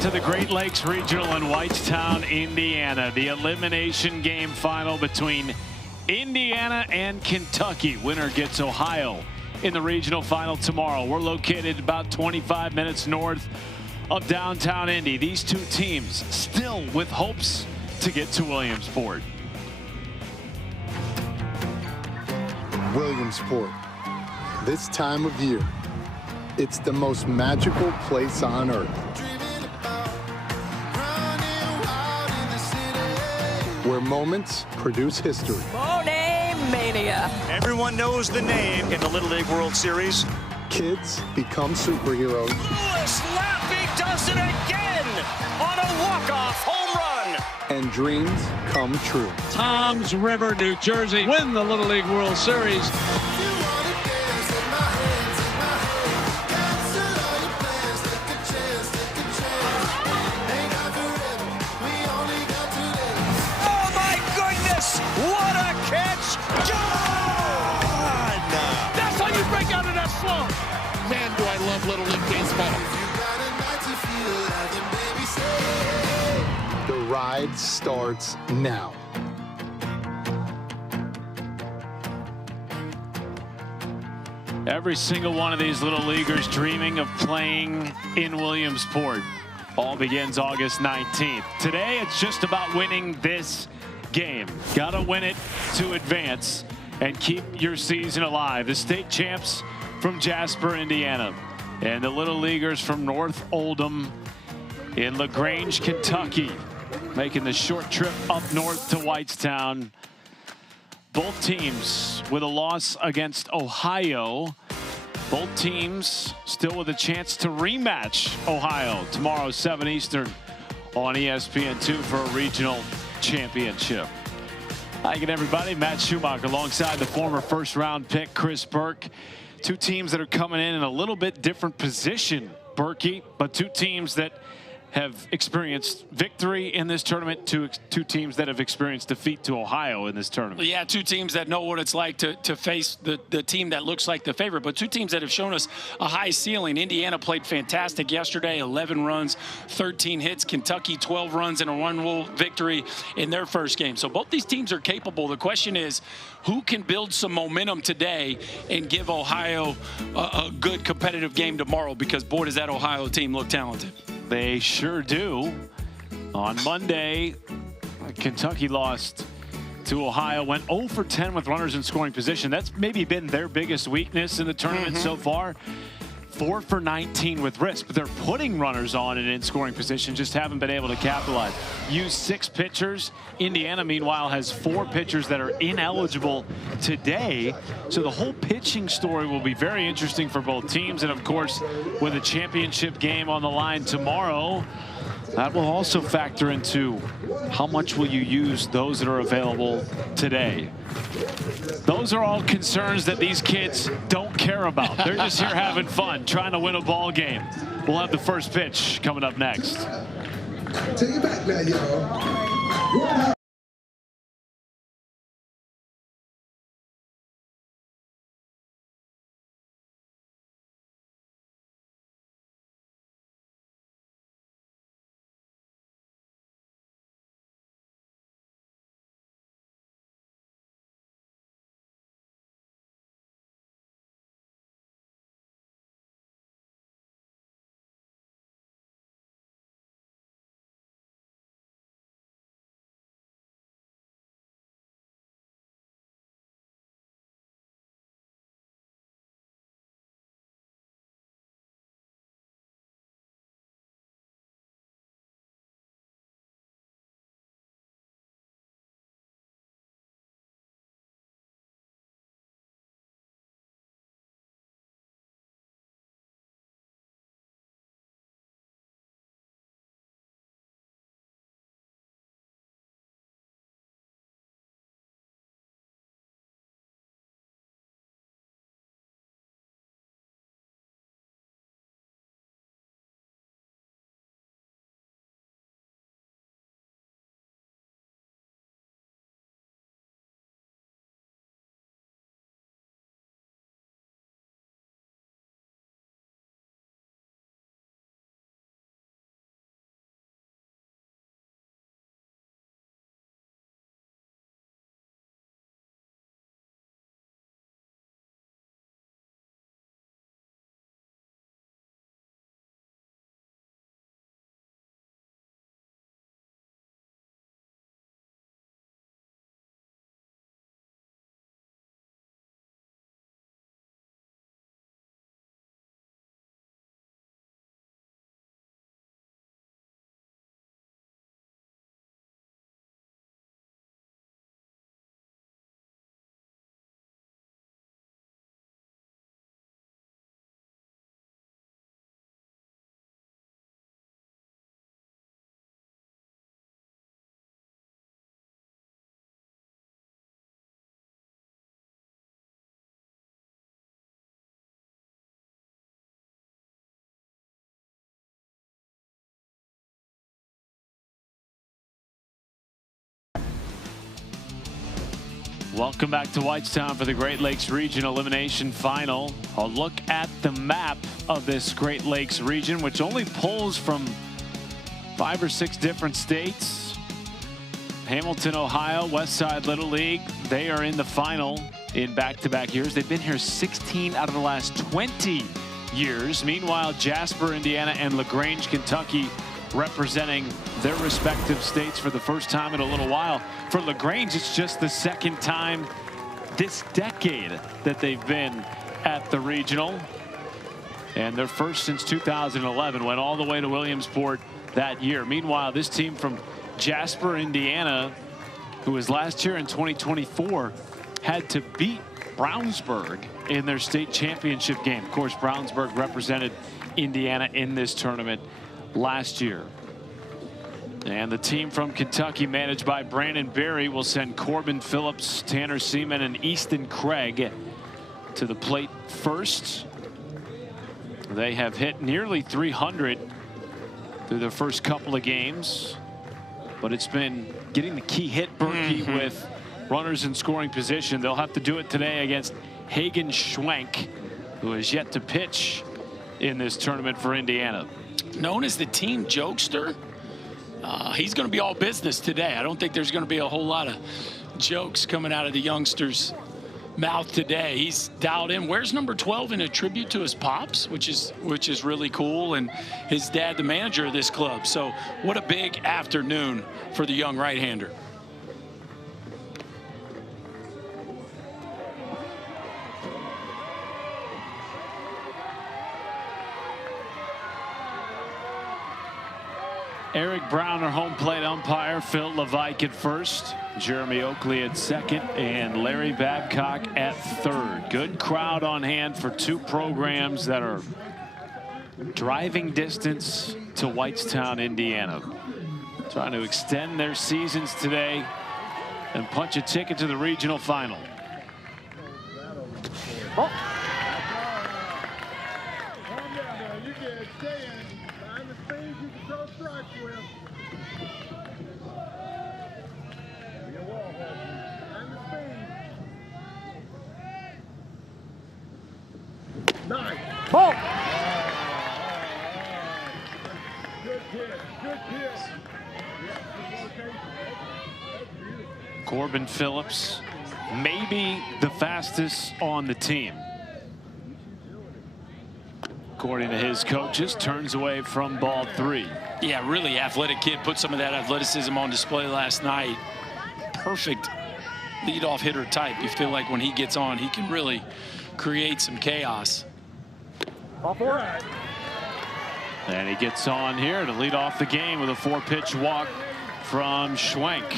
to the Great Lakes Regional in Whitestown, Indiana. The elimination game final between Indiana and Kentucky. Winner gets Ohio in the regional final tomorrow. We're located about 25 minutes north of downtown Indy. These two teams still with hopes to get to Williamsport. Williamsport. This time of year, it's the most magical place on earth. Where moments produce history. Name Mania. Everyone knows the name in the Little League World Series. Kids become superheroes. Lewis Laffey does it again on a walk-off home run. And dreams come true. Toms River, New Jersey win the Little League World Series. What a catch! John! That's how you break out of that slump. Man, do I love Little League baseball. The ride starts now. Every single one of these little leaguers dreaming of playing in Williamsport. All begins August 19th. Today, it's just about winning this game. Gotta win it to advance and keep your season alive. The state champs from Jasper, Indiana, and the little leaguers from North Oldham in Grange, Kentucky, making the short trip up north to Whitestown. Both teams with a loss against Ohio. Both teams still with a chance to rematch Ohio tomorrow, 7 Eastern on ESPN2 for a regional championship. Hi again, everybody. Matt Schumacher alongside the former first-round pick Chris Burke. Two teams that are coming in a little bit different position, Berkey, but two teams that have experienced victory in this tournament, two teams that have experienced defeat to Ohio in this tournament. Yeah, two teams that know what it's like to face the team that looks like the favorite, but two teams that have shown us a high ceiling. Indiana played fantastic yesterday, 11 runs, 13 hits. Kentucky, 12 runs and a one-rule victory in their first game. So both these teams are capable. The question is, who can build some momentum today and give Ohio a good competitive game tomorrow? Because, boy, does that Ohio team look talented. They sure do. On Monday, Kentucky lost to Ohio, went 0 for 10 with runners in scoring position. That's maybe been their biggest weakness in the tournament so far. 4 for 19 with risk, but they're putting runners on and in scoring position, just haven't been able to capitalize. Used 6 pitchers. Indiana, meanwhile, has 4 pitchers that are ineligible today. So the whole pitching story will be very interesting for both teams. And of course, with a championship game on the line tomorrow, that will also factor into how much will you use those that are available today. Those are all concerns that these kids don't care about. They're just here having fun, trying to win a ball game. We'll have the first pitch coming up next. Take it back now, y'all. Welcome back to Whitestown for the Great Lakes Region Elimination Final. A look at the map of this Great Lakes region, which only pulls from 5 or 6 different states. Hamilton, Ohio, Westside Little League, they are in the final in back-to-back years. They've been here 16 out of the last 20 years. Meanwhile, Jasper, Indiana, and Grange, Kentucky, representing their respective states for the first time in a little while. For Grange, it's just the second time this decade that they've been at the regional. And their first since 2011, went all the way to Williamsport that year. Meanwhile, this team from Jasper, Indiana, who was last year in 2024, had to beat Brownsburg in their state championship game. Of course, Brownsburg represented Indiana in this tournament last year. And the team from Kentucky, managed by Brandon Berry, will send Corbin Phillips, Tanner Seaman, and Easton Craig to the plate first. They have hit nearly 300 through their first couple of games, but it's been getting the key hit Berkey with runners in scoring position. They'll have to do it today against Hagen Schwenk, who is yet to pitch in this tournament for Indiana. Known as the team jokester, he's going to be all business today. I don't think there's going to be a whole lot of jokes coming out of the youngster's mouth today. He's dialed in. Where's number 12 in a tribute to his pops, which is really cool, and his dad, the manager of this club. So what a big afternoon for the young right-hander. Eric Brown, our home plate umpire. Phil Levike at first, Jeremy Oakley at second, and Larry Babcock at third. Good crowd on hand for 2 programs that are driving distance to Whitestown, Indiana. Trying to extend their seasons today and punch a ticket to the regional final. Oh. Ball. Corbin Phillips, maybe the fastest on the team, according to his coaches. Turns away from ball 3. Yeah, really athletic kid. Put some of that athleticism on display last night. Perfect leadoff hitter type. You feel like when he gets on, he can really create some chaos. And he gets on here to lead off the game with a 4-pitch walk from Schwenk.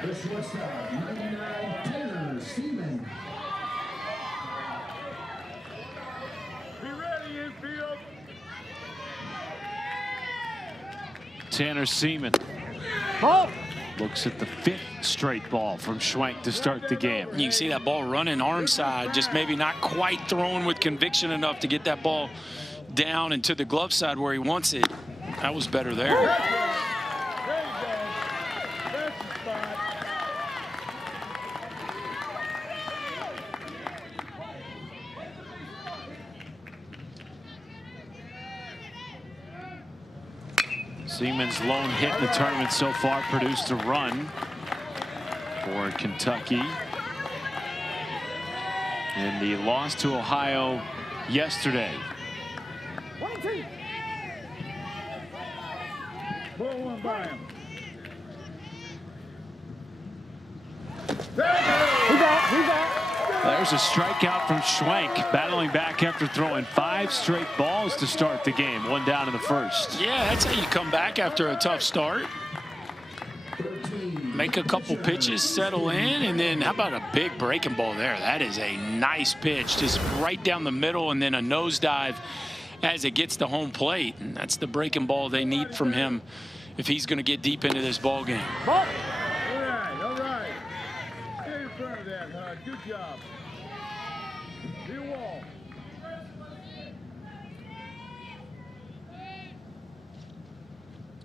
The shortstop, 99, Tanner Seaman. Be ready, infield. Tanner Seaman looks at the 5th straight ball from Schwenk to start the game. You can see that ball running arm side, just maybe not quite throwing with conviction enough to get that ball down and to the glove side where he wants it. That was better there. There you go. That's the spot. Seaman's lone hit in the tournament so far produced a run for Kentucky in the loss to Ohio yesterday. 1-2. Ball 1 by him. There's a strikeout from Schwenk, battling back after throwing 5 straight balls to start the game. 1 down in the first. Yeah, that's how you come back after a tough start. Make a couple pitches, settle in, and then how about a big breaking ball there? That is a nice pitch, just right down the middle, and then a nosedive as it gets to home plate. And that's the breaking ball they need from him if he's going to get deep into this ball game. All right. Stay in front of that, Hud. Good job. Be wall.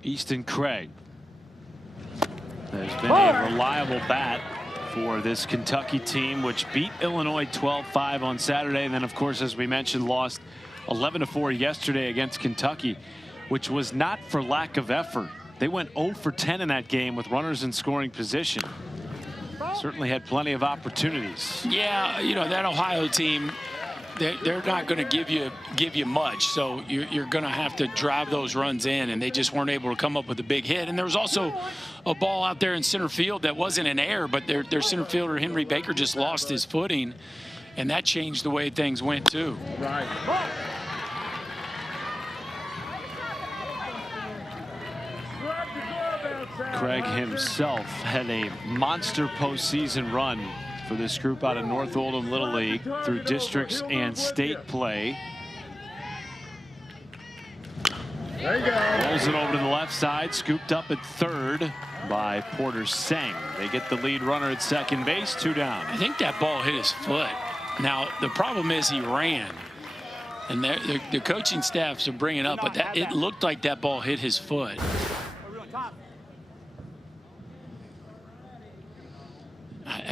Easton Craig has been a reliable bat for this Kentucky team, which beat Illinois 12-5 on Saturday. And then, of course, as we mentioned, lost 11-4 yesterday against Kentucky, which was not for lack of effort. They went 0 for 10 in that game with runners in scoring position. Certainly had plenty of opportunities. Yeah, you know, that Ohio team, they're not going to give you much, so you're going to have to drive those runs in, and they just weren't able to come up with a big hit. And there was also a ball out there in center field that wasn't an error, but their center fielder Henry Baker just lost his footing, and that changed the way things went too. Right. Craig himself had a monster postseason run for this group out of North Oldham Little League through districts and state play. There you go. Rolls it over to the left side, scooped up at third by Porter Seng. They get the lead runner at second base, 2 down. I think that ball hit his foot. Now, the problem is he ran. And the coaching staffs are bringing up, but it looked like that ball hit his foot.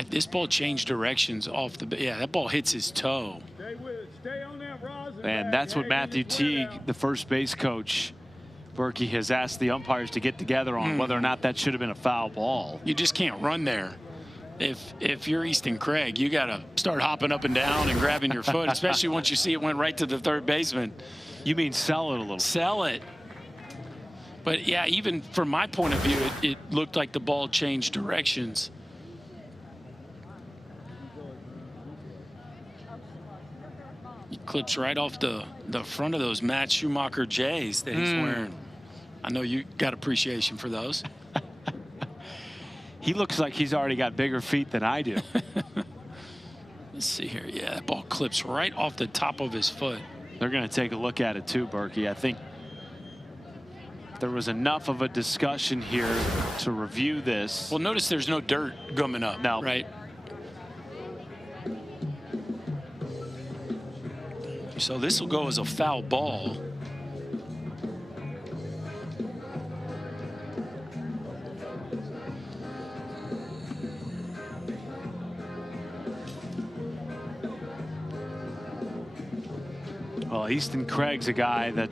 This ball changed directions off the. Yeah, that ball hits his toe. Stay on that rosin. And that's what Matthew Teague, the first base coach, Berkey, has asked the umpires to get together on whether or not that should have been a foul ball. You just can't run there. If you're Easton Craig, you got to start hopping up and down and grabbing your foot, especially once you see it went right to the third baseman. You mean sell it a little? Sell it. But yeah, even from my point of view, it looked like the ball changed directions. He clips right off the front of those Matt Schumacher J's that he's wearing. I know you got appreciation for those. He looks like he's already got bigger feet than I do. Let's see here. Yeah, that ball clips right off the top of his foot. They're going to take a look at it too, Berkey. I think there was enough of a discussion here to review this. Well, notice there's no dirt gumming up. No. Right? So this will go as a foul ball. Well, Easton Craig's a guy that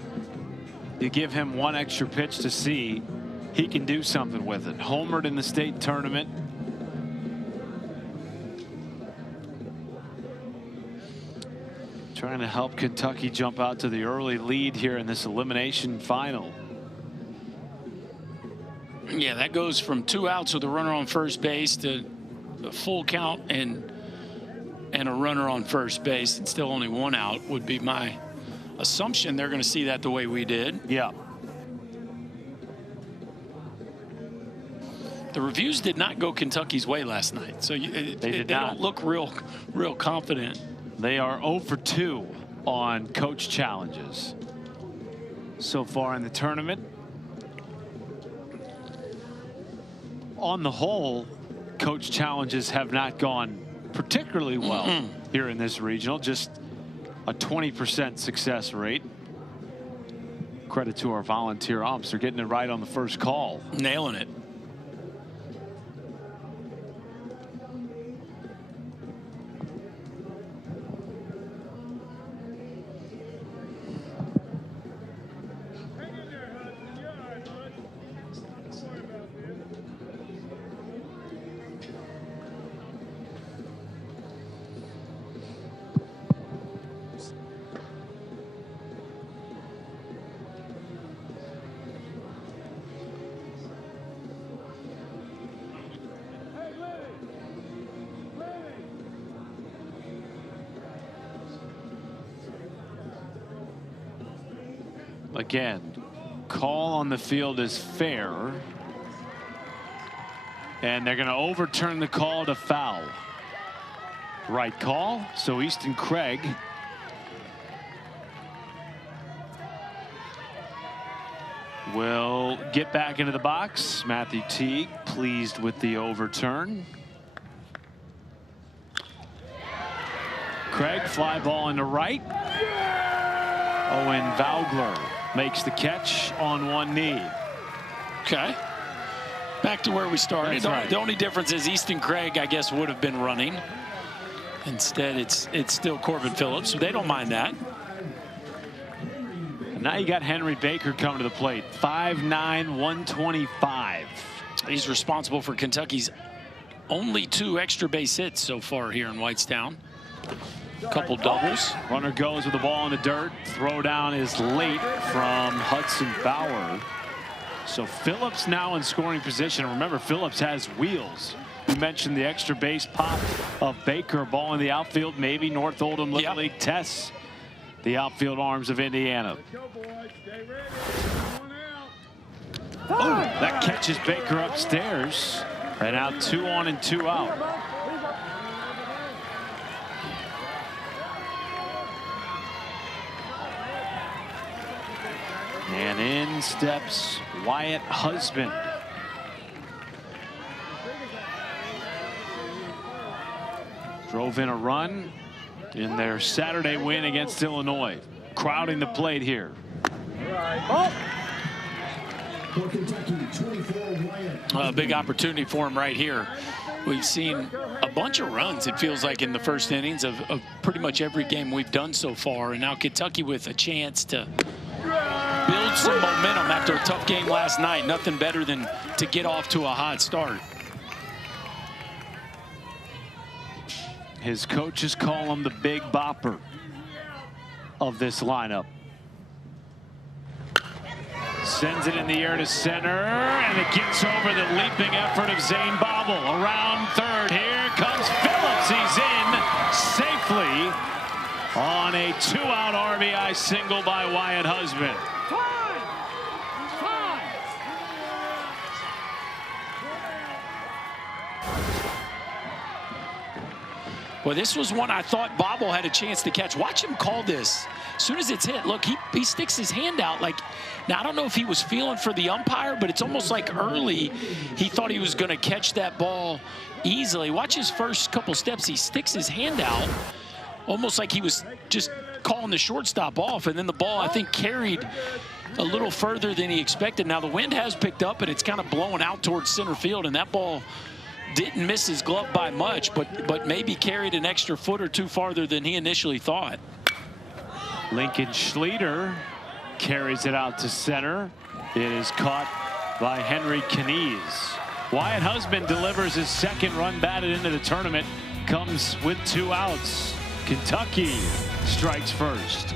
you give him one extra pitch to see, he can do something with it. Homered in the state tournament. Trying to help Kentucky jump out to the early lead here in this elimination final. Yeah, that goes from 2 outs with a runner on first base to a full count and a runner on first base, and still only 1 out would be my assumption. They're going to see that the way we did. Yeah. The reviews did not go Kentucky's way last night, so they don't look real confident. They are 0 for 2 on coach challenges so far in the tournament. On the whole, coach challenges have not gone particularly well here in this regional. Just a 20% success rate. Credit to our volunteer umps. They're getting it right on the first call. Nailing it. Again, call on the field is fair. And they're going to overturn the call to foul. Right call. So Easton Craig will get back into the box. Matthew Teague pleased with the overturn. Craig, fly ball into right. Owen Vogler makes the catch on one knee. Okay. Back to where we started. That's right. The only difference is Easton Craig, I guess, would have been running. Instead, it's still Corbin Phillips, so they don't mind that. And now you got Henry Baker coming to the plate. 5'9", 125. He's responsible for Kentucky's only 2 extra base hits so far here in Whitestown. Couple doubles. Runner goes with the ball in the dirt. Throw down is late from Hudson Bauer. So Phillips now in scoring position. Remember, Phillips has wheels. You mentioned the extra base pop of Baker. Ball in the outfield. Maybe North Oldham Little League tests the outfield arms of Indiana. Oh, that catches Baker upstairs. And now 2 on and 2 out. And in steps Wyatt Husband. Drove in a run in their Saturday win against Illinois. Crowding the plate here. A big opportunity for him right here. We've seen a bunch of runs, it feels like, in the first innings of pretty much every game we've done so far. And now Kentucky with a chance to build some momentum after a tough game last night. Nothing better than to get off to a hot start. His coaches call him the big bopper of this lineup. Sends it in the air to center, and it gets over the leaping effort of Zane Bobble. Around third, here comes Phillips. He's in safely on a 2-out RBI single by Wyatt Husband. Well, this was one I thought Bobble had a chance to catch. Watch him call this. As soon as it's hit, look, he sticks his hand out. Like, now I don't know if he was feeling for the umpire, but it's almost like early he thought he was going to catch that ball easily. Watch his first couple steps. He sticks his hand out, almost like he was just calling the shortstop off. And then the ball, I think, carried a little further than he expected. Now the wind has picked up, and it's kind of blowing out towards center field, and that ball didn't miss his glove by much, but maybe carried an extra foot or 2 farther than he initially thought. Lincoln Schleter carries it out to center. It is caught by Henry Knies. Wyatt Husband delivers his second run batted into the tournament. Comes with 2 outs. Kentucky strikes first.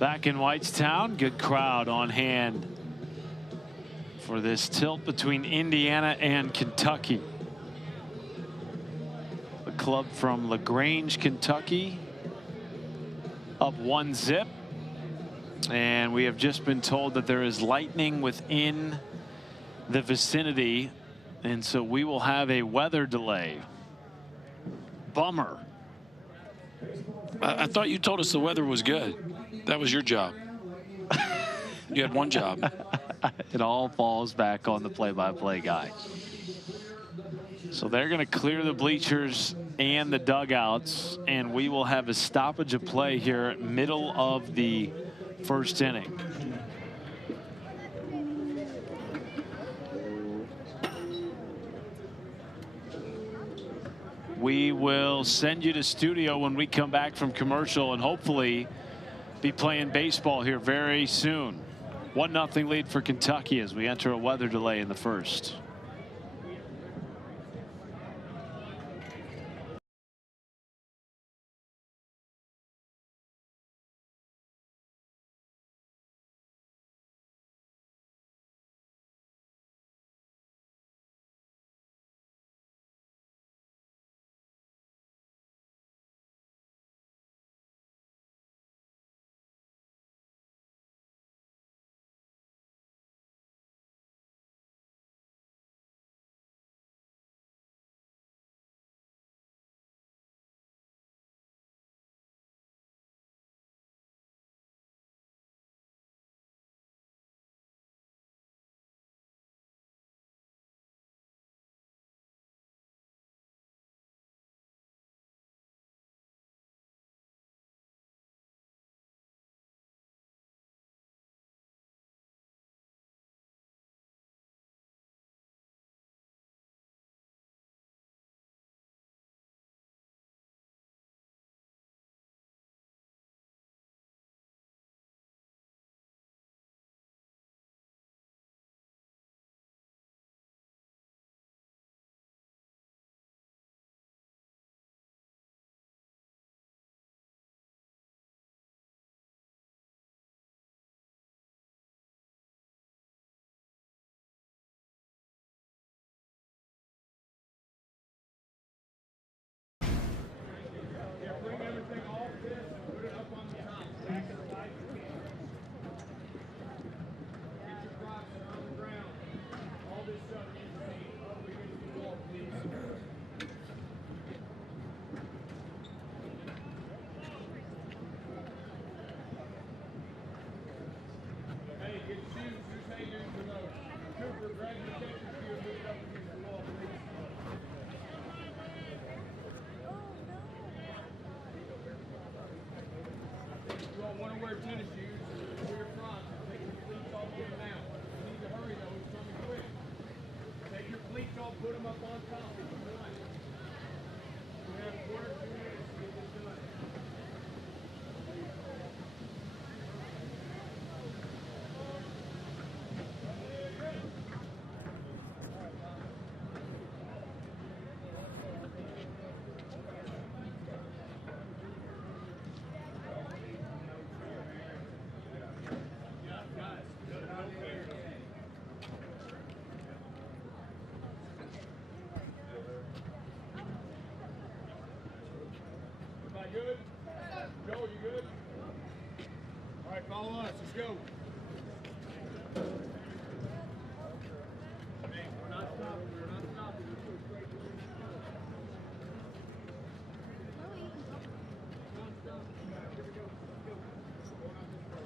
Back in Whitestown, good crowd on hand for this tilt between Indiana and Kentucky. The club from Grange, Kentucky, up 1-0. And we have just been told that there is lightning within the vicinity, and so we will have a weather delay. Bummer. I thought you told us the weather was good. That was your job. You had one job. It all falls back on the play-by-play guy. So they're going to clear the bleachers and the dugouts, and we will have a stoppage of play here, middle of the first inning. We will send you to studio when we come back from commercial and hopefully be playing baseball here very soon. 1-0 lead for Kentucky as we enter a weather delay in the first. Want to wear tennis shoes for your front. Take your cleats off, put them out. You need to hurry though, it's coming quick. Take your cleats off, put them up on top. We have 1 or 2 minutes to get this done. Good? Joe, you good? All right, follow us. Let's go. Hey, we're not stopping. We're not stopping. Let's go straight to the Here we go. Let's go. Going out this way.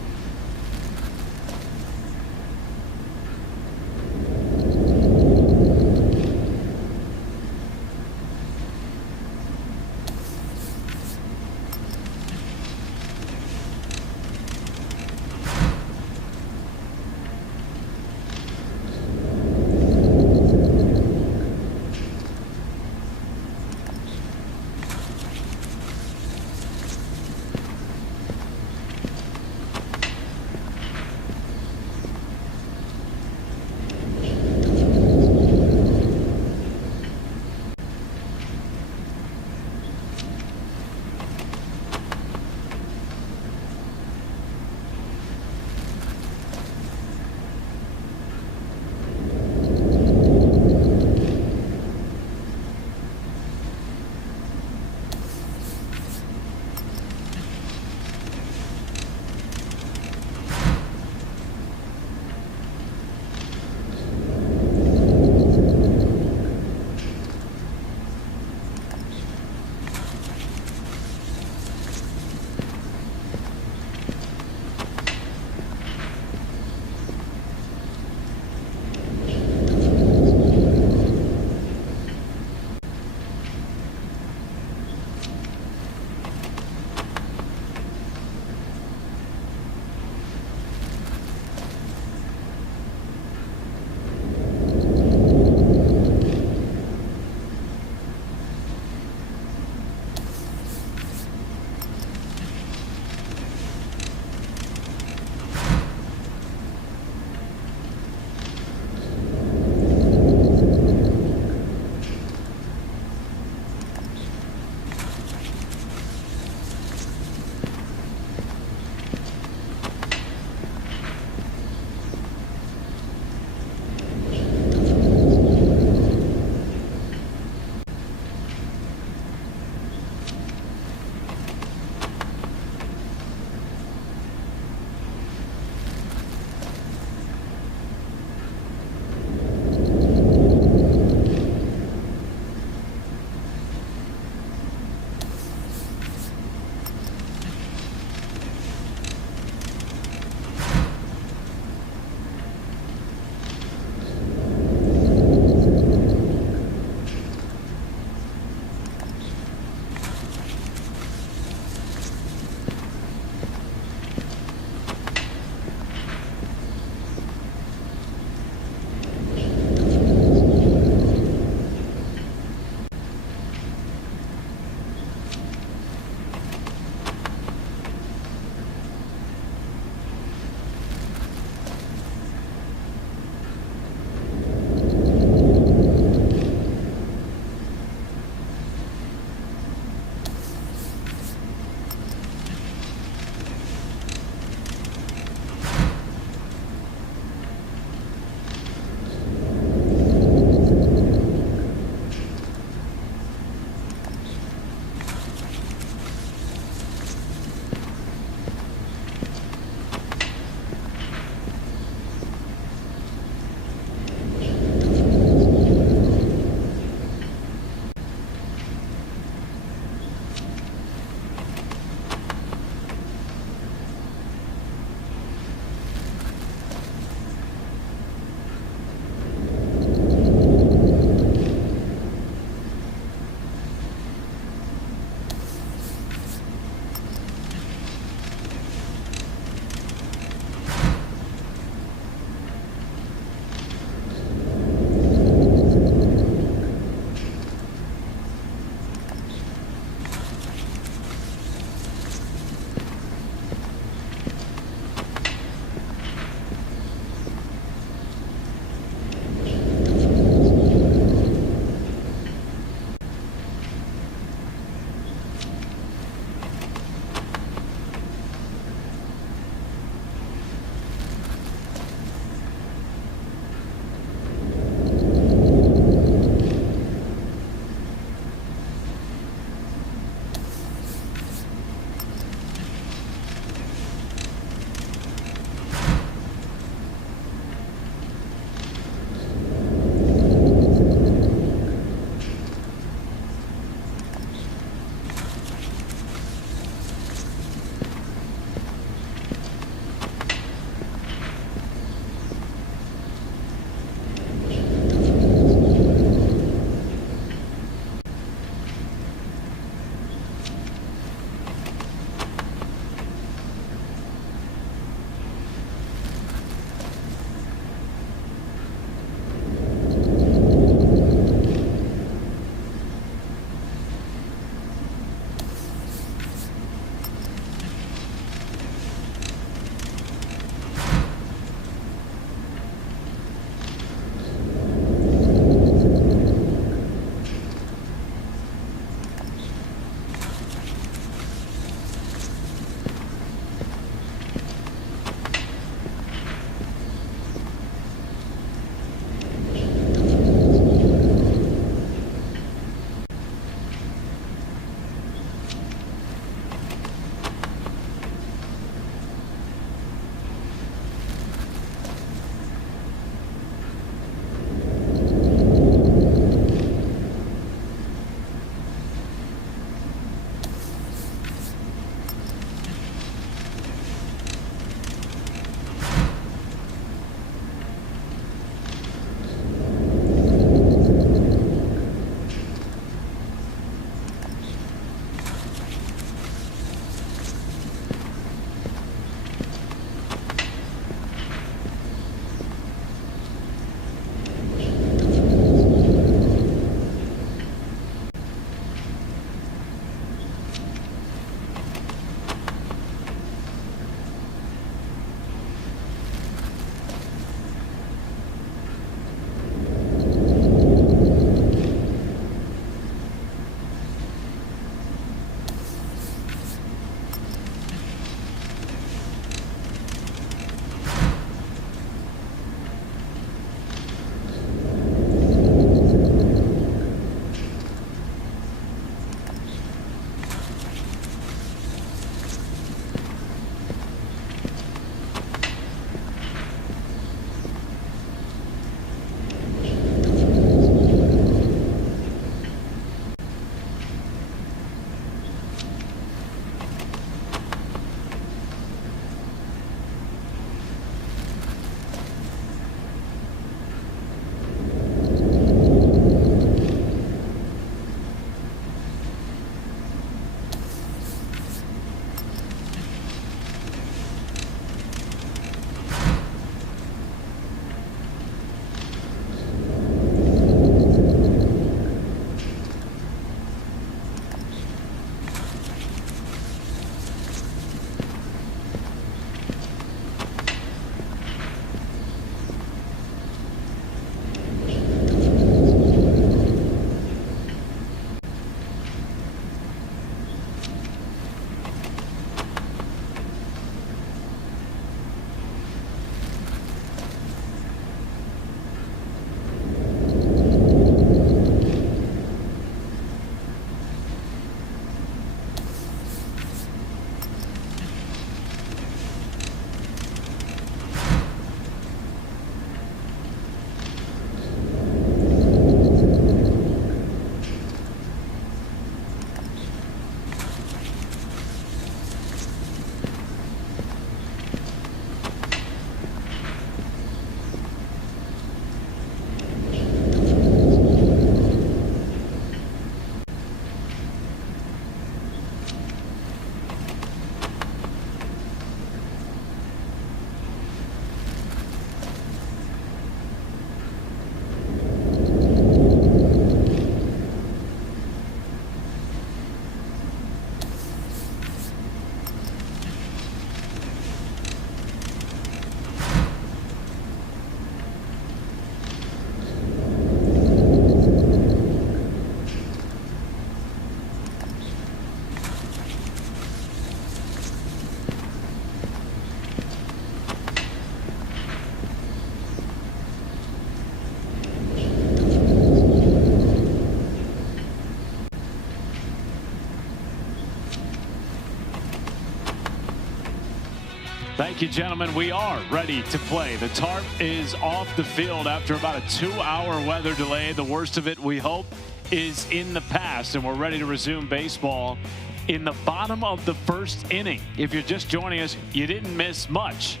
Thank you, gentlemen. We are ready to play. The tarp is off the field after about a 2-hour weather delay. The worst of it, we hope, is in the past, and we're ready to resume baseball in the bottom of the first inning. If you're just joining us, you didn't miss much.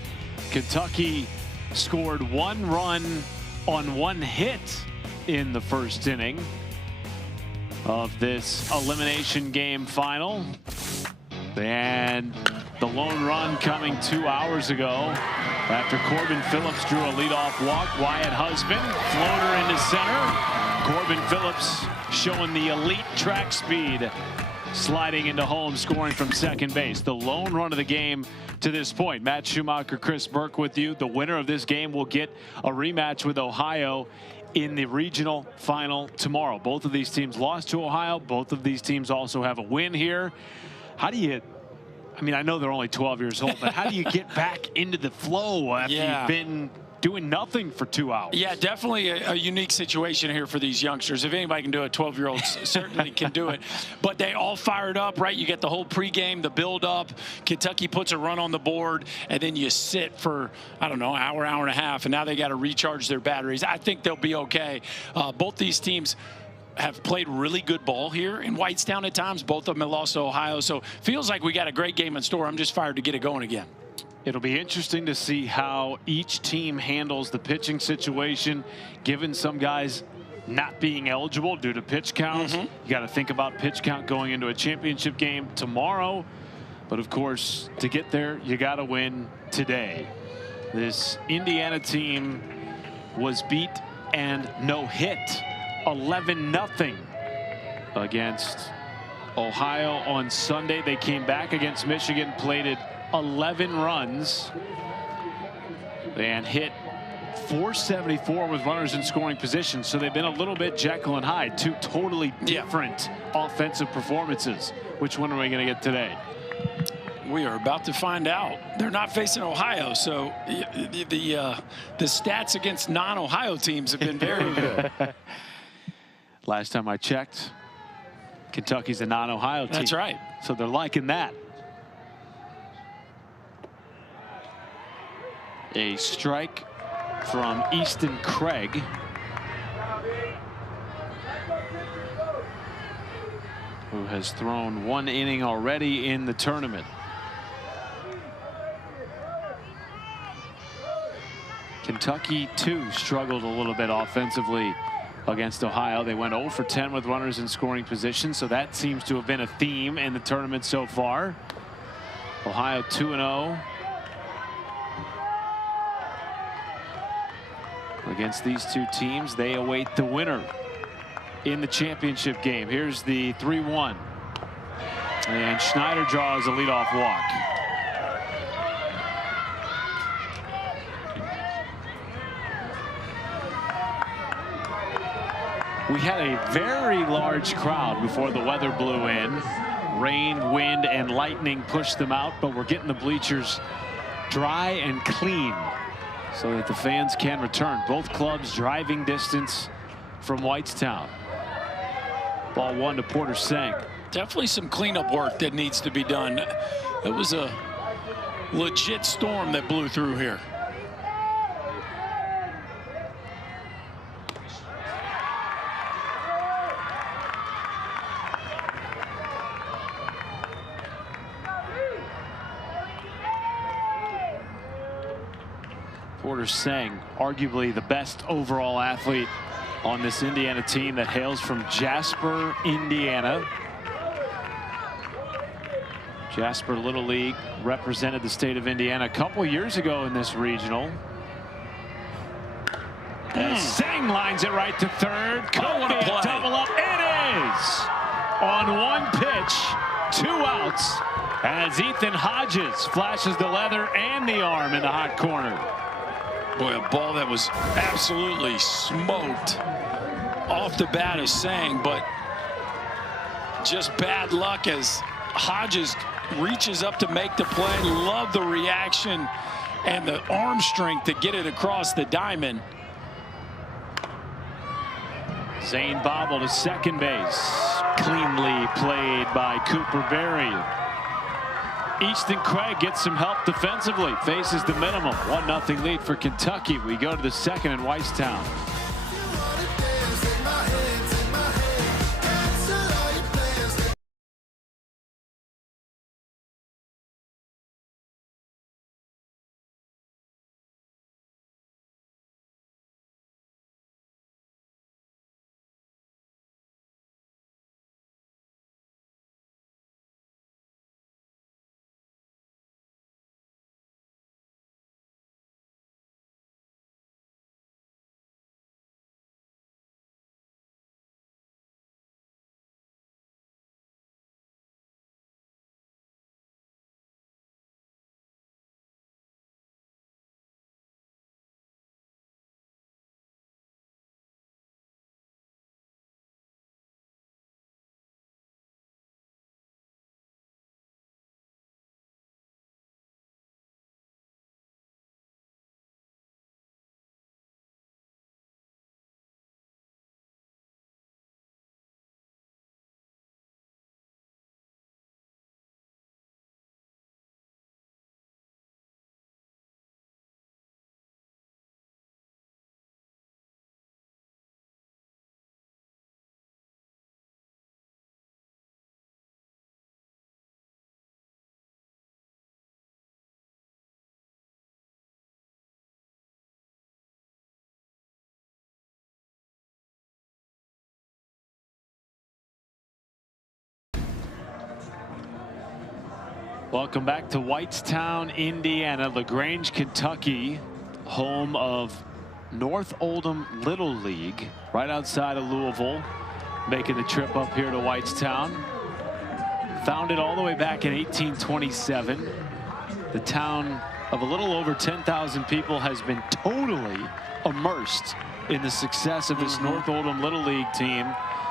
Kentucky scored 1 run on 1 hit in the first inning of this elimination game final. And the lone run coming 2 hours ago after Corbin Phillips drew a leadoff walk. Wyatt Husband, floater into center. Corbin Phillips showing the elite track speed, sliding into home, scoring from second base. The lone run of the game to this point. Matt Schumacher, Chris Burke with you. The winner of this game will get a rematch with Ohio in the regional final tomorrow. Both of these teams lost to Ohio. Both of these teams also have a win here. How do you, I mean, I know they're only 12 years old, but how do you get back into the flow after you've been doing nothing for 2 hours? Yeah, definitely a unique situation here for these youngsters. If anybody can do it, 12-year-olds certainly can do it. But they all fired up, right? You get the whole pregame, the build-up. Kentucky puts a run on the board, and then you sit for, I don't know, hour and a half, and now they got to recharge their batteries. I think they'll be okay. Both these teams have played really good ball here in Whitestown at times. Both of them have lost to Ohio, so feels like we got a great game in store. I'm just fired to get it going again. It'll be interesting to see how each team handles the pitching situation, given some guys not being eligible due to pitch counts. You got to think about pitch count going into a championship game tomorrow. But of course, to get there, you got to win today. This Indiana team was beat and no hit 11-0 against Ohio on Sunday. They came back against Michigan, plated 11 runs and hit .474 with runners in scoring position. So they've been a little bit Jekyll and Hyde, two totally different offensive performances. Which one are we going to get today? We are about to find out. They're not facing Ohio, so the stats against non-Ohio teams have been very good. Last time I checked, Kentucky's a non-Ohio team. That's right. So they're liking that. A strike from Easton Craig. Who has thrown 1 inning already in the tournament. Kentucky, too, struggled a little bit offensively against Ohio. They went 0 for 10 with runners in scoring position, so that seems to have been a theme in the tournament so far. Ohio 2-0 against these two teams. They await the winner in the championship game. Here's the 3-1, and Schneider draws a leadoff walk. We had a very large crowd before the weather blew in. Rain, wind, and lightning pushed them out, but we're getting the bleachers dry and clean so that the fans can return. Both clubs driving distance from Whitestown. Ball 1 to Porter Sang. Definitely some cleanup work that needs to be done. It was a legit storm that blew through here. Porter Sang, arguably the best overall athlete on this Indiana team that hails from Jasper, Indiana. Jasper Little League represented the state of Indiana a couple years ago in this regional. And Sang lines it right to third. Could be a double up. It is! On 1 pitch, 2 outs, as Ethan Hodges flashes the leather and the arm in the hot corner. Boy, a ball that was absolutely smoked off the bat of Sang, but just bad luck as Hodges reaches up to make the play. Love the reaction and the arm strength to get it across the diamond. Zane Bobble to second base. Cleanly played by Cooper Berry. Easton Craig gets some help defensively, faces the minimum. 1-0 lead for Kentucky. We go to the second in Whitestown. Welcome back to Whitestown, Indiana, LaGrange, Kentucky, home of North Oldham Little League, right outside of Louisville, making the trip up here to Whitestown. Founded all the way back in 1827. The town of a little over 10,000 people has been totally immersed in the success of this North Oldham Little League team,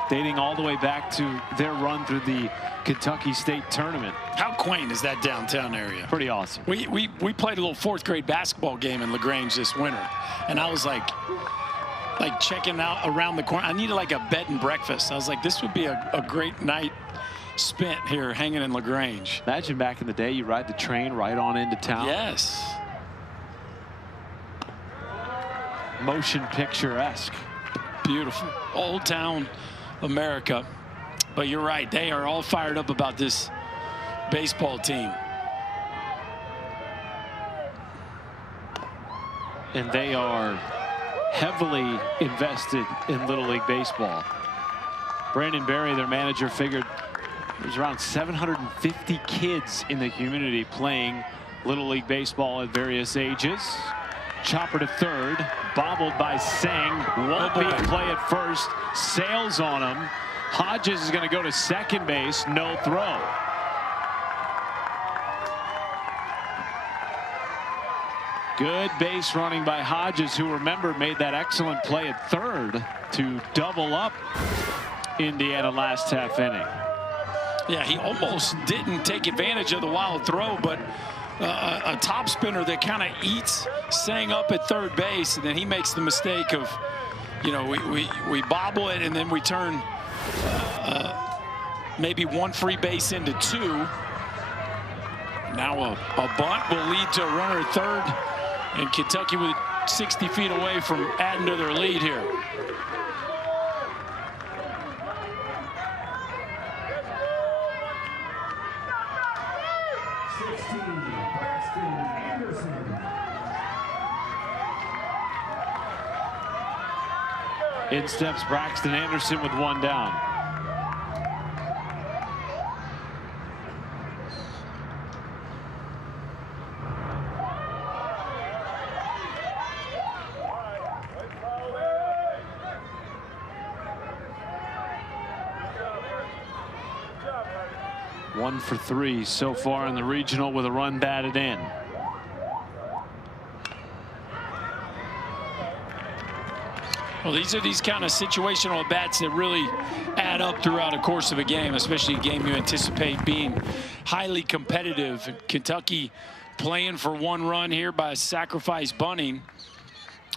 dating all the way back to their run through the Kentucky State Tournament. How quaint is that downtown area? Pretty awesome. We played a little fourth grade basketball game in LaGrange this winter, and I was like checking out around the corner. I needed like a bed and breakfast. I was like, this would be a great night spent here hanging in LaGrange. Imagine back in the day, you ride the train right on into town. Yes. Motion picture-esque. Beautiful. Old town America. But you're right, they are all fired up about this baseball team. And they are heavily invested in Little League baseball. Brandon Berry, their manager, figured there's around 750 kids in the community playing Little League baseball at various ages. Chopper to third, bobbled by Singh. Won't be a play at first, sails on him. Hodges is going to go to second base, no throw. Good base running by Hodges, who, remember, made that excellent play at third to double up Indiana last half inning. Yeah, he almost didn't take advantage of the wild throw, but a top spinner that kind of eats Sang up at third base, and then he makes the mistake of, you know, we bobble it and then we turn maybe one free base into two. Now a bunt will lead to a runner at third, and Kentucky with 60 feet away from adding to their lead here. In steps Braxton Anderson with one down. One for three so far in the regional with a run batted in. Well, these are these kind of situational bats that really add up throughout the course of a game, especially a game you anticipate being highly competitive. Kentucky playing for one run here by sacrifice bunting.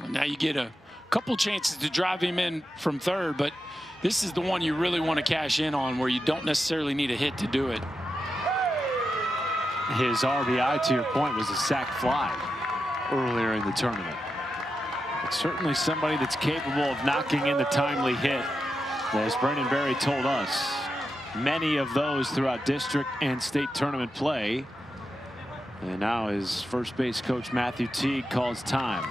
And now you get a couple chances to drive him in from third, but this is the one you really want to cash in on, where you don't necessarily need a hit to do it. His RBI, to your point, was a sac fly earlier in the tournament. But certainly somebody that's capable of knocking in the timely hit. As Brendan Berry told us, many of those throughout district and state tournament play. And now his first base coach, Matthew Teague, calls time.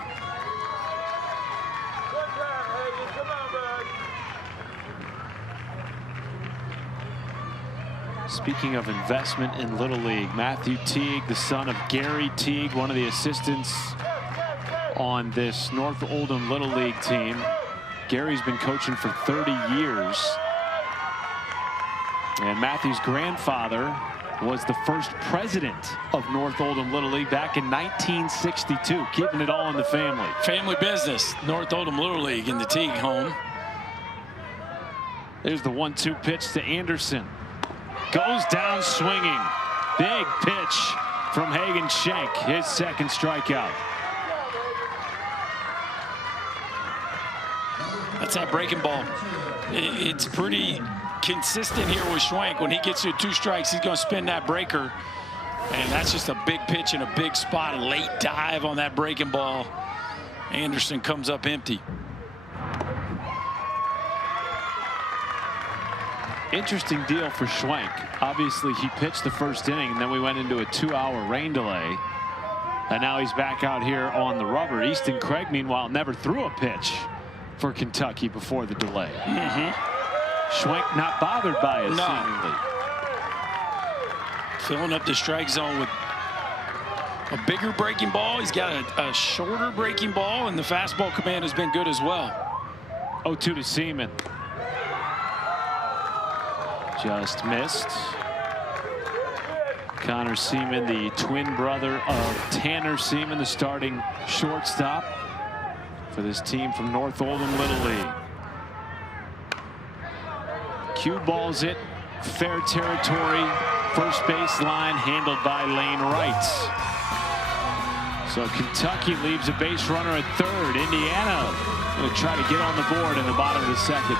Speaking of investment in Little League, Matthew Teague, the son of Gary Teague, one of the assistants on this North Oldham Little League team. Gary's been coaching for 30 years. And Matthew's grandfather was the first president of North Oldham Little League back in 1962, keeping it all in the family. Family business, North Oldham Little League in the Teague home. There's the 1-2 pitch to Anderson. Goes down swinging. Big pitch from Hagen Schenk, his second strikeout. That's that breaking ball. It's pretty consistent here with Schwenk. When he gets you 2 strikes, he's going to spin that breaker. And that's just a big pitch in a big spot. A late dive on that breaking ball. Anderson comes up empty. Interesting deal for Schwenk. Obviously, he pitched the first inning, and then we went into a 2-hour rain delay. And now he's back out here on the rubber. Easton Craig, meanwhile, never threw a pitch for Kentucky before the delay. Schwenk not bothered by it, seemingly. Filling up the strike zone with a bigger breaking ball. He's got a shorter breaking ball, and the fastball command has been good as well. 0-2 to Seaman. Just missed. Connor Seaman, the twin brother of Tanner Seaman, the starting shortstop for this team from North Oldham Little League. Cue balls it, fair territory, first base line handled by Lane Wright. So Kentucky leaves a base runner at third. Indiana going to try to get on the board in the bottom of the second.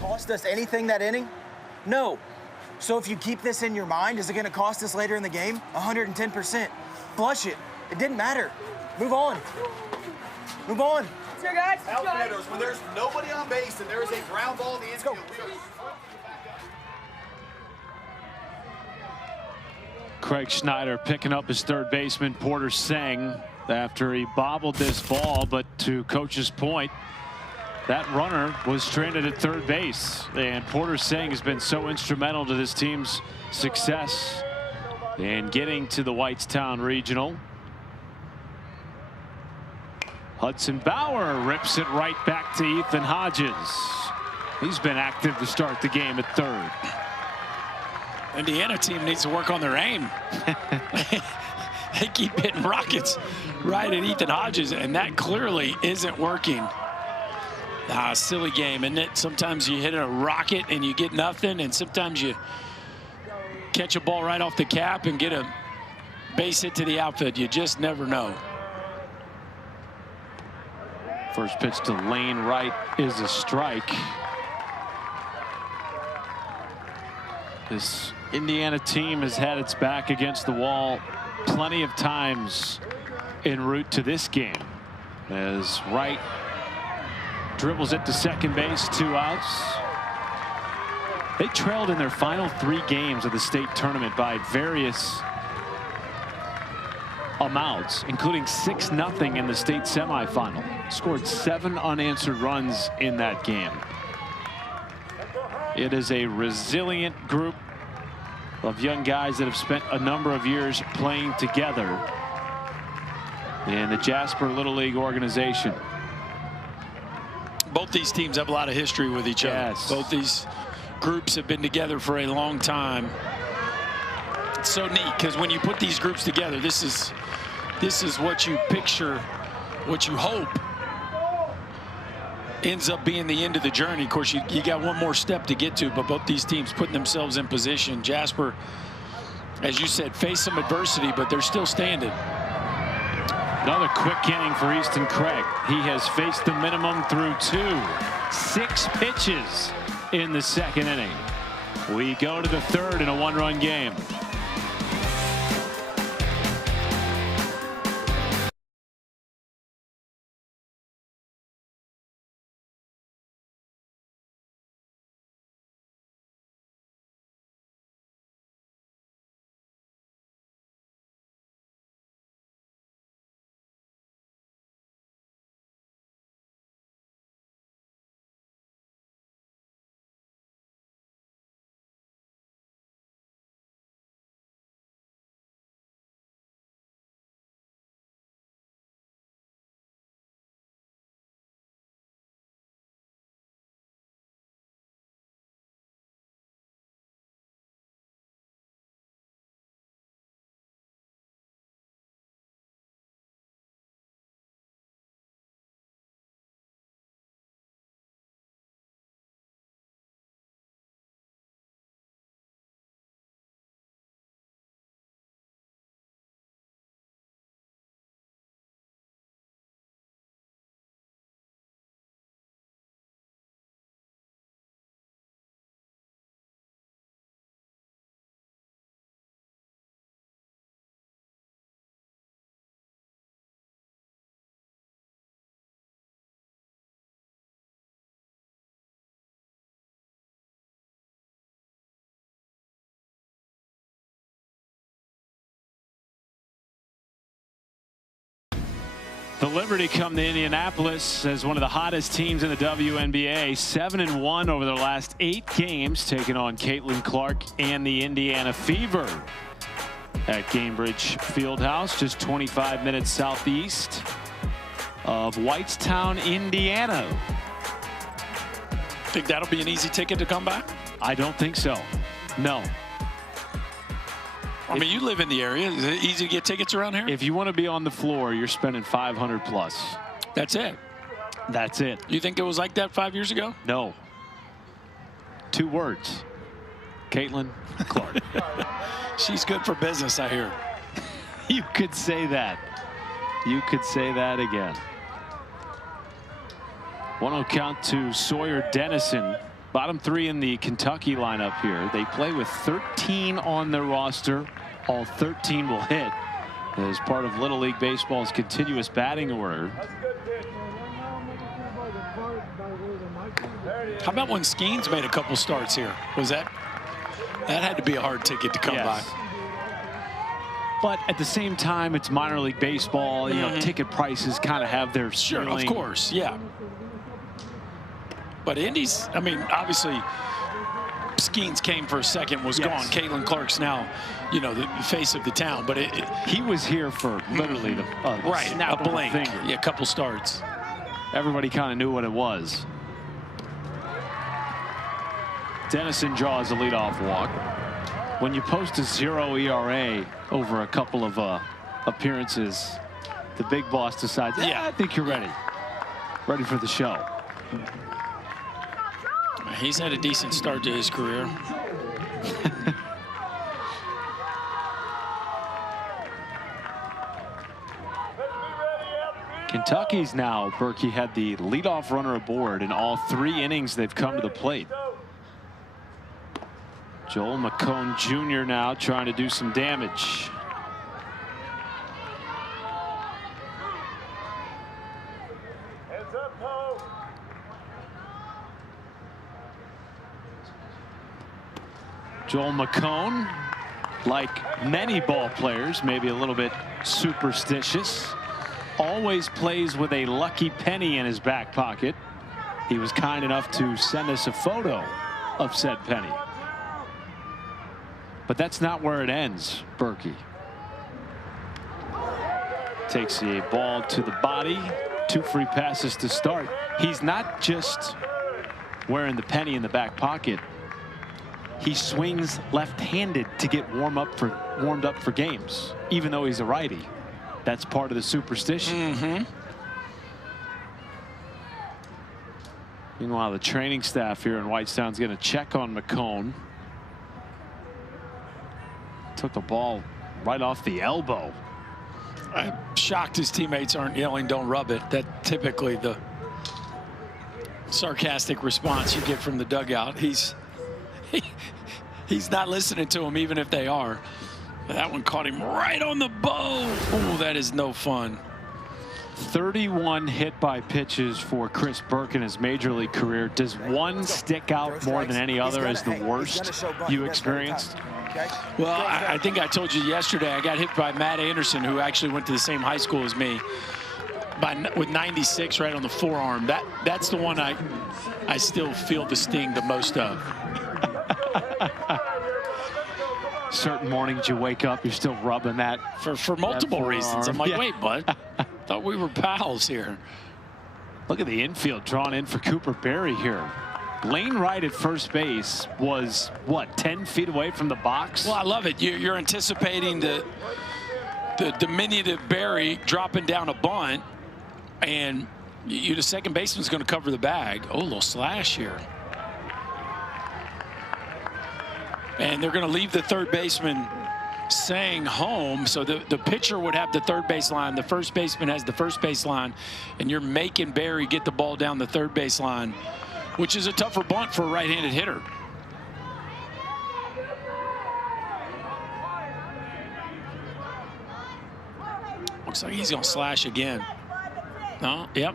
Cost us anything that inning? No. So if you keep this in your mind, is it going to cost us later in the game? 110%. Flush it. It didn't matter. Move on. Move on. Let's go, guys. Outfielders, when there's nobody on base and there is a ground ball in the infield, Craig Schneider picking up his third baseman, Porter Seng, after he bobbled this ball, but to Coach's point, that runner was stranded at third base, and Porter Seng has been so instrumental to this team's success in getting to the Whitestown Regional. Hudson Bauer rips it right back to Ethan Hodges. He's been active to start the game at third. Indiana team needs to work on their aim. They keep hitting rockets right at Ethan Hodges, and that clearly isn't working. Silly game, isn't it? Sometimes you hit a rocket and you get nothing, and sometimes you catch a ball right off the cap and get a base hit to the outfield. You just never know. First pitch to lane right is a strike. This Indiana team has had its back against the wall plenty of times en route to this game. As Wright dribbles it to second base, 2 outs. They trailed in their final 3 games of the state tournament by various amounts, including 6-0 in the state semifinal. Scored 7 unanswered runs in that game. It is a resilient group of young guys that have spent a number of years playing together in the Jasper Little League organization. Both these teams have a lot of history with each other. Both these groups have been together for a long time. It's so neat because when you put these groups together, this is what you picture, what you hope ends up being the end of the journey. Of course, you got one more step to get to, but both these teams putting themselves in position. Jasper, as you said, faced some adversity, but they're still standing. Another quick inning for Easton Craig. He has faced the minimum through 6 pitches in the second inning. We go to the third in a 1-run game. The Liberty come to Indianapolis as one of the hottest teams in the WNBA. 7-1 over their last 8 games, taking on Caitlin Clark and the Indiana Fever at Gainbridge Fieldhouse, just 25 minutes southeast of Whitestown, Indiana. Think that'll be an easy ticket to come by? I don't think so. No. I mean, you live in the area. Is it easy to get tickets around here? If you want to be on the floor, you're spending $500 plus. That's it. That's it. You think it was like that 5 years ago? No. 2 words. Caitlin Clark. She's good for business, I hear. You could say that. You could say that again. 1-0 count to Sawyer Dennison. Bottom 3 in the Kentucky lineup here. They play with 13 on their roster. All 13 will hit as part of Little League Baseball's continuous batting order. How about when Skeens made a couple starts here? Was that had to be a hard ticket to come by? But at the same time, it's minor league baseball. You know, ticket prices kind of have their sure, ceiling. of course, yeah. But Indy's, I mean, obviously, Skeens came for a second, was gone. Caitlin Clark's now, you know, the face of the town. But he was here for literally the snap a blink. Of a finger. Yeah, a couple starts. Everybody kind of knew what it was. Dennison draws a leadoff walk. When you post a 0 ERA over a couple of appearances, the big boss decides, yeah, I think you're ready. Ready for the show. He's had a decent start to his career. Kentucky's now, Berkey, had the leadoff runner aboard in all 3 innings they've come to the plate. Joel McCone Jr. now trying to do some damage. Joel McCone, like many ball players, maybe a little bit superstitious, always plays with a lucky penny in his back pocket. He was kind enough to send us a photo of said penny. But that's not where it ends, Berkey. Takes a ball to the body, 2 free passes to start. He's not just wearing the penny in the back pocket. He swings left-handed to get warmed up for games, even though he's a righty. That's part of the superstition. Meanwhile, the training staff here in Whitestown's going to check on McCone. Took the ball right off the elbow. I'm shocked his teammates aren't yelling, "Don't rub it." That's typically the sarcastic response you get from the dugout. He's not listening to them, even if they are. That one caught him right on the bow. Oh, that is no fun. 31 hit by pitches for Chris Burke in his major league career. Does one stick out more than any other as the worst you experienced? Well, I think I told you yesterday, I got hit by Matt Anderson, who actually went to the same high school as me, with 96 right on the forearm. That's the one I still feel the sting the most of. Certain mornings you wake up, you're still rubbing that for multiple reasons. I'm like, wait, bud, thought we were pals here. Look at the infield drawn in for Cooper Berry here. Lane right at first base was, what, 10 feet away from the box? Well, I love it. You're anticipating the diminutive Berry dropping down a bunt, and the second baseman's going to cover the bag. Oh, a little slash here. And they're going to leave the third baseman saying home. So the pitcher would have the third base line. The first baseman has the first base line. And you're making Berry get the ball down the third base line, which is a tougher bunt for a right-handed hitter. Looks like he's going to slash again. No, yep.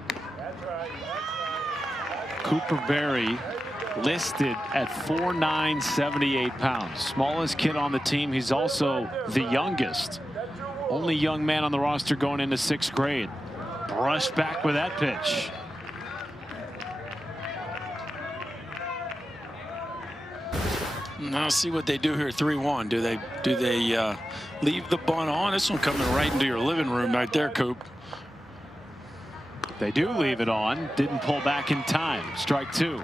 Cooper Berry listed at 4'9", 78 pounds. Smallest kid on the team. He's also the youngest. Only young man on the roster going into 6th grade. Brushed back with that pitch. Now see what they do here. 3-1. Do they leave the bunt on? This one coming right into your living room right there, Coop. They do leave it on. Didn't pull back in time. Strike 2.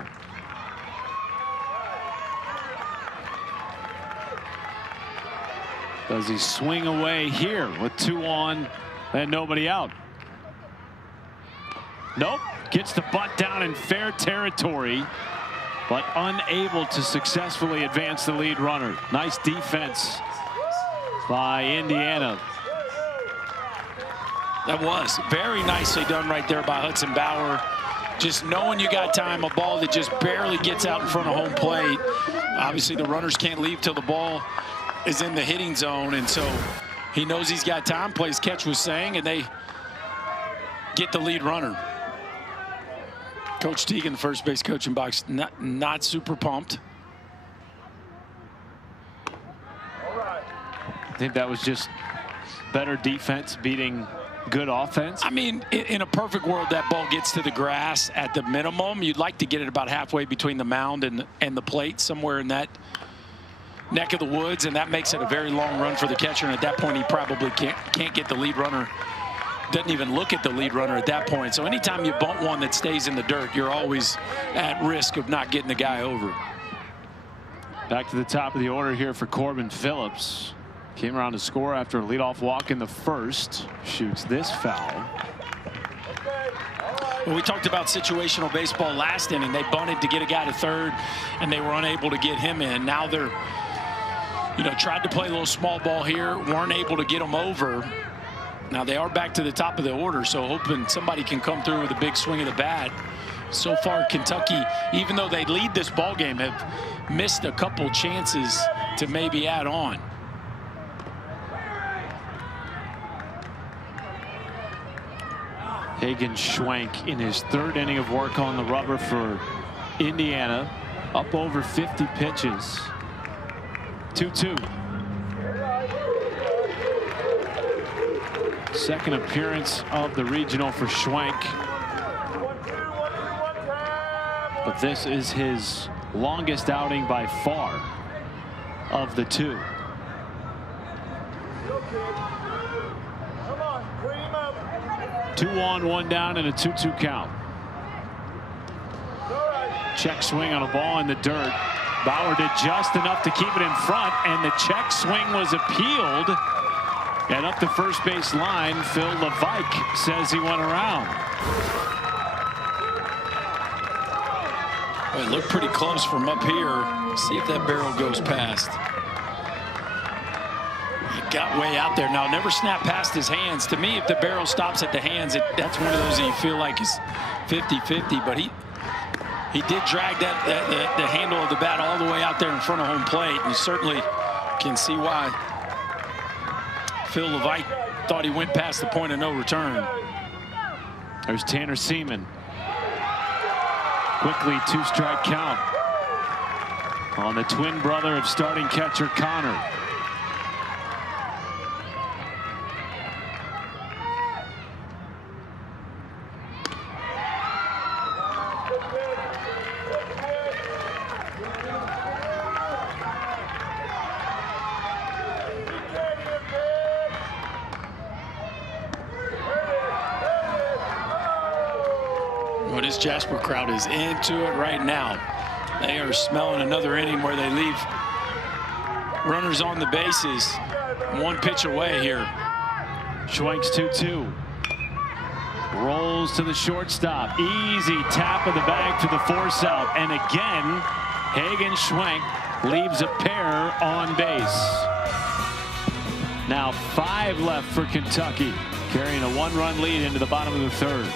Does he swing away here with 2 on and nobody out? Nope. Gets the bunt down in fair territory, but unable to successfully advance the lead runner. Nice defense by Indiana. That was very nicely done right there by Hudson Bauer. Just knowing you got time, a ball that just barely gets out in front of home plate. Obviously, the runners can't leave till the ball is in the hitting zone, and so he knows he's got time, plays catch with Sang, and they get the lead runner. Coach Teagan, the first base coaching box, not super pumped. I think that was just better defense beating good offense. I mean, in a perfect world, that ball gets to the grass at the minimum. You'd like to get it about halfway between the mound and the plate, somewhere in that neck of the woods, and that makes it a very long run for the catcher. And at that point, he probably can't get the lead runner. Doesn't even look at the lead runner at that point. So anytime you bunt one that stays in the dirt, you're always at risk of not getting the guy over. Back to the top of the order here for Corbin Phillips. Came around to score after a leadoff walk in the first. Shoots this foul. Well, we talked about situational baseball last inning. They bunted to get a guy to third, and they were unable to get him in. Now they're, tried to play a little small ball here, weren't able to get him over. Now they are back to the top of the order, so hoping somebody can come through with a big swing of the bat. So far, Kentucky, even though they lead this ball game, have missed a couple chances to maybe add on. Hagen Schwenk in his third inning of work on the rubber for Indiana. Up over 50 pitches. 2-2. Second appearance of the regional for Schwenk. But this is his longest outing by far of the two. 2 on, 1 down, and a 2-2 count. Check swing on a ball in the dirt. Bauer did just enough to keep it in front, and the check swing was appealed. And up the first base line, Phil Levike says he went around. Well, it looked pretty close from up here. See if that barrel goes past. It got way out there. Now, never snapped past his hands. To me, if the barrel stops at the hands, that's one of those that you feel like is 50-50. But he did drag the handle of the bat all the way out there in front of home plate. And you certainly can see why Phil Levike thought he went past the point of no return. There's Tanner Seaman. Quickly 2-strike count on the twin brother of starting catcher Connor. Well, this Jasper crowd is into it right now. They are smelling another inning where they leave runners on the bases. One pitch away here. Schwenk's 2-2. Rolls to the shortstop. Easy tap of the bag to the force out. And again, Hagen Schwenk leaves a pair on base. Now 5 left for Kentucky, carrying a 1-run lead into the bottom of the third.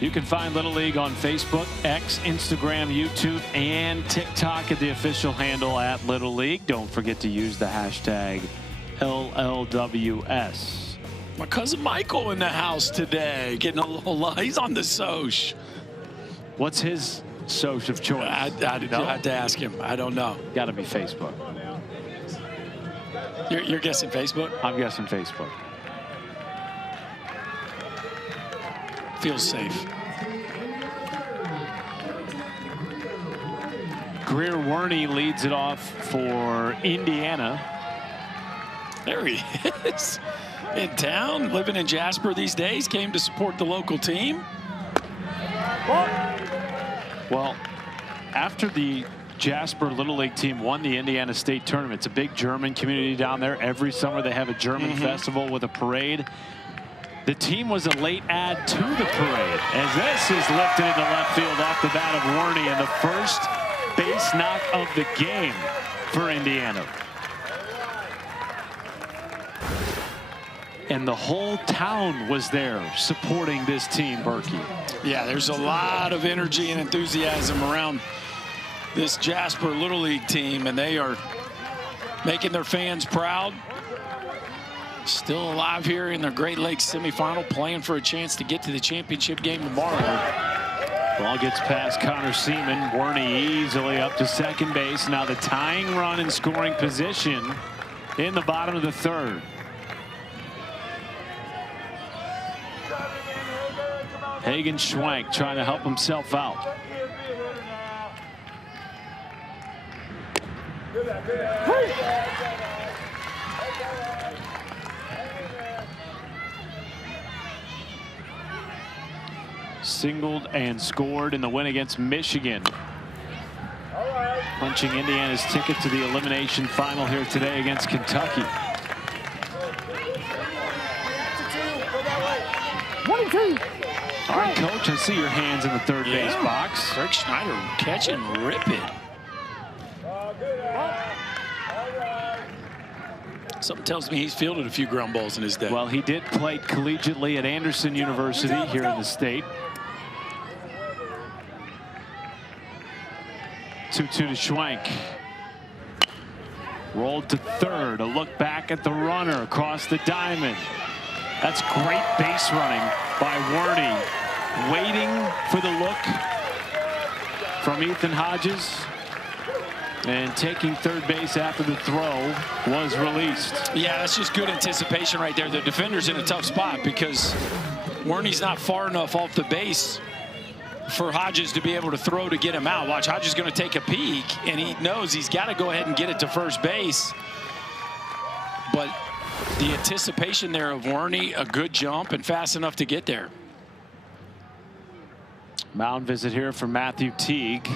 You can find Little League on Facebook, X, Instagram, YouTube, and TikTok at the official handle at Little League. Don't forget to use the hashtag LLWS. My cousin Michael in the house today, getting a little, he's on the Soch. What's his social of choice? I have to ask him. I don't know. Got to be Facebook. You're guessing Facebook? I'm guessing Facebook. Feels safe. Greer Werney leads it off for Indiana. There he is. In town, living in Jasper these days, came to support the local team. Well, after the Jasper Little League team won the Indiana State Tournament, it's a big German community down there. Every summer they have a German festival with a parade. The team was a late add to the parade, as this is lifted into left field off the bat of Werney, and the first base knock of the game for Indiana. And the whole town was there supporting this team, Berkey. Yeah, there's a lot of energy and enthusiasm around this Jasper Little League team, and they are making their fans proud. Still alive here in their Great Lakes semifinal, playing for a chance to get to the championship game tomorrow. Ball gets past Connor Seaman. Werney easily up to second base. Now the tying run in scoring position in the bottom of the third. Hagen Schwank trying to help himself out. Singled and scored in the win against Michigan. Punching Indiana's ticket to the elimination final here today against Kentucky. 1-2. All right, Coach, I see your hands in the third base box. Greg Schneider catch and rip it. Something tells me he's fielded a few ground balls in his day. Well, he did play collegiately at Anderson University here in the state. 2-2 to Schwank. Rolled to third. A look back at the runner across the diamond. That's great base running by Werney. Waiting for the look from Ethan Hodges. And taking third base after the throw was released. Yeah, that's just good anticipation right there. The defender's in a tough spot because Werney's not far enough off the base for Hodges to be able to throw to get him out. Watch, Hodges is going to take a peek, and he knows he's got to go ahead and get it to first base. But the anticipation there of Werney, a good jump and fast enough to get there. Mound visit here for Matthew Teague.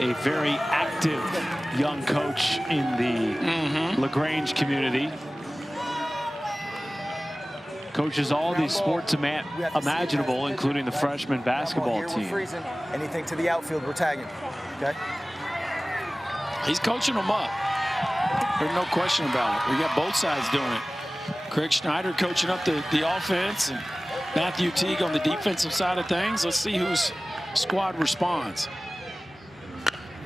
A very active young coach in the LaGrange community. Coaches all these sports imaginable, including the freshman basketball team. Anything to the outfield, we're tagging. Okay. He's coaching them up. There's no question about it. We got both sides doing it. Craig Schneider coaching up the offense, and Matthew Teague on the defensive side of things. Let's see whose squad responds.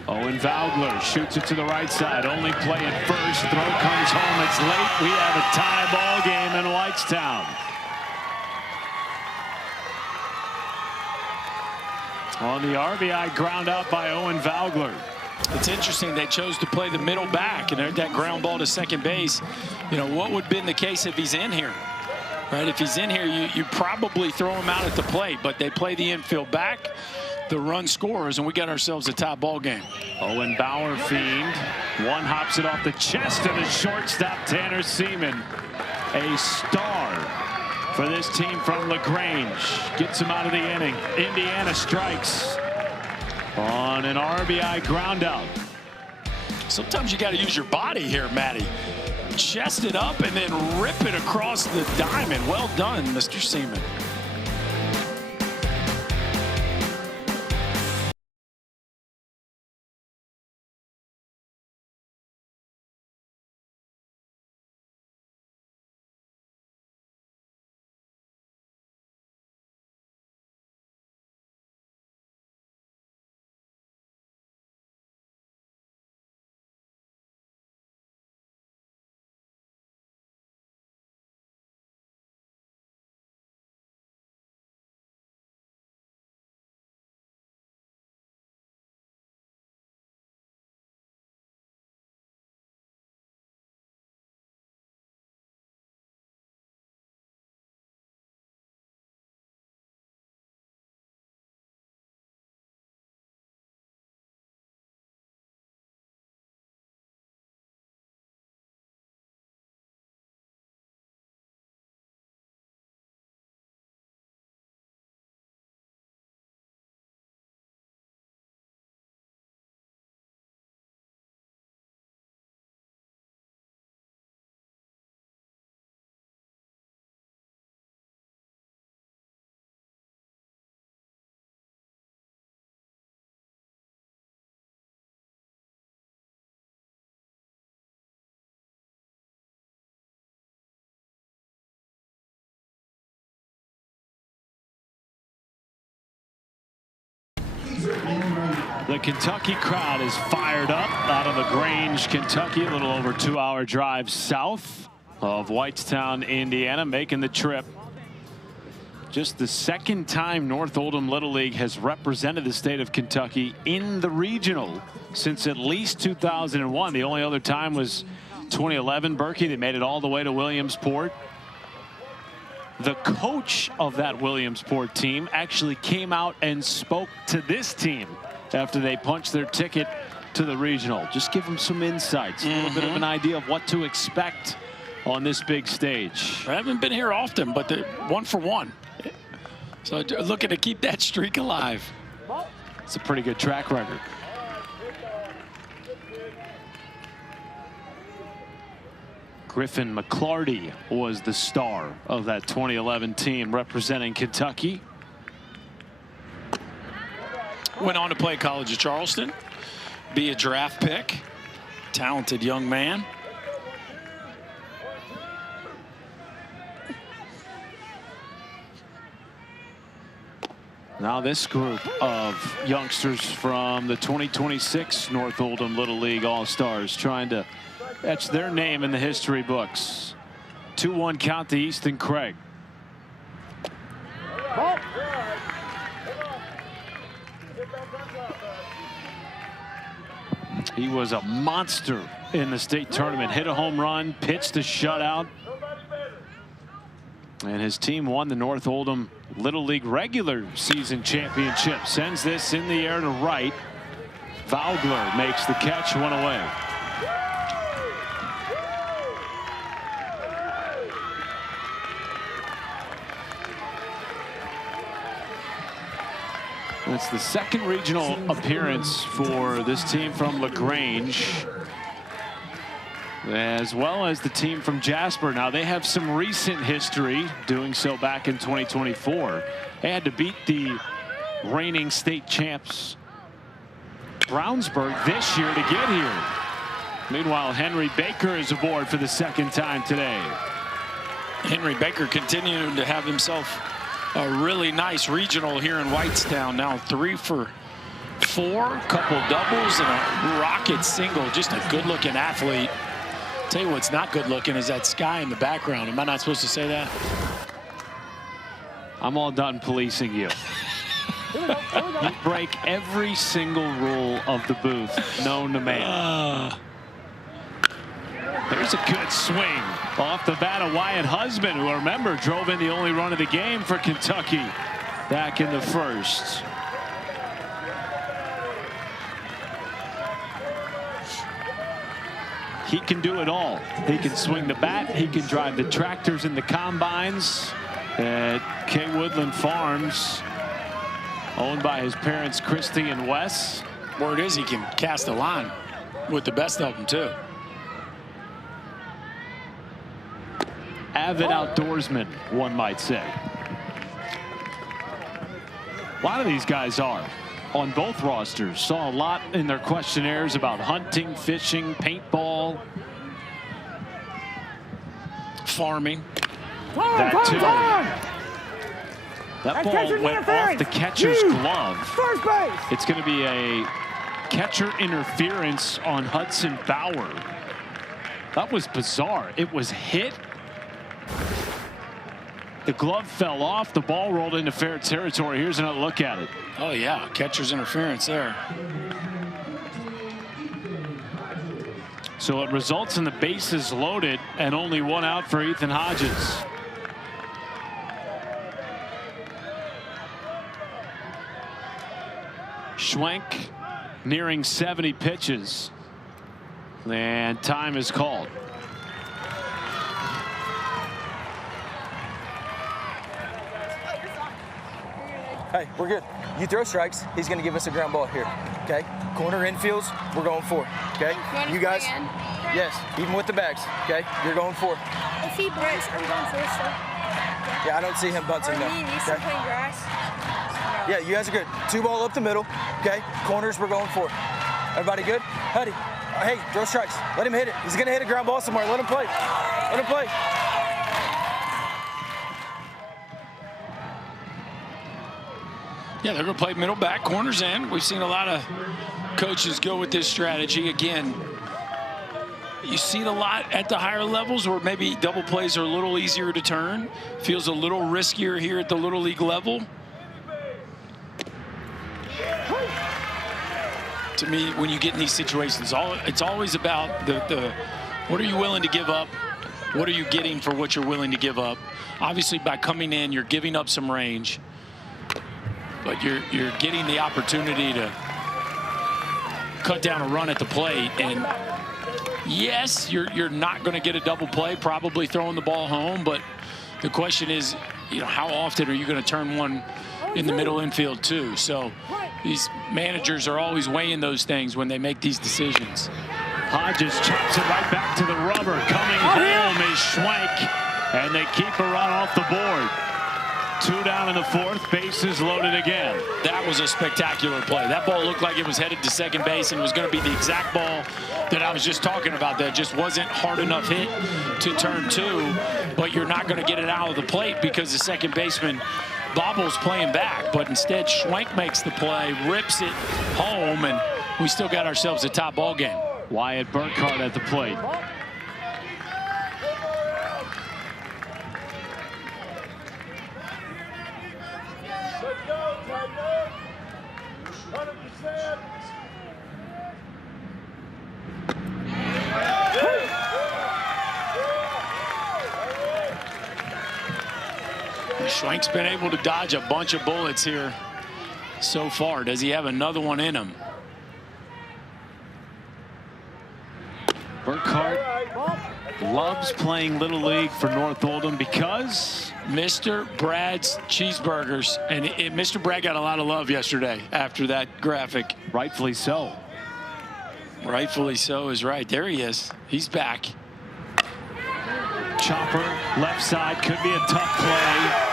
Owen Vogler shoots it to the right side. Only play at first. Throw comes home. It's late. We have a tie ball game in Whitestown. On the RBI ground out by Owen Vogler. It's interesting they chose to play the middle back and there's that ground ball to second base. You know, what would have been the case if he's in here? Right? If he's in here, you probably throw him out at the plate, but they play the infield back. The run scores, and we got ourselves a tie ball game. Owen Bauer fiend. One hops it off the chest of the shortstop, Tanner Seaman. A star for this team from LaGrange. Gets him out of the inning. Indiana strikes on an RBI ground out. Sometimes you got to use your body here, Matty. Chest it up and then rip it across the diamond. Well done, Mr. Seaman. The Kentucky crowd is fired up out of the Grange, Kentucky, a little over 2-hour drive south of Whitestown, Indiana, making the trip. Just the second time North Oldham Little League has represented the state of Kentucky in the regional since at least 2001. The only other time was 2011, Berkey. They made it all the way to Williamsport. The coach of that Williamsport team actually came out and spoke to this team after they punched their ticket to the regional. Just give them some insights, a little bit of an idea of what to expect on this big stage. I haven't been here often, but they're 1 for 1. So looking to keep that streak alive. It's a pretty good track record. Griffin McClarty was the star of that 2011 team representing Kentucky. Went on to play college at Charleston, be a draft pick, talented young man. Now this group of youngsters from the 2026 North Oldham Little League All-Stars trying to etch their name in the history books. 2-1 count to Easton Craig. He was a monster in the state tournament. Hit a home run, pitched a shutout. And his team won the North Oldham Little League regular season championship. Sends this in the air to right. Vogler makes the catch, one away. It's the second regional appearance for this team from LaGrange, as well as the team from Jasper. Now they have some recent history doing so back in 2024. They had to beat the reigning state champs Brownsburg this year to get here. Meanwhile, Henry Baker is aboard for the second time today. Henry Baker continuing to have himself a really nice regional here in Whitestown. Now 3 for 4, couple doubles and a rocket single. Just a good looking athlete. Tell you what's not good looking is that sky in the background. Am I not supposed to say that? I'm all done policing you. You break every single rule of the booth known to man. There's a good swing off the bat of Wyatt Husband, who, remember, drove in the only run of the game for Kentucky back in the first. He can do it all. He can swing the bat. He can drive the tractors and the combines at K Woodland Farms, owned by his parents, Christy and Wes. Word is he can cast a line with the best of them, too. Avid outdoorsman, one might say. A lot of these guys are on both rosters. Saw a lot in their questionnaires about hunting, fishing, paintball, farming. That too. That ball went off the catcher's glove. First base. It's going to be a catcher interference on Hudson Bauer. That was bizarre. It was hit. The glove fell off. The ball rolled into fair territory. Here's another look at it. Oh, yeah. Catcher's interference there. So it results in the bases loaded and only one out for Ethan Hodges. Schwenk nearing 70 pitches. And time is called. Hey, we're good. You throw strikes, he's going to give us a ground ball here. Okay? Corner infields, we're going for. Okay? You guys? Yes, even with the bags. Okay? You're going for. If he bunts, I'm going for it, sir. Yeah, I don't see him bunting though. Okay? Playing grass. Yeah, you guys are good. 2 ball up the middle. Okay? Corners, we're going for. Everybody good? Huddy. Hey, throw strikes. Let him hit it. He's going to hit a ground ball somewhere. Let him play. Let him play. Yeah, they're going to play middle back, corners in. We've seen a lot of coaches go with this strategy. Again, you see it a lot at the higher levels where maybe double plays are a little easier to turn. Feels a little riskier here at the Little League level. To me, when you get in these situations, it's always about the what are you willing to give up? What are you getting for what you're willing to give up? Obviously, by coming in, you're giving up some range, but you're getting the opportunity to cut down a run at the plate. And yes, you're not going to get a double play, probably throwing the ball home, but the question is, how often are you going to turn one in the middle infield too? So these managers are always weighing those things when they make these decisions. Hodges chops it right back to the rubber. Coming home is Schwank, and they keep a run off the board. 2 down in the 4th, bases loaded again. That was a spectacular play. That ball looked like it was headed to second base and was going to be the exact ball that I was just talking about. That just wasn't hard enough hit to turn 2, but you're not going to get it out of the plate because the second baseman Bobble's playing back, but instead Schwank makes the play, rips it home, and we still got ourselves a top ball game. Wyatt Burkhardt at the plate. Schwank's been able to dodge a bunch of bullets here so far. Does he have another one in him? Burkhardt loves playing Little League for North Oldham because Mr. Brad's Cheeseburgers. And Mr. Brad got a lot of love yesterday after that graphic. Rightfully so. Rightfully so is right. There he is. He's back. Chopper, left side, could be a tough play.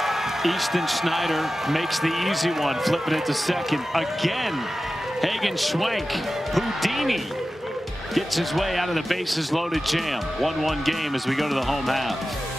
Easton Schneider makes the easy one, flipping it to second. Again, Hagen Schwank, Houdini, gets his way out of the bases loaded jam. 1-1 game as we go to the home half.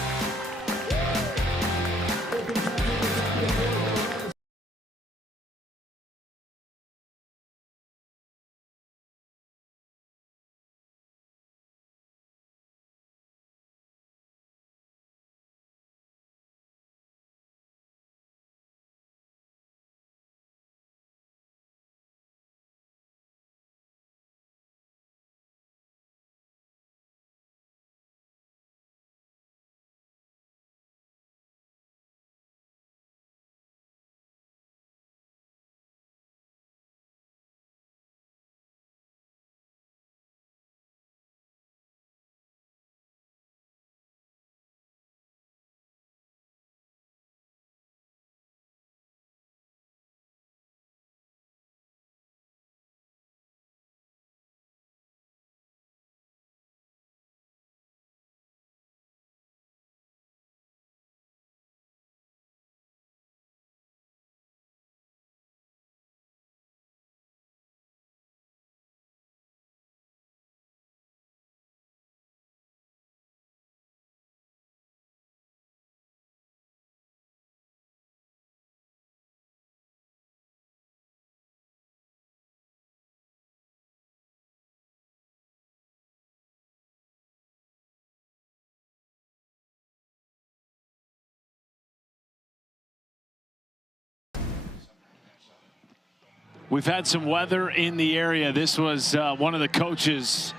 We've had some weather in the area. This was one of the coaches'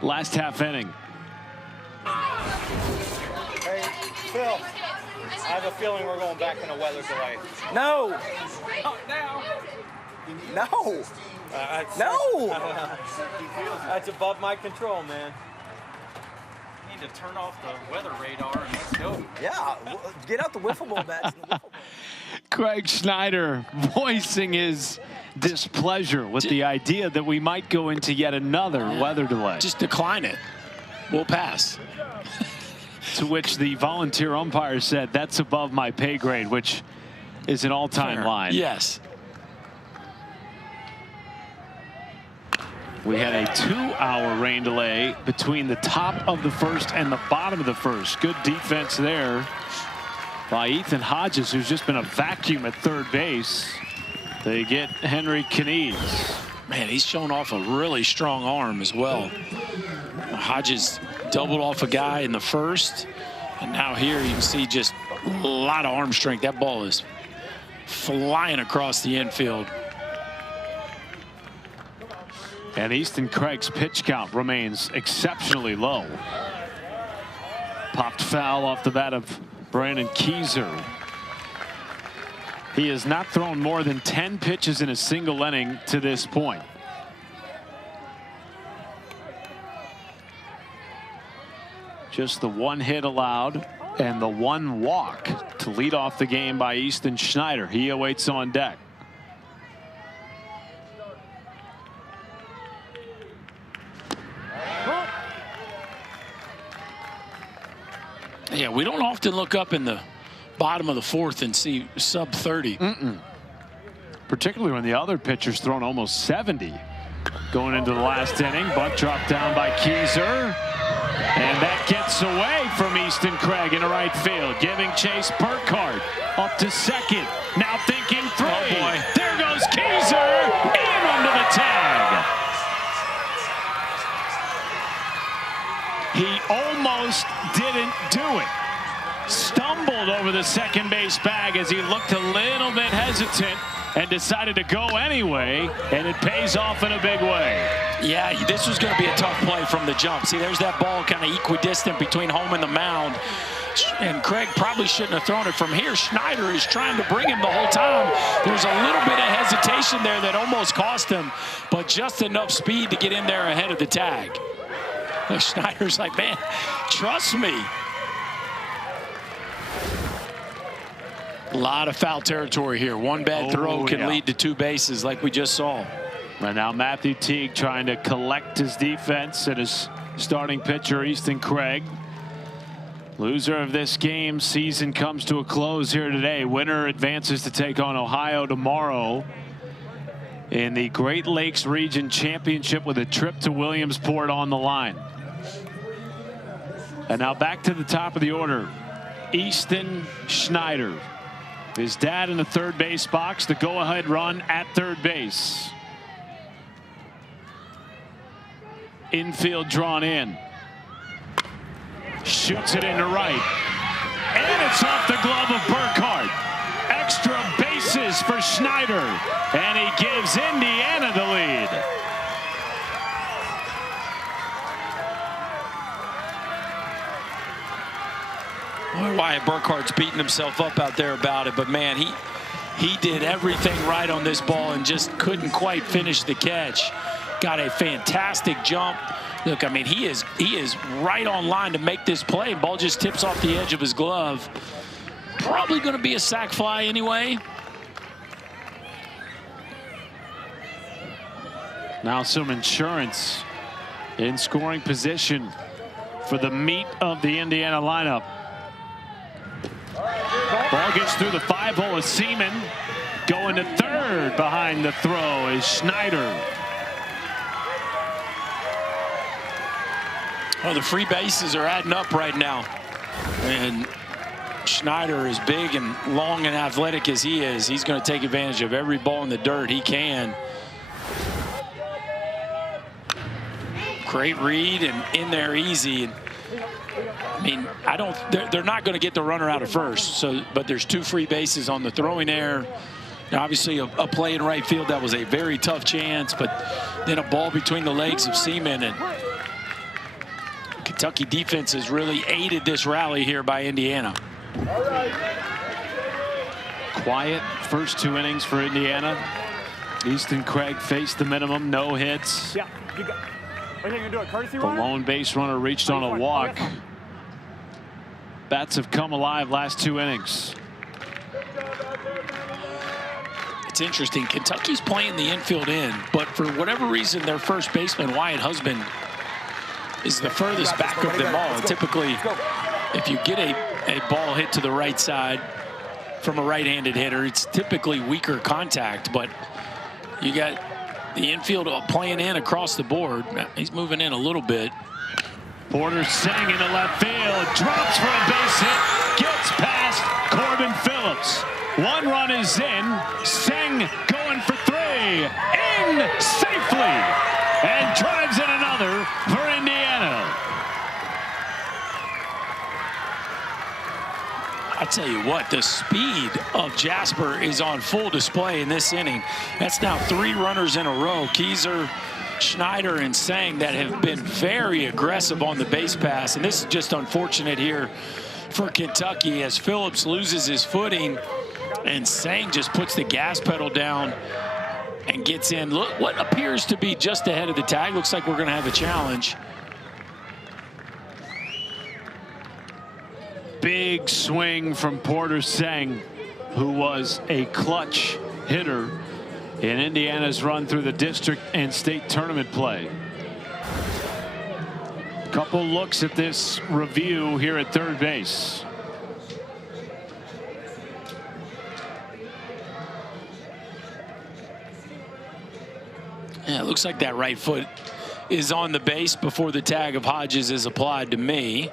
last half inning. Hey, Phil, I have a feeling we're going back in a weather delay. No. No. No. That's above my control, man. I need to turn off the weather radar and let's go. Yeah, get out the wiffle ball bats. Craig Schneider voicing his displeasure with the idea that we might go into yet another weather delay. Just decline it. We'll pass. To which the volunteer umpire said, that's above my pay grade, which is an all-time line. Yes. We had a 2-hour rain delay between the top of the first and the bottom of the first. Good defense there by Ethan Hodges, who's just been a vacuum at third base. They get Henry Knies. Man, he's shown off a really strong arm as well. Hodges doubled off a guy in the first, and now here you can see just a lot of arm strength. That ball is flying across the infield. And Easton Craig's pitch count remains exceptionally low. Popped foul off the bat of Brandon Keyser. He has not thrown more than 10 pitches in a single inning to this point. Just the one hit allowed and the one walk to lead off the game by Easton Schneider. He awaits on deck. Yeah, we don't often look up in the bottom of the fourth and see sub 30. Particularly when the other pitcher's thrown almost 70 going into the last inning. Bunt dropped down by Keyser. And that gets away from Easton Craig into right field, giving chase Burkhardt up to second. Now thinking three. Oh boy. There goes Keyser in under the tag. He almost didn't do it. Stumbled over the second base bag as he looked a little bit hesitant and decided to go anyway, and it pays off in a big way. Yeah, this was going to be a tough play from the jump. See, there's that ball kind of equidistant between home and the mound, and Craig probably shouldn't have thrown it from here. Schneider is trying to bring him the whole time. There's a little bit of hesitation there that almost cost him, but just enough speed to get in there ahead of the tag. Schneider's like, man, trust me. A lot of foul territory here. One bad throw can lead to two bases like we just saw. And now Matthew Teague trying to collect his defense and his starting pitcher, Easton Craig. Loser of this game, season comes to a close here today. Winner advances to take on Ohio tomorrow in the Great Lakes Region Championship with a trip to Williamsport on the line. And now back to the top of the order. Easton Schneider. His dad in the third base box, the go-ahead run at third base. Infield drawn in. Shoots it into right. And it's off the glove of Burkhardt. Extra bases for Schneider. And he gives Indiana the lead. Boy, Wyatt Burkhardt's beating himself up out there about it, but man, he did everything right on this ball and just couldn't quite finish the catch. Got a fantastic jump. Look, I mean, he is right on line to make this play. Ball just tips off the edge of his glove. Probably going to be a sac fly anyway. Now some insurance in scoring position for the meat of the Indiana lineup. Ball gets through the 5-hole of Seaman. Going to third behind the throw is Schneider. Well, the free bases are adding up right now. And Schneider, as big and long and athletic as he is, he's going to take advantage of every ball in the dirt he can. Great read and in there easy. I mean, they're not going to get the runner out of first, but there's two free bases on the throwing error. Now, obviously a play in right field that was a very tough chance, but then a ball between the legs of Seaman, and Kentucky defense has really aided this rally here by Indiana. Quiet first two innings for Indiana. Easton Craig faced the minimum, no hits. Yeah, you got. Are you gonna do a courtesy The runner? lone base runner reached on a walk. Bats have come alive last two innings. It's interesting. Kentucky's playing the infield in, but for whatever reason, their first baseman, Wyatt Husband, is the furthest back of them all. And typically, if you get a ball hit to the right side from a right-handed hitter, it's typically weaker contact, but you got the infield playing in across the board. He's moving in a little bit. Porter sitting into left field, drops for a base hit, gets past Corbin Phillips. One run is in. Seng going for three. In safely. And drives in another for Indiana. I tell you what, the speed of Jasper is on full display in this inning. That's now 3 runners in a row. Keyser, Schneider, and Seng that have been very aggressive on the base pass. And this is just unfortunate here for Kentucky as Phillips loses his footing and Seng just puts the gas pedal down and gets in. Look, what appears to be just ahead of the tag. Looks like we're going to have a challenge. Big swing from Porter Seng, who was a clutch hitter in Indiana's run through the district and state tournament play. Couple looks at this review here at third base. Yeah, it looks like that right foot is on the base before the tag of Hodges is applied to me.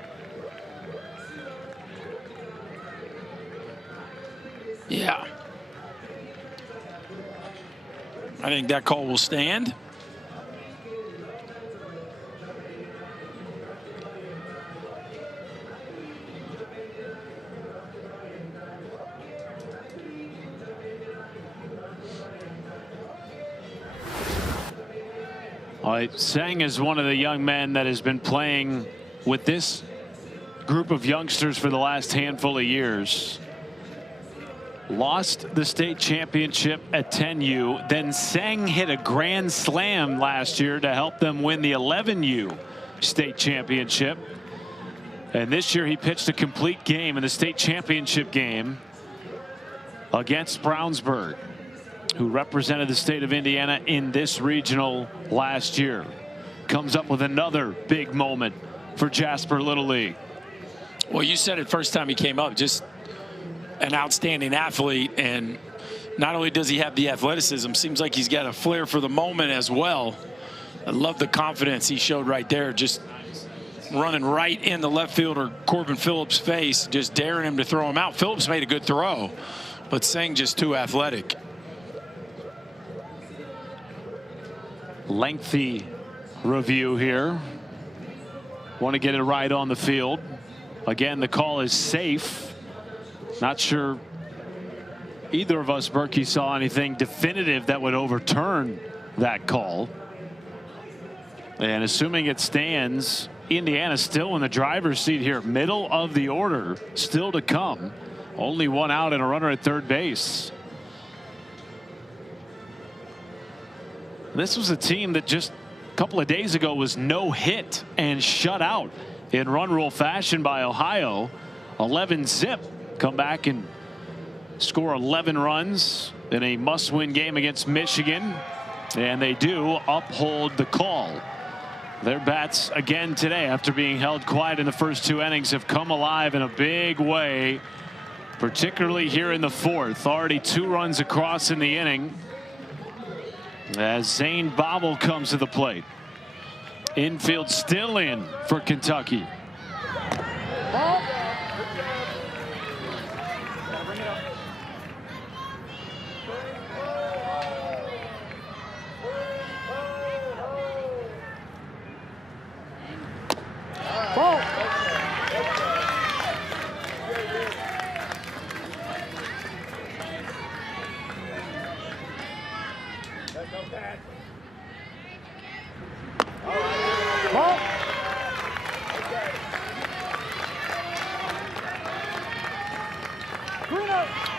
Yeah. I think that call will stand. All right, Seng is one of the young men that has been playing with this group of youngsters for the last handful of years. Lost the state championship at 10U. Then Seng hit a grand slam last year to help them win the 11U state championship. And this year he pitched a complete game in the state championship game against Brownsburg, who represented the state of Indiana in this regional last year. Comes up with another big moment for Jasper Little League. Well, you said it first time he came up, just an outstanding athlete, and not only does he have the athleticism, seems like he's got a flair for the moment as well. I love the confidence he showed right there, just running right in the left fielder Corbin Phillips' face, just daring him to throw him out. Phillips made a good throw, but Seng just too athletic. Lengthy review here. Want to get it right on the field. Again, the call is safe. Not sure either of us, Berkey, saw anything definitive that would overturn that call. And assuming it stands, Indiana still in the driver's seat here. Middle of the order still to come. Only one out and a runner at third base. This was a team that just a couple of days ago was no hit and shut out in run rule fashion by Ohio. 11-zip. Come back and score 11 runs in a must-win game against Michigan, and they do uphold the call. Their bats again today, after being held quiet in the first 2 innings, have come alive in a big way, particularly here in the fourth. Already 2 runs across in the inning as Zane Bobble comes to the plate. Infield still in for Kentucky.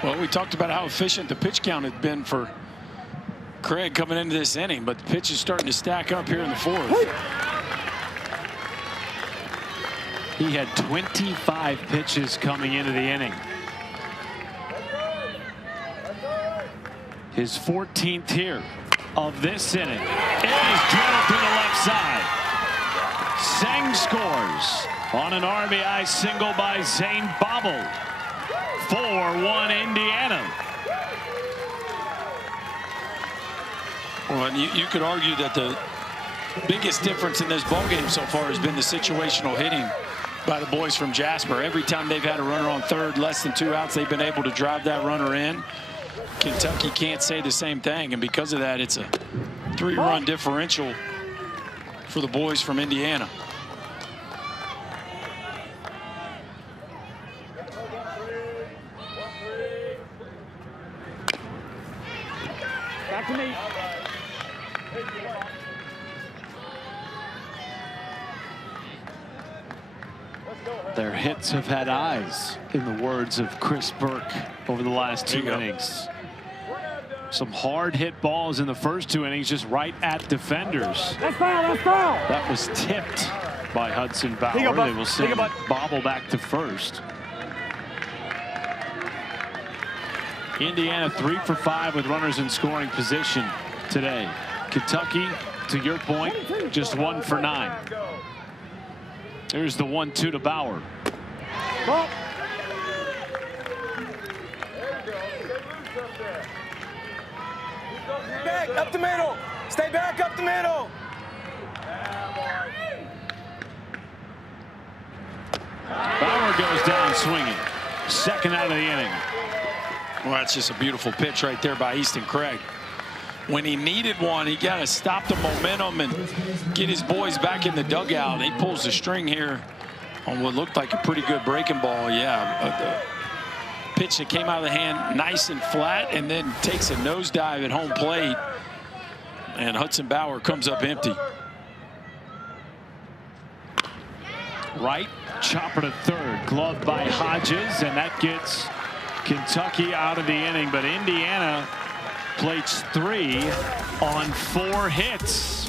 Well, we talked about how efficient the pitch count had been for Craig coming into this inning, but the pitch is starting to stack up here in the fourth. He had 25 pitches coming into the inning. His 14th here of this inning. It is drilled to the left side. Seng scores on an RBI single by Zane Bobble. 4-1 Indiana. Well, and you could argue that the biggest difference in this ballgame so far has been the situational hitting by the boys from Jasper. Every time they've had a runner on third, less than 2 outs, they've been able to drive that runner in. Kentucky can't say the same thing, and because of that, it's a 3-run differential for the boys from Indiana. Back to me. Their hits have had eyes, in the words of Chris Burke, over the last 2 innings. Some hard hit balls in the first 2 innings, just right at defenders. That's foul, that's foul. That was tipped by Hudson Bauer. They will send Bobble back to first. Indiana 3 for 5 with runners in scoring position today. Kentucky, to your point, just 1 for 9. There's the 1-2 to Bauer. Back, up the middle. Stay back, up the middle. Bauer goes down swinging. Second out of the inning. Well, that's just a beautiful pitch right there by Easton Craig. When he needed one, he got to stop the momentum and get his boys back in the dugout. He pulls the string here on what looked like a pretty good breaking ball. Yeah, the pitch that came out of the hand nice and flat, and then takes a nosedive at home plate. And Hudson Bauer comes up empty. Right, chopper to third, gloved by Hodges, and that gets Kentucky out of the inning. But Indiana plates 3 on 4 hits.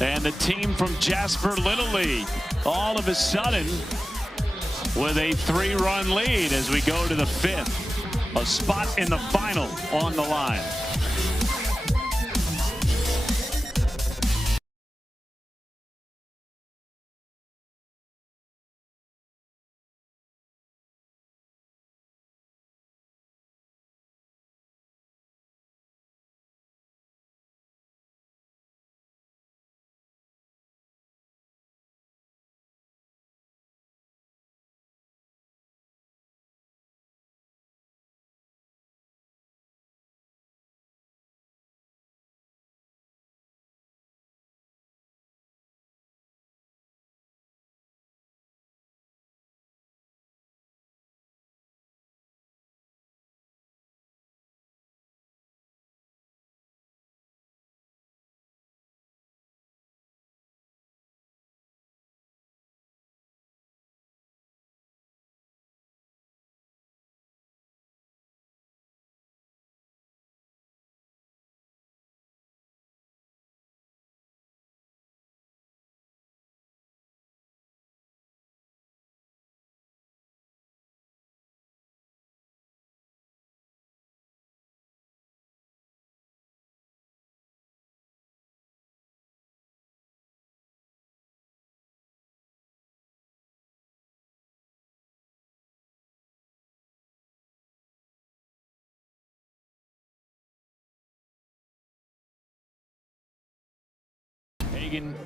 And the team from Jasper Little League all of a sudden with a 3-run lead as we go to the 5th. A spot in the final on the line.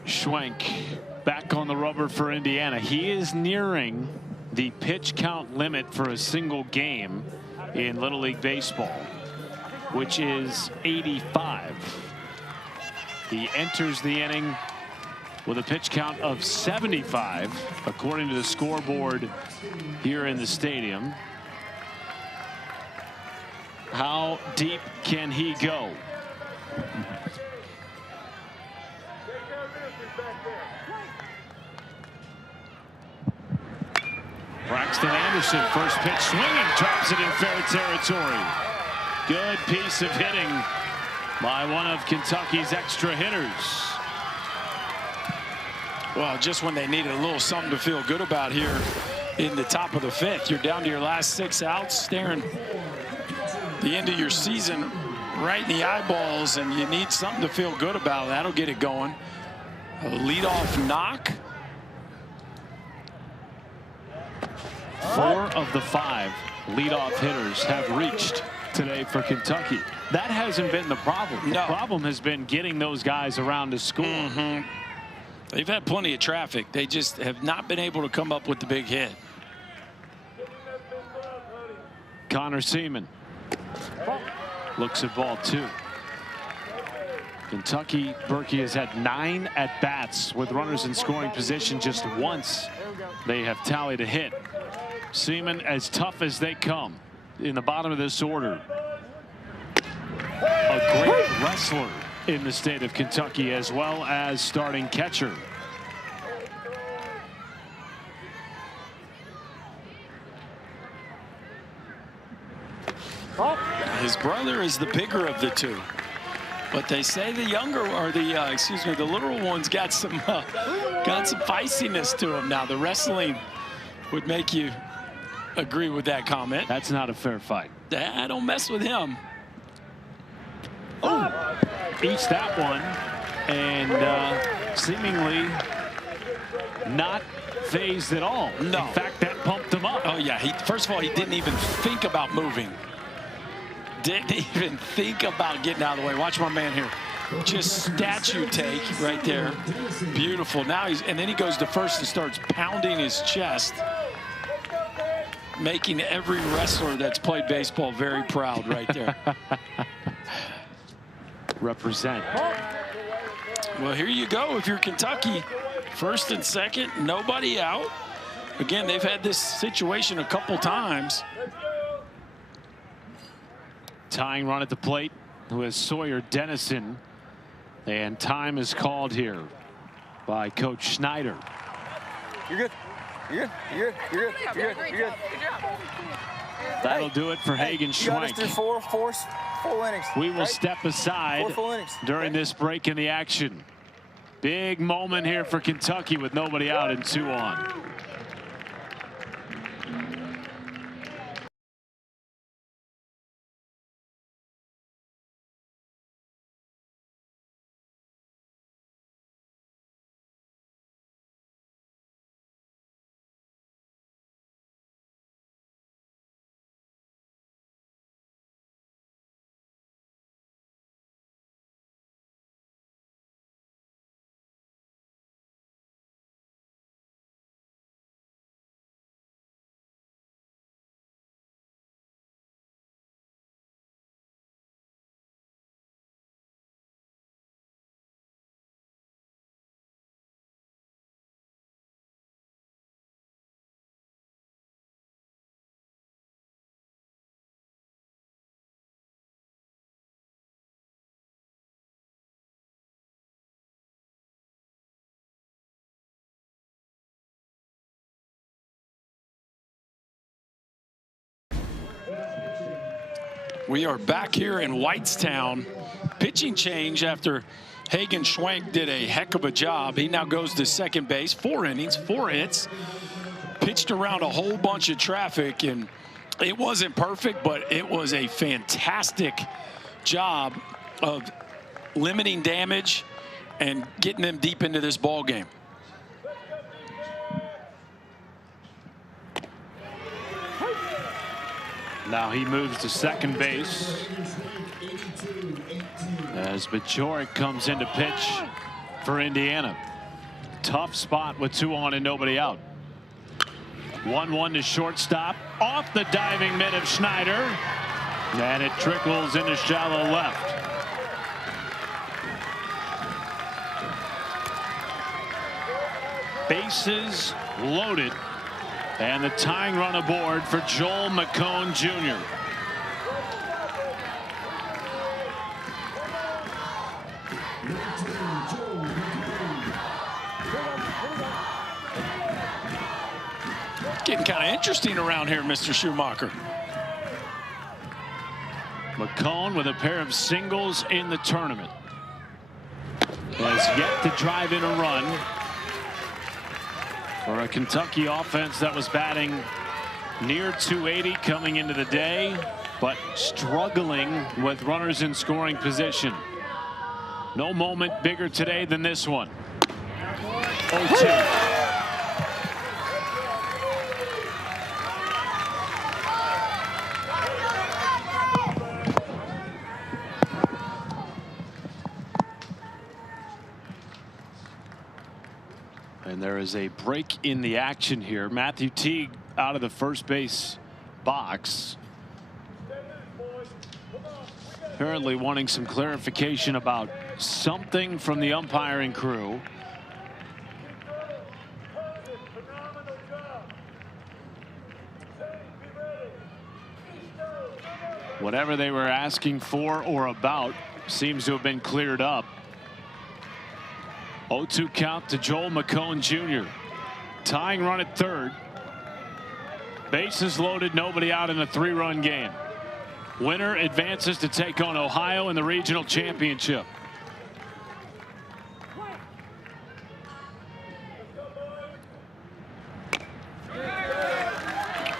Schwenk back on the rubber for Indiana. He is nearing the pitch count limit for a single game in Little League Baseball, which is 85. He enters the inning with a pitch count of 75, according to the scoreboard here in the stadium. How deep can he go? Braxton Anderson, first pitch swinging, drops it in fair territory. Good piece of hitting by one of Kentucky's extra hitters. Well, just when they needed a little something to feel good about here in the top of the 5th. You're down to your last 6 outs, staring the end of your season right in the eyeballs, and you need something to feel good about. That'll get it going. A leadoff knock. 4 of the 5 leadoff hitters have reached today for Kentucky. That hasn't been the problem. The problem has been getting those guys around to score. They've had plenty of traffic. They just have not been able to come up with the big hit. Connor Seaman looks at ball 2. Kentucky, Berkey has had 9 at-bats with runners in scoring position. Just once they have tallied a hit. Seaman as tough as they come in the bottom of this order. A great wrestler in the state of Kentucky, as well as starting catcher. His brother is the bigger of the 2. But they say the younger, or the excuse me, the little one's got some feistiness to him now. The wrestling would make you agree with that comment. That's not a fair fight. I don't mess with him. Oh, eats that one, and seemingly not phased at all. No. In fact, that pumped him up. Oh yeah. First of all, he didn't even think about moving. Didn't even think about getting out of the way. Watch my man here. Just statue take right there. Beautiful. Now and then he goes to first and starts pounding his chest, making every wrestler that's played baseball very proud right there. Represent. Well, here you go. If you're Kentucky, first and second, nobody out. Again, they've had this situation a couple times. Tying run at the plate with Sawyer Dennison, and time is called here by Coach Schneider. You're good. You're good. You're good. You're good. You're good. You're good. That'll do it for Hagen You got us Schwenk. through four full innings. We will right? step aside 4 full innings. during this break in the action. Big moment here for Kentucky with nobody out and 2 on. We are back here in Whitestown. Pitching change after Hagen Schwenk did a heck of a job. He now goes to second base. 4 innings, 4 hits. Pitched around a whole bunch of traffic, and it wasn't perfect, but it was a fantastic job of limiting damage and getting them deep into this ball game. Now he moves to second base as Bajorek comes in to pitch for Indiana. Tough spot with 2 on and nobody out. 1-1 to shortstop, off the diving mitt of Schneider, and it trickles into shallow left. Bases loaded, and the tying run aboard for Joel McCone Jr. Getting kind of interesting around here, Mr. Schumacher. McCone with a pair of singles in the tournament. Has yet to drive in a run for a Kentucky offense that was batting near 280 coming into the day, but struggling with runners in scoring position. No moment bigger today than this one. 0-2. And there is a break in the action here. Matthew Teague out of the first base box. Apparently wanting some clarification about something from the umpiring crew. Whatever they were asking for or about seems to have been cleared up. 0-2 count to Joel McCone Jr. Tying run at third. Bases loaded, nobody out in a 3-run game. Winner advances to take on Ohio in the regional championship.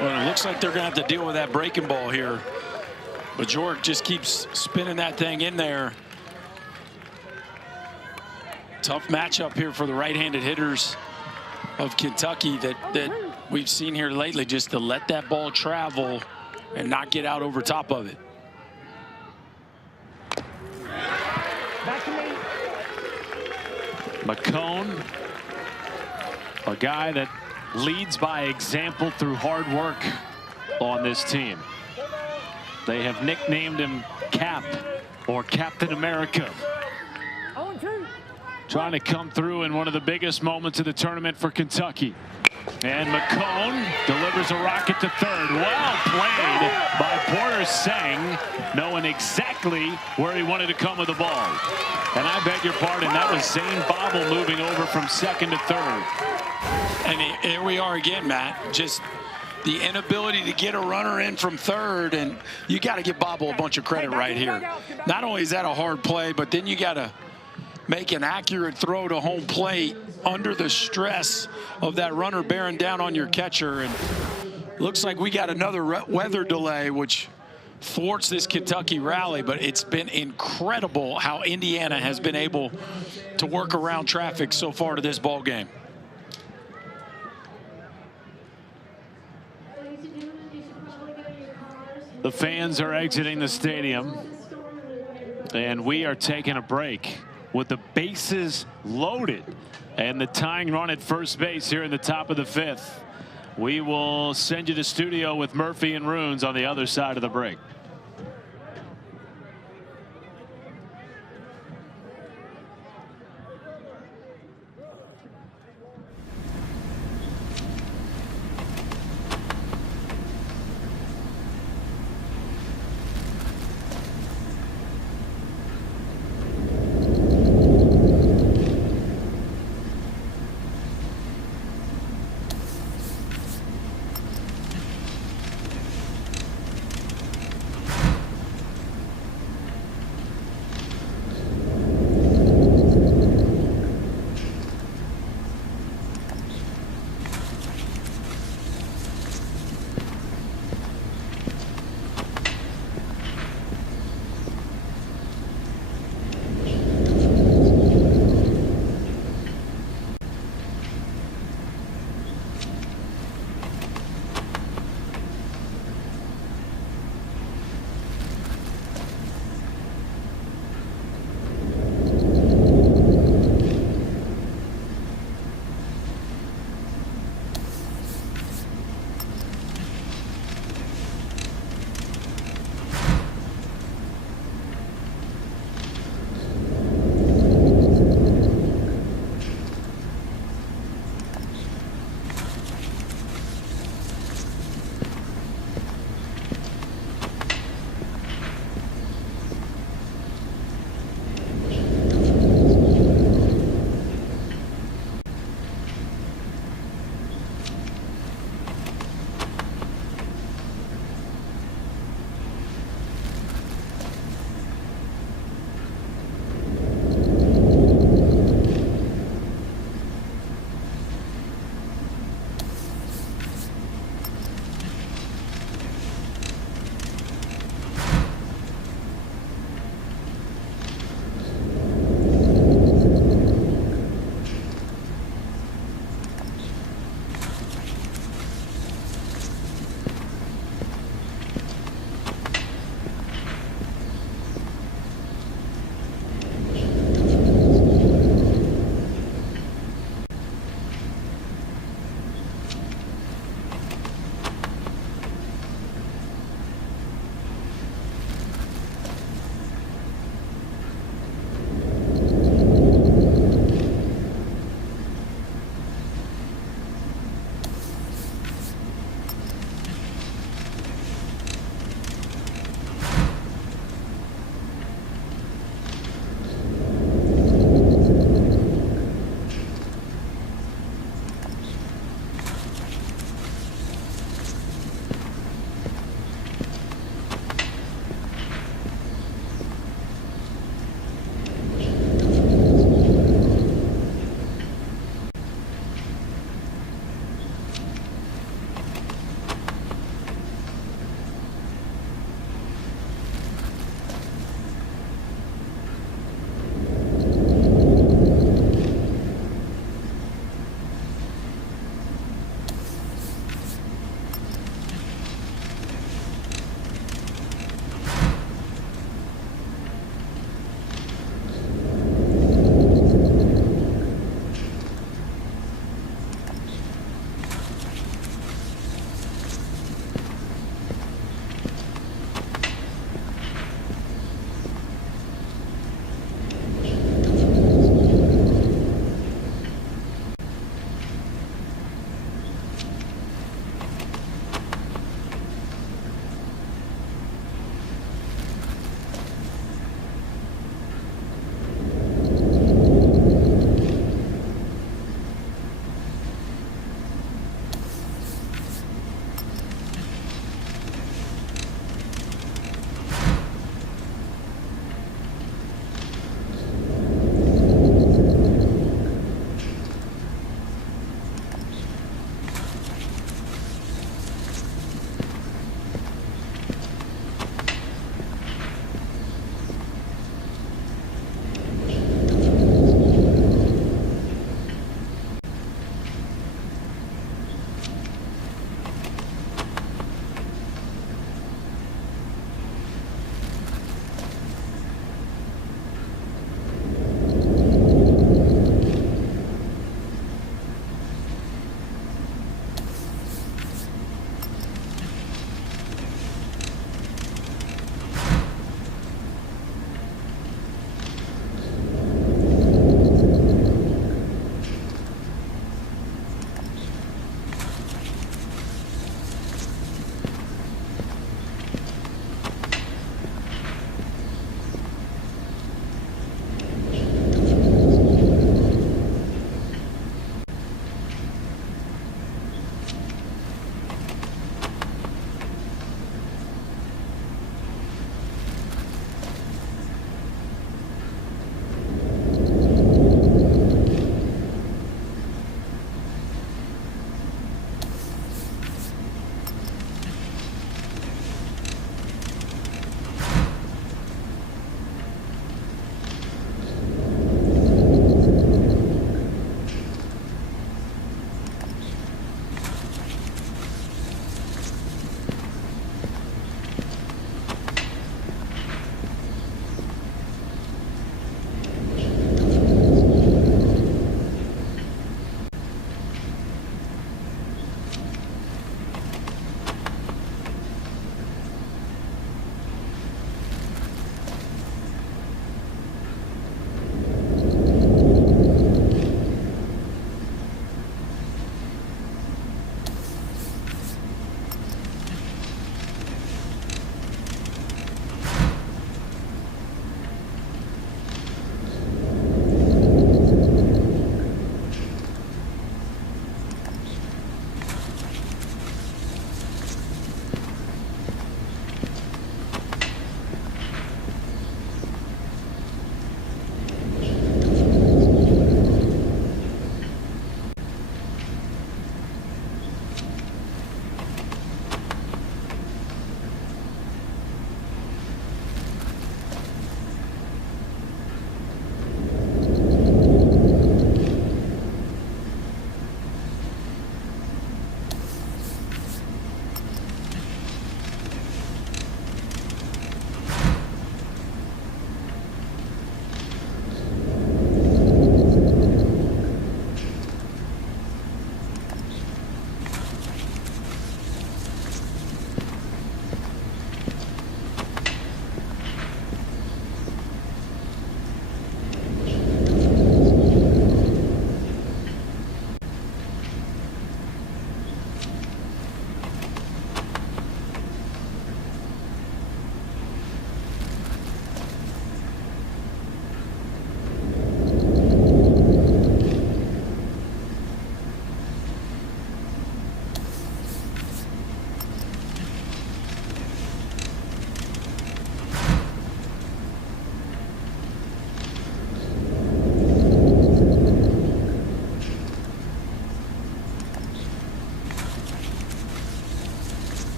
Well, it looks like they're going to have to deal with that breaking ball here. But Jork just keeps spinning that thing in there. Tough matchup here for the right-handed hitters of Kentucky that we've seen here lately, just to let that ball travel and not get out over top of it. McCone, a guy that leads by example through hard work on this team. They have nicknamed him Cap, or Captain America. Trying to come through in one of the biggest moments of the tournament for Kentucky. And McCone delivers a rocket to third. Well played by Porter Sang, knowing exactly where he wanted to come with the ball. And I beg your pardon, that was Zane Bobble moving over from second to third. And here we are again, Matt. Just the inability to get a runner in from third, and you got to give Bobble a bunch of credit right here. Not only is that a hard play, but then you got to make an accurate throw to home plate under the stress of that runner bearing down on your catcher. And looks like we got another weather delay, which thwarts this Kentucky rally, but it's been incredible how Indiana has been able to work around traffic so far to this ball game. The fans are exiting the stadium, and we are taking a break with the bases loaded and the tying run at first base here in the top of the 5th. We will send you to studio with Murphy and Runes on the other side of the break.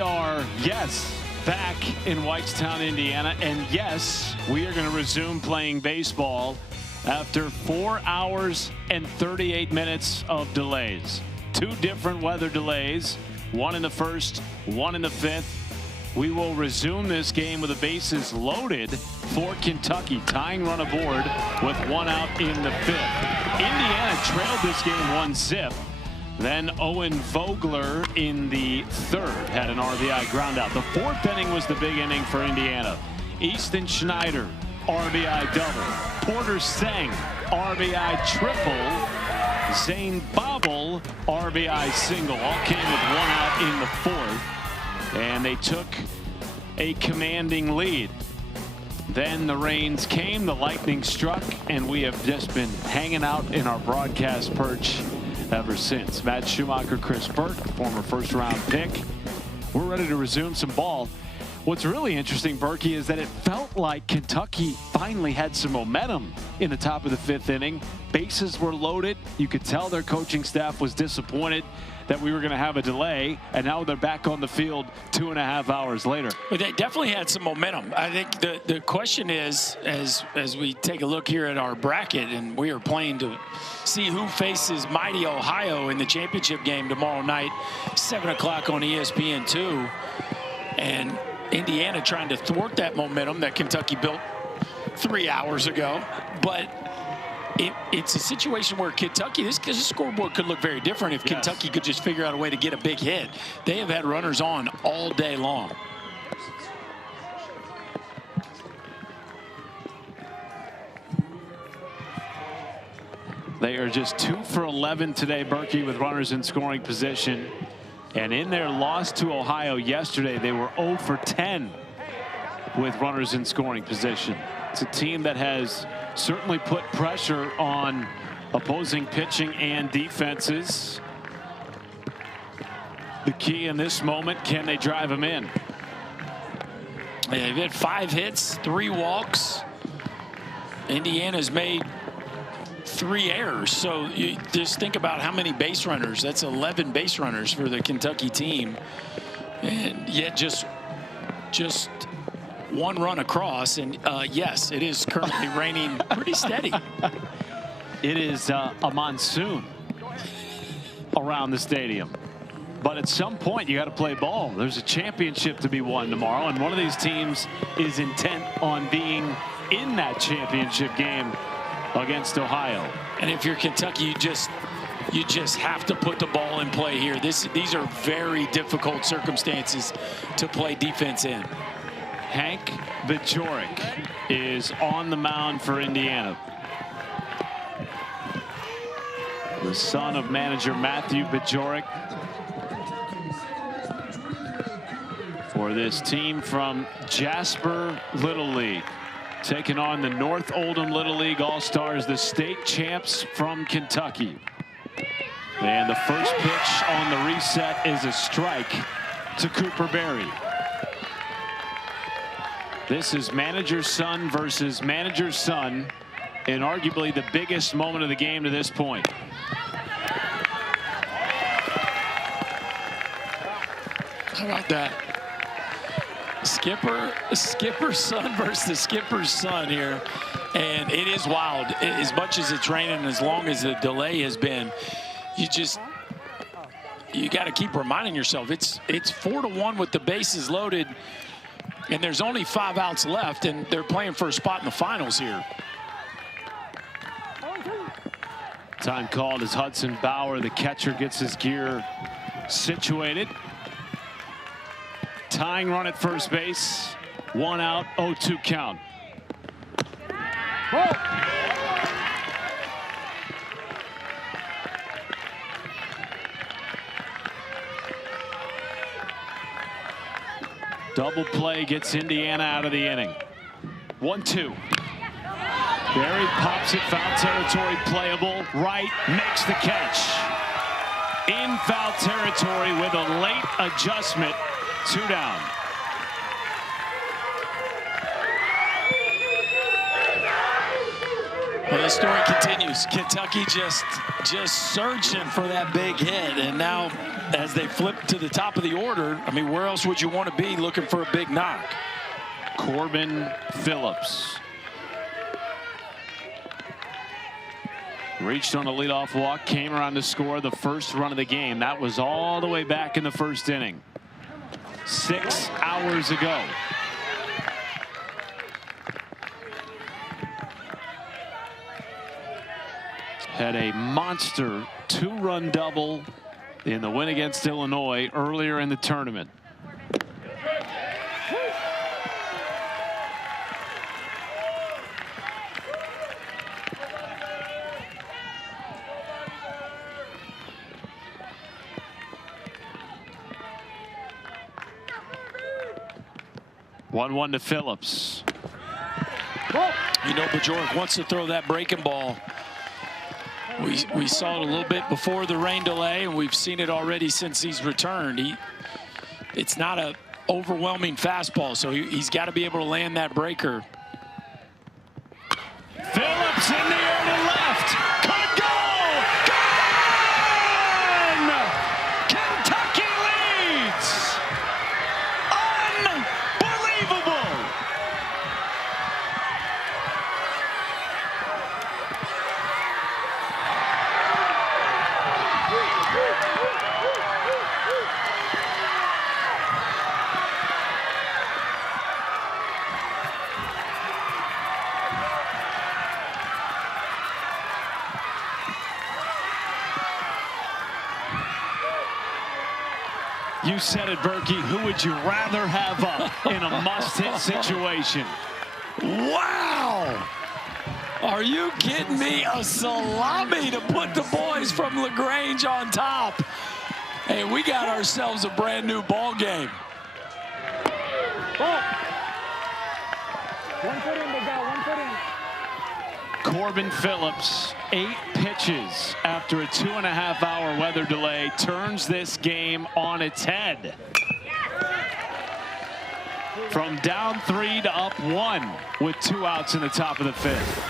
We are, yes, back in Whitestown, Indiana. And yes, we are going to resume playing baseball after 4 hours and 38 minutes of delays. 2 different weather delays, one in the first, one in the fifth. We will resume this game with the bases loaded for Kentucky. Tying run aboard with 1 out in the fifth. Indiana trailed this game 1-zip. Then Owen Vogler in the third had an RBI ground out. The fourth inning was the big inning for Indiana. Easton Schneider, RBI double. Porter Sang, RBI triple. Zane Bobble, RBI single. All came with 1 out in the fourth. And they took a commanding lead. Then the rains came, the lightning struck, and we have just been hanging out in our broadcast perch ever since. Matt Schumacher, Chris Burke, former first-round pick. We're ready to resume some ball. What's really interesting, Berkey, is that it felt like Kentucky finally had some momentum in the top of the fifth inning. Bases were loaded. You could tell their coaching staff was disappointed that we were going to have a delay, and now they're back on the field 2.5 hours later. But they definitely had some momentum. I think the question is, as we take a look here at our bracket, and we are playing to see who faces mighty Ohio in the championship game tomorrow night, 7 o'clock on ESPN2. And Indiana trying to thwart that momentum that Kentucky built 3 hours ago. But it's a situation where Kentucky, this scoreboard could look very different if Kentucky could just figure out a way to get a big hit. They have had runners on all day long. They are just 2 for 11 today, Berkey, with runners in scoring position. And in their loss to Ohio yesterday, they were 0 for 10 with runners in scoring position. It's a team that has certainly put pressure on opposing pitching and defenses. The key in this moment, can they drive them in? They've had 5 hits, 3 walks. Indiana's made 3 errors. So you just think about how many base runners. That's 11 base runners for the Kentucky team. And yet just 1 run across. And yes, it is currently raining pretty steady. It is a monsoon around the stadium. But at some point, you got to play ball. There's a championship to be won tomorrow, and one of these teams is intent on being in that championship game against Ohio. And if you're Kentucky, you just have to put the ball in play here. These are very difficult circumstances to play defense in. Hank Bajorek is on the mound for Indiana. The son of manager Matthew Bajorek for this team from Jasper Little League, taking on the North Oldham Little League All-Stars, the state champs from Kentucky. And the first pitch on the reset is a strike to Cooper Berry. This is manager's son versus manager's son, and arguably the biggest moment of the game to this point. How about that? Skipper's son versus the skipper's son here. And it is wild. As much as it's raining, as long as the delay has been, you got to keep reminding yourself it's 4-1 with the bases loaded, and there's only 5 outs left, and they're playing for a spot in the finals here. Time called as Hudson Bauer, the catcher, gets his gear situated. Tying run at first base. 1 out, 0-2 count. Double play gets Indiana out of the inning. 1-2. Berry pops it, foul territory, playable. Right, makes the catch. In foul territory with a late adjustment. 2 down. Well, the story continues. Kentucky just surging for that big hit. And now as they flip to the top of the order, I mean, where else would you want to be looking for a big knock? Corbin Phillips. Reached on a leadoff walk, came around to score the first run of the game. That was all the way back in the first inning. 6 hours ago. Had a monster 2-run double in the win against Illinois earlier in the tournament. One to Phillips. You know, Bajorek wants to throw that breaking ball. We saw it a little bit before the rain delay, and we've seen it already since he's returned. It's not an overwhelming fastball, so he's got to be able to land that breaker. Phillips in the air to left. Could go. Gone! Kentucky leads. Unbelievable. You said it, Berkey. Who would you rather have up in a must-hit situation? Wow! Are you kidding me? A salami to put the boys from LaGrange on top. Hey, we got ourselves a brand new ball game. One foot in, big guy, 1 foot in. Corbin Phillips, 8 pitches after a 2.5-hour weather delay, turns this game on its head. From down 3 to up 1 with 2 outs in the top of the 5th.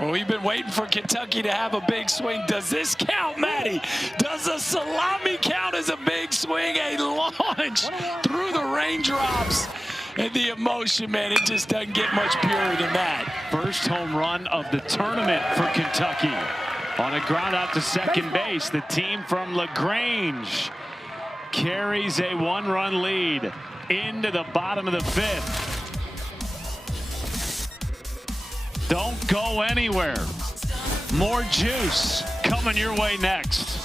Well, we've been waiting for Kentucky to have a big swing. Does this count, Matty? Does a salami count as a big swing? A launch through the raindrops. And the emotion, man, it just doesn't get much purer than that. First home run of the tournament for Kentucky. On a ground out to second base, the team from LaGrange carries a 1-run lead into the bottom of the 5th. Don't go anywhere. More juice coming your way next.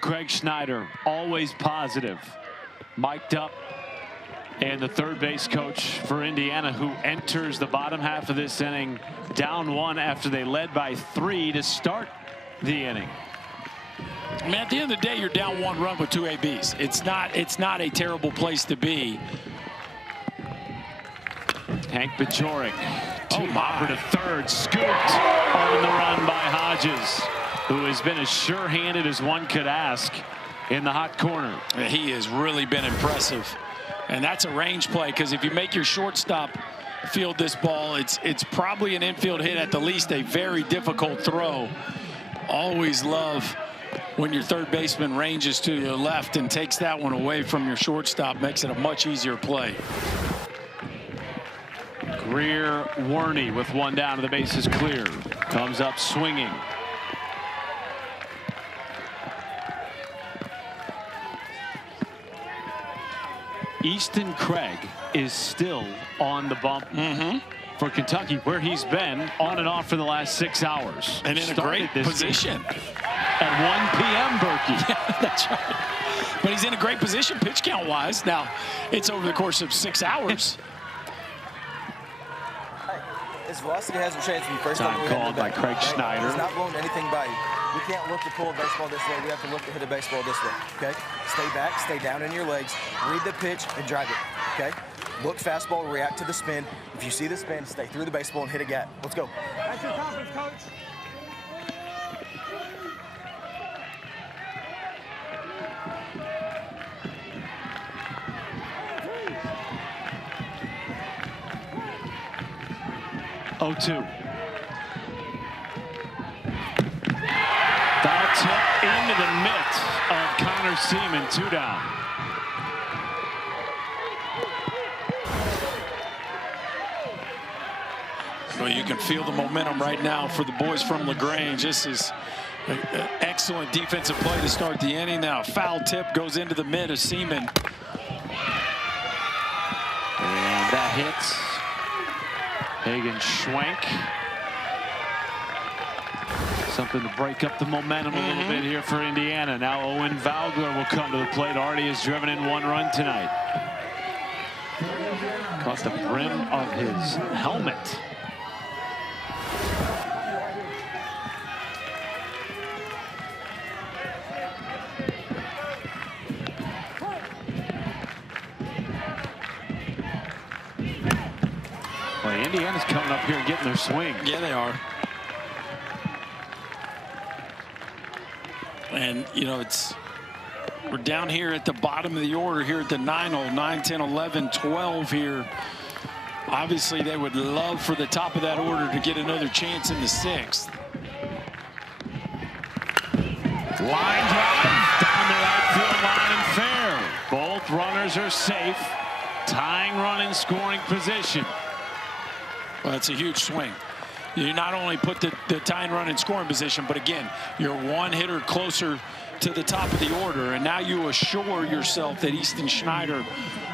Greg Schneider, always positive. Mic'd up And the third base coach for Indiana, who enters the bottom half of this inning down 1 after they led by 3 to start the inning. I mean, at the end of the day, you're down 1 run with 2 ABs. It's not a terrible place to be. Hank Bajorek, hopper to third, scooped on the run by Hodges, who has been as sure-handed as one could ask in the hot corner. He has really been impressive. And that's a range play, because if you make your shortstop field this ball, it's probably an infield hit, at the least a very difficult throw. Always love when your third baseman ranges to your left and takes that one away from your shortstop, makes it a much easier play. Greer Werney with 1 down, and the base is clear. Comes up swinging. Easton Craig is still on the bump for Kentucky, where he's been on and off for the last 6 hours. And in a great position. At 1 p.m., Berkey. Yeah, that's right. But he's in a great position pitch count-wise. Now, it's over the course of 6 hours. His velocity has a chance to be first time called by Craig Schneider. He's not blowing anything by you. We can't look to pull a baseball this way. We have to look to hit a baseball this way, okay? Stay back, stay down in your legs, read the pitch, and drive it, okay? Look fastball, react to the spin. If you see the spin, stay through the baseball and hit a gap. Let's go. That's your confidence, coach. Oh, 2. Foul tip into the mitt of Connor Seaman, 2 down. Well, you can feel the momentum right now for the boys from LaGrange. This is an excellent defensive play to start the inning. Now, foul tip goes into the mid of Seaman. And that hits Hagen Schwenk. Something to break up the momentum a little bit here for Indiana. Now Owen Vogler will come to the plate. Already has driven in 1 run tonight. Caught the brim of his helmet. Well, Indiana's coming up here and getting their swing. Yeah, they are. And, you know, we're down here at the bottom of the order here at the 9-hole, 9, 10, 11, 12 here. Obviously, they would love for the top of that order to get another chance in the 6th. Line drive down the right field line and fair. Both runners are safe. Tying run in scoring position. Well, that's a huge swing. You not only put the tying run in scoring position, but again, you're 1 hitter closer to the top of the order, and now you assure yourself that Easton Schneider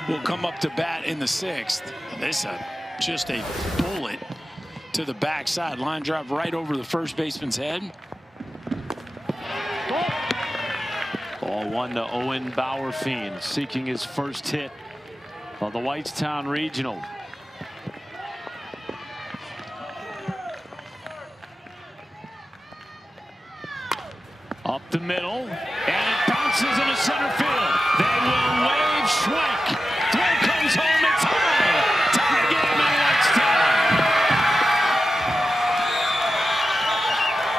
will come up to bat in the 6th. This is just a bullet to the backside. Line drive right over the first baseman's head. Ball 1 to Owen Bauerfein, seeking his first hit of the Whitestown Regional. Up the middle, and it bounces into center field. They will wave Schwenk. Throw comes home, it's high. Tie game in Whitestown.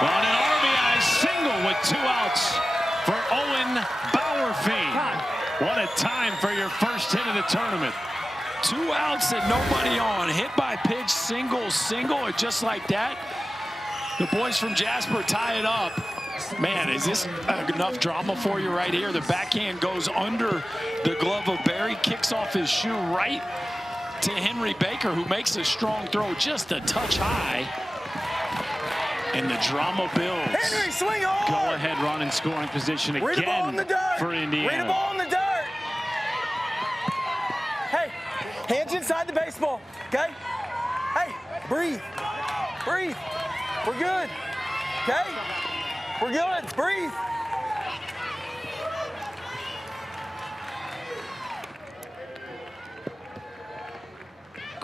On an RBI single with 2 outs for Owen Bauerfein. What a time for your first hit of the tournament. 2 outs and nobody on. Hit by pitch, single, or just like that. The boys from Jasper tie it up. Man, is this enough drama for you right here? The backhand goes under the glove of Barry, kicks off his shoe right to Henry Baker, who makes a strong throw just a touch high. And the drama builds. Henry, swing hard! Go ahead run in scoring position Read the ball in the again dirt. for Indiana. Read the ball in the dirt. Hey, hands inside the baseball, okay? Hey, breathe. Breathe. We're good, okay? We're good. Breathe.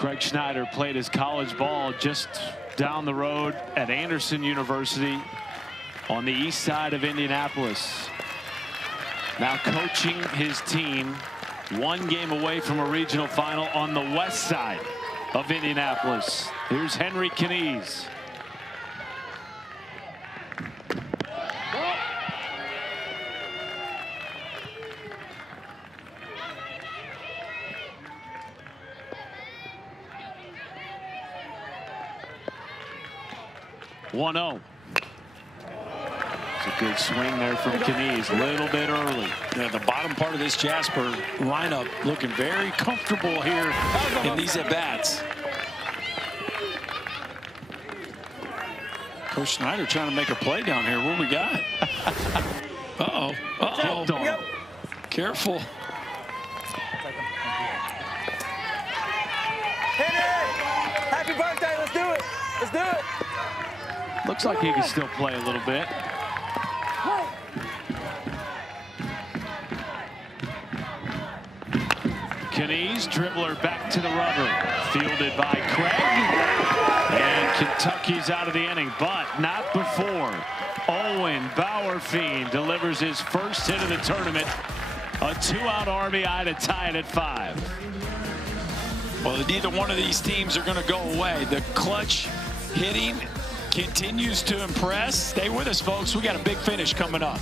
Craig Schneider played his college ball just down the road at Anderson University on the east side of Indianapolis. Now coaching his team one game away from a regional final on the west side of Indianapolis. Here's Henry Knies. One-0. It's a good swing there from Knies, a little bit early. Yeah, the bottom part of this Jasper lineup looking very comfortable here in these at-bats. Coach Schneider trying to make a play down here. What we got? Uh-oh. Uh-oh. Careful. Happy birthday. Let's do it. Let's do it. Looks like he can still play a little bit. Knies, dribbler back to the rubber. Fielded by Craig. And Kentucky's out of the inning, but not before Owen Bauerfein delivers his first hit of the tournament. A 2-out RBI to tie it at 5. Well, neither one of these teams are going to go away. The clutch hitting continues to impress. Stay with us, folks. We got a big finish coming up.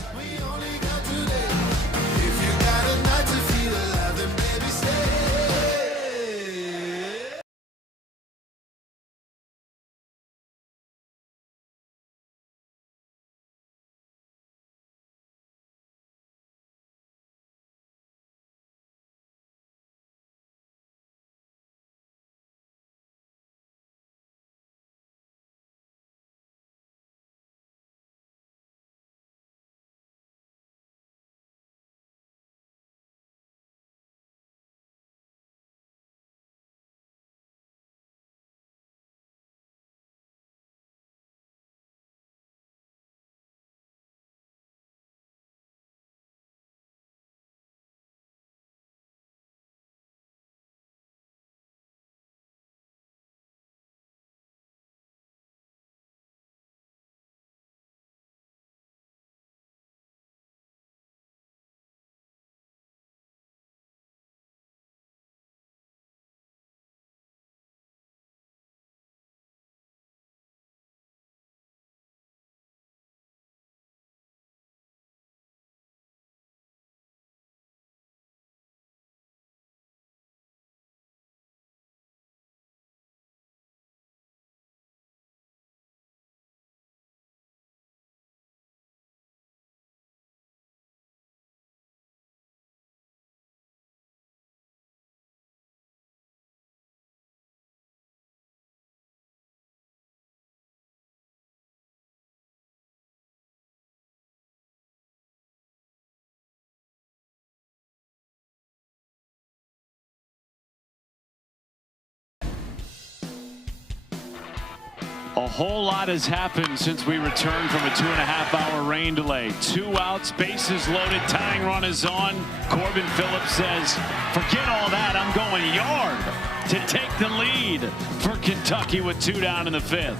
A whole lot has happened since we returned from a 2.5-hour rain delay. 2 outs, bases loaded, tying run is on. Corbin Phillips says, forget all that, I'm going yard to take the lead for Kentucky with 2 down in the 5th.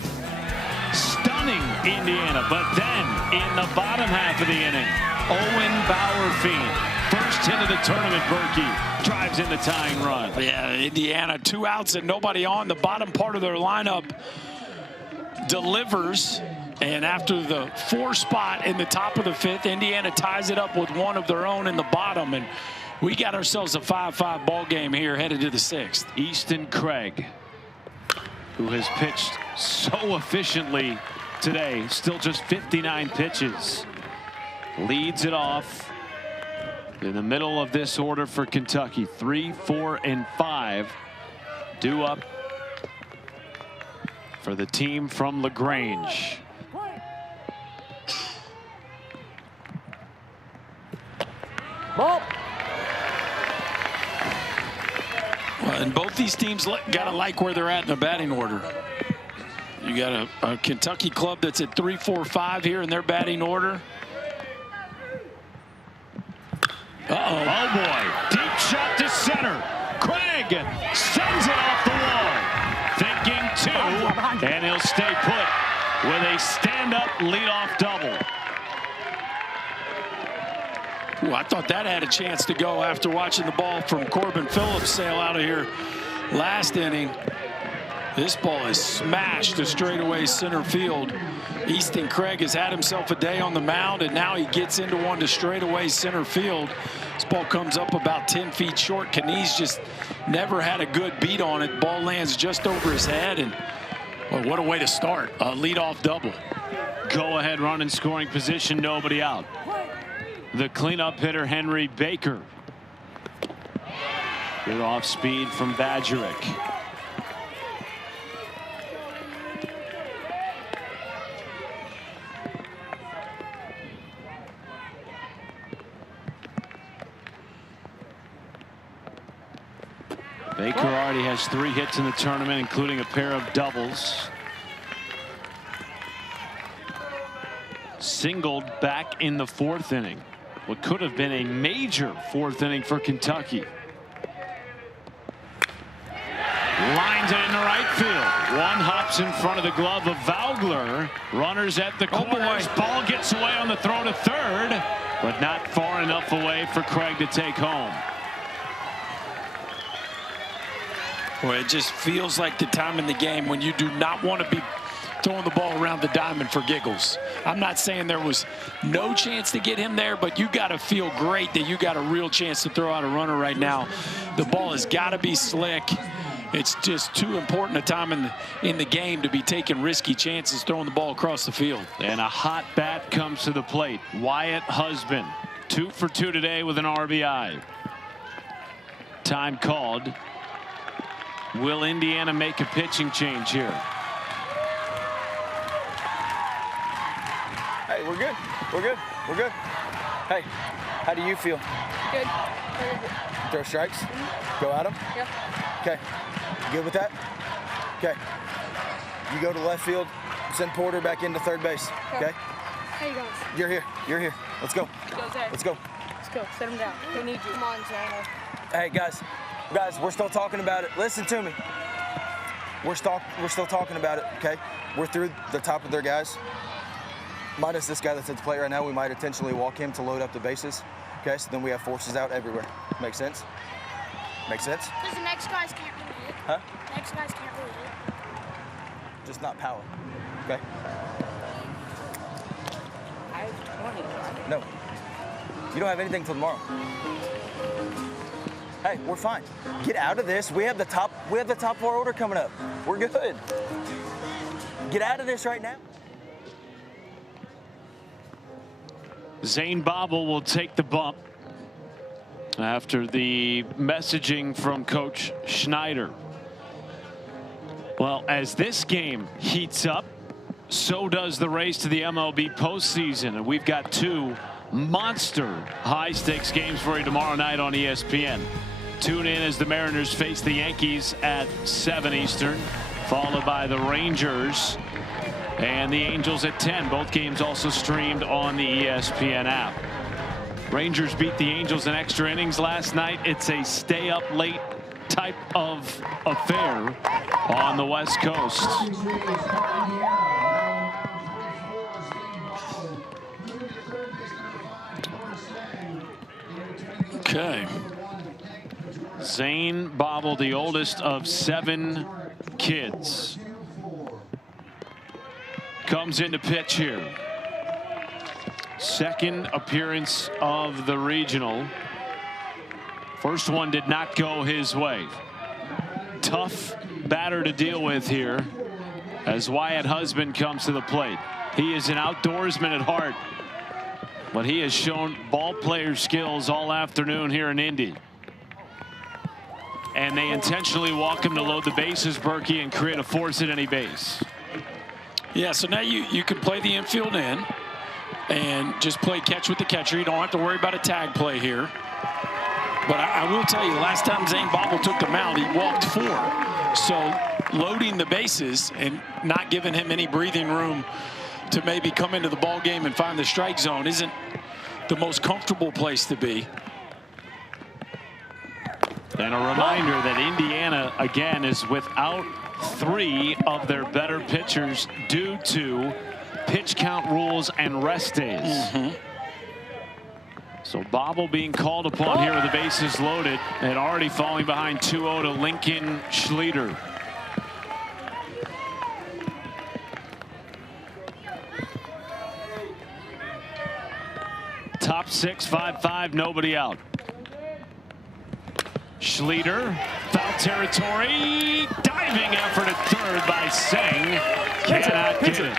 Stunning Indiana, but then in the bottom half of the inning, Owen Bauerfein, first hit of the tournament, Berkey, drives in the tying run. Yeah, Indiana, 2 outs and nobody on. The bottom part of their lineup delivers, and after the 4 spot in the top of the 5th, Indiana ties it up with 1 of their own in the bottom, and we got ourselves a 5-5 ball game here headed to the 6th. Easton Craig, who has pitched so efficiently today, still just 59 pitches, leads it off in the middle of this order for Kentucky. 3, 4, and 5 due up for the team from LaGrange. Ball. Well, and both these teams got to like where they're at in the batting order. You got a Kentucky club that's at 3, 4, 5 here in their batting order. Uh-oh. Oh, boy. Deep shot to center. Craig sends it off the wall. stay put with a stand-up leadoff double. Ooh, I thought that had a chance to go after watching the ball from Corbin Phillips sail out of here last inning. This ball is smashed to straightaway center field. Easton Craig has had himself a day on the mound, and now he gets into one to straightaway center field. This ball comes up about 10 feet short. Knies just never had a good beat on it. Ball lands just over his head, and well, what a way to start. A leadoff double. Go ahead run in scoring position, nobody out. The cleanup hitter, Henry Baker. Good off speed from Badgerick. Baker already has 3 hits in the tournament, including a pair of doubles. Singled back in the 4th inning. What could have been a major 4th inning for Kentucky. Lines it into right field. One hops in front of the glove of Vogler. Runners at the corners. Ball gets away on the throw to third, but not far enough away for Craig to take home. Well, it just feels like the time in the game when you do not want to be throwing the ball around the diamond for giggles. I'm not saying there was no chance to get him there, but you got to feel great that you got a real chance to throw out a runner right now. The ball has got to be slick. It's just too important a time in the game to be taking risky chances throwing the ball across the field. And a hot bat comes to the plate. Wyatt Husband, 2 for 2 today with an RBI. Time called. Will Indiana make a pitching change here? Hey, we're good. We're good. We're good. Hey, how do you feel? Good. Throw strikes? Go at them? Yep. Okay. You good with that? Okay. You go to left field, send Porter back into third base. Okay? How you going? You're here. You're here. Let's go. Let's go. Let's go. Set him down. We need you. Come on, Zana. Hey, guys, we're still talking about it. Listen to me. We're still talking about it, okay? We're through the top of their guys. Minus this guy that's at the plate right now, we might intentionally walk him to load up the bases. Okay, so then we have forces out everywhere. Make sense? Make sense? Because the next guys can't really hit. Huh? Next guys can't really hit. Just not power. Okay? No. You don't have anything till tomorrow. Hey, we're fine. Get out of this. We have the top 4 order coming up. We're good. Get out of this right now. Zane Bobble will take the bump after the messaging from Coach Schneider. Well, as this game heats up, so does the race to the MLB postseason, and we've got 2 monster high-stakes games for you tomorrow night on ESPN. Tune in as the Mariners face the Yankees at 7 Eastern, followed by the Rangers and the Angels at 10. Both games also streamed on the ESPN app. Rangers beat the Angels in extra innings last night. It's a stay up late type of affair on the West Coast. Okay. Zane Bobble, the oldest of 7 kids, comes in to pitch here. Second appearance of the regional. First one did not go his way. Tough batter to deal with here as Wyatt Husband comes to the plate. He is an outdoorsman at heart, but he has shown ball player skills all afternoon here in Indy. And they intentionally walk him to load the bases, Berkey, and create a force at any base. Yeah, so now you can play the infield in and just play catch with the catcher. You don't have to worry about a tag play here. But I will tell you, the last time Zane Bobble took the mound, he walked 4. So loading the bases and not giving him any breathing room to maybe come into the ball game and find the strike zone isn't the most comfortable place to be. And a reminder that Indiana, again, is without 3 of their better pitchers due to pitch count rules and rest days. So Bobble being called upon here with the bases loaded and already falling behind 2-0 to Lincoln Schleter. Top 6, 5-5, nobody out. Schleter, foul territory, diving effort at third by Singh. Cannot get it.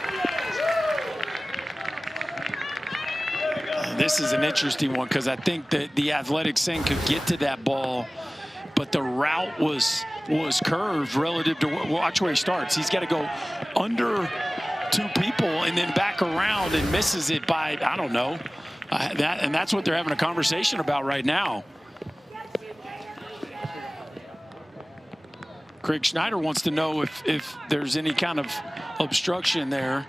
This is an interesting one because I think that the athletic Singh could get to that ball, but the route was curved relative to watch where he starts. He's got to go under 2 people and then back around and misses it by, I don't know. And that's what they're having a conversation about right now. Craig Schneider wants to know if there's any kind of obstruction there.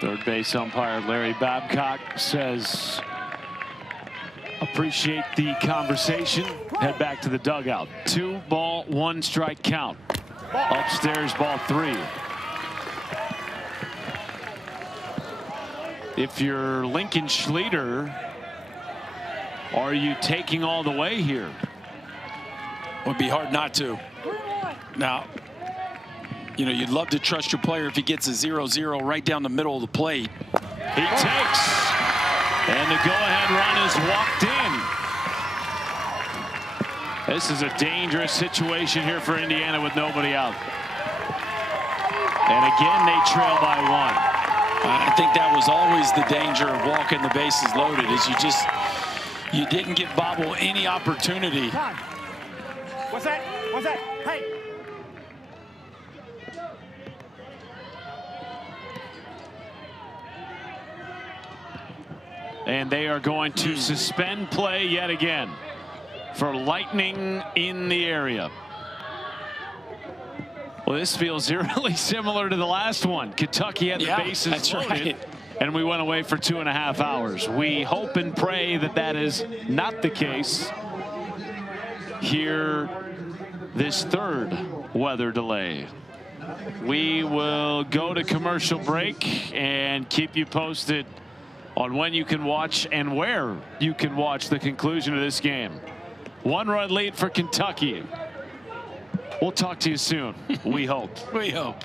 Third base umpire Larry Babcock says, appreciate the conversation. Head back to the dugout. 2 ball, 1 strike count. Upstairs, ball 3. If you're Lincoln Schleter, are you taking all the way here? Would be hard not to. Now, you know, you'd love to trust your player if he gets a 0-0 right down the middle of the plate. He takes, and the go-ahead run is walked in. This is a dangerous situation here for Indiana with nobody out. And again, they trail by 1. I think that was always the danger of walking the bases loaded, is you didn't give Bobble any opportunity. What's that? What's that? Hey. And they are going to suspend play yet again for lightning in the area. Well, this feels eerily similar to the last one. Kentucky had the bases loaded, right, and we went away for 2.5 hours. We hope and pray that that is not the case here this third weather delay. We will go to commercial break and keep you posted on when you can watch and where you can watch the conclusion of this game. 1-run lead for Kentucky. We'll talk to you soon. We hope. We hope.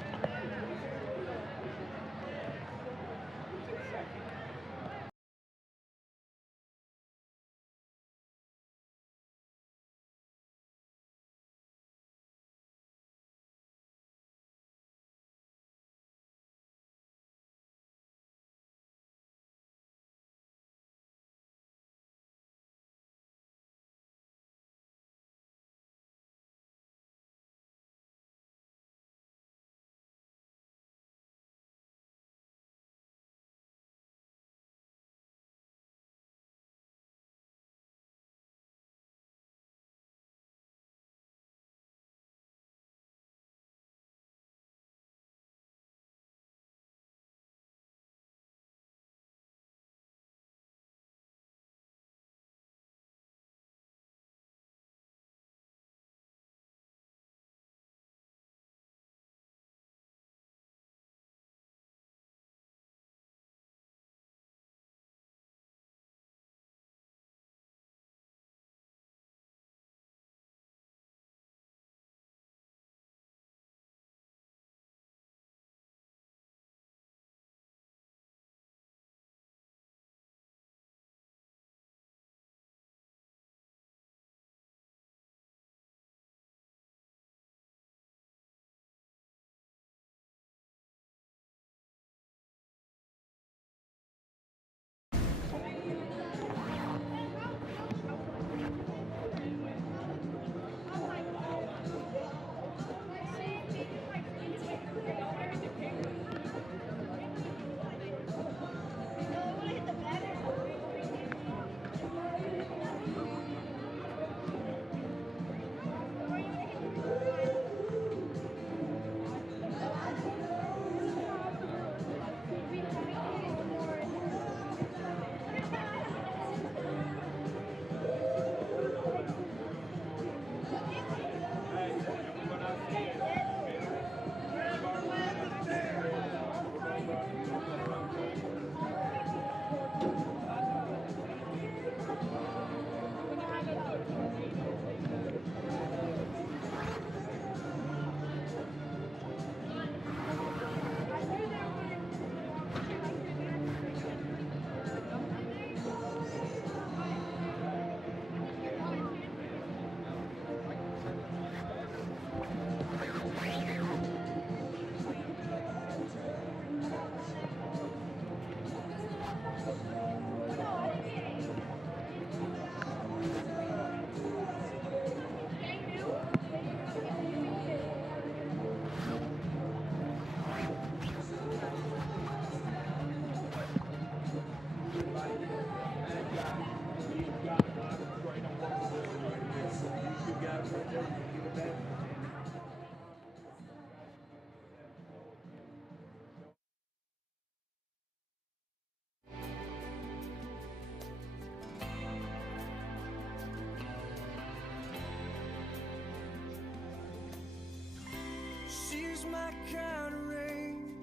She's my kind of rain,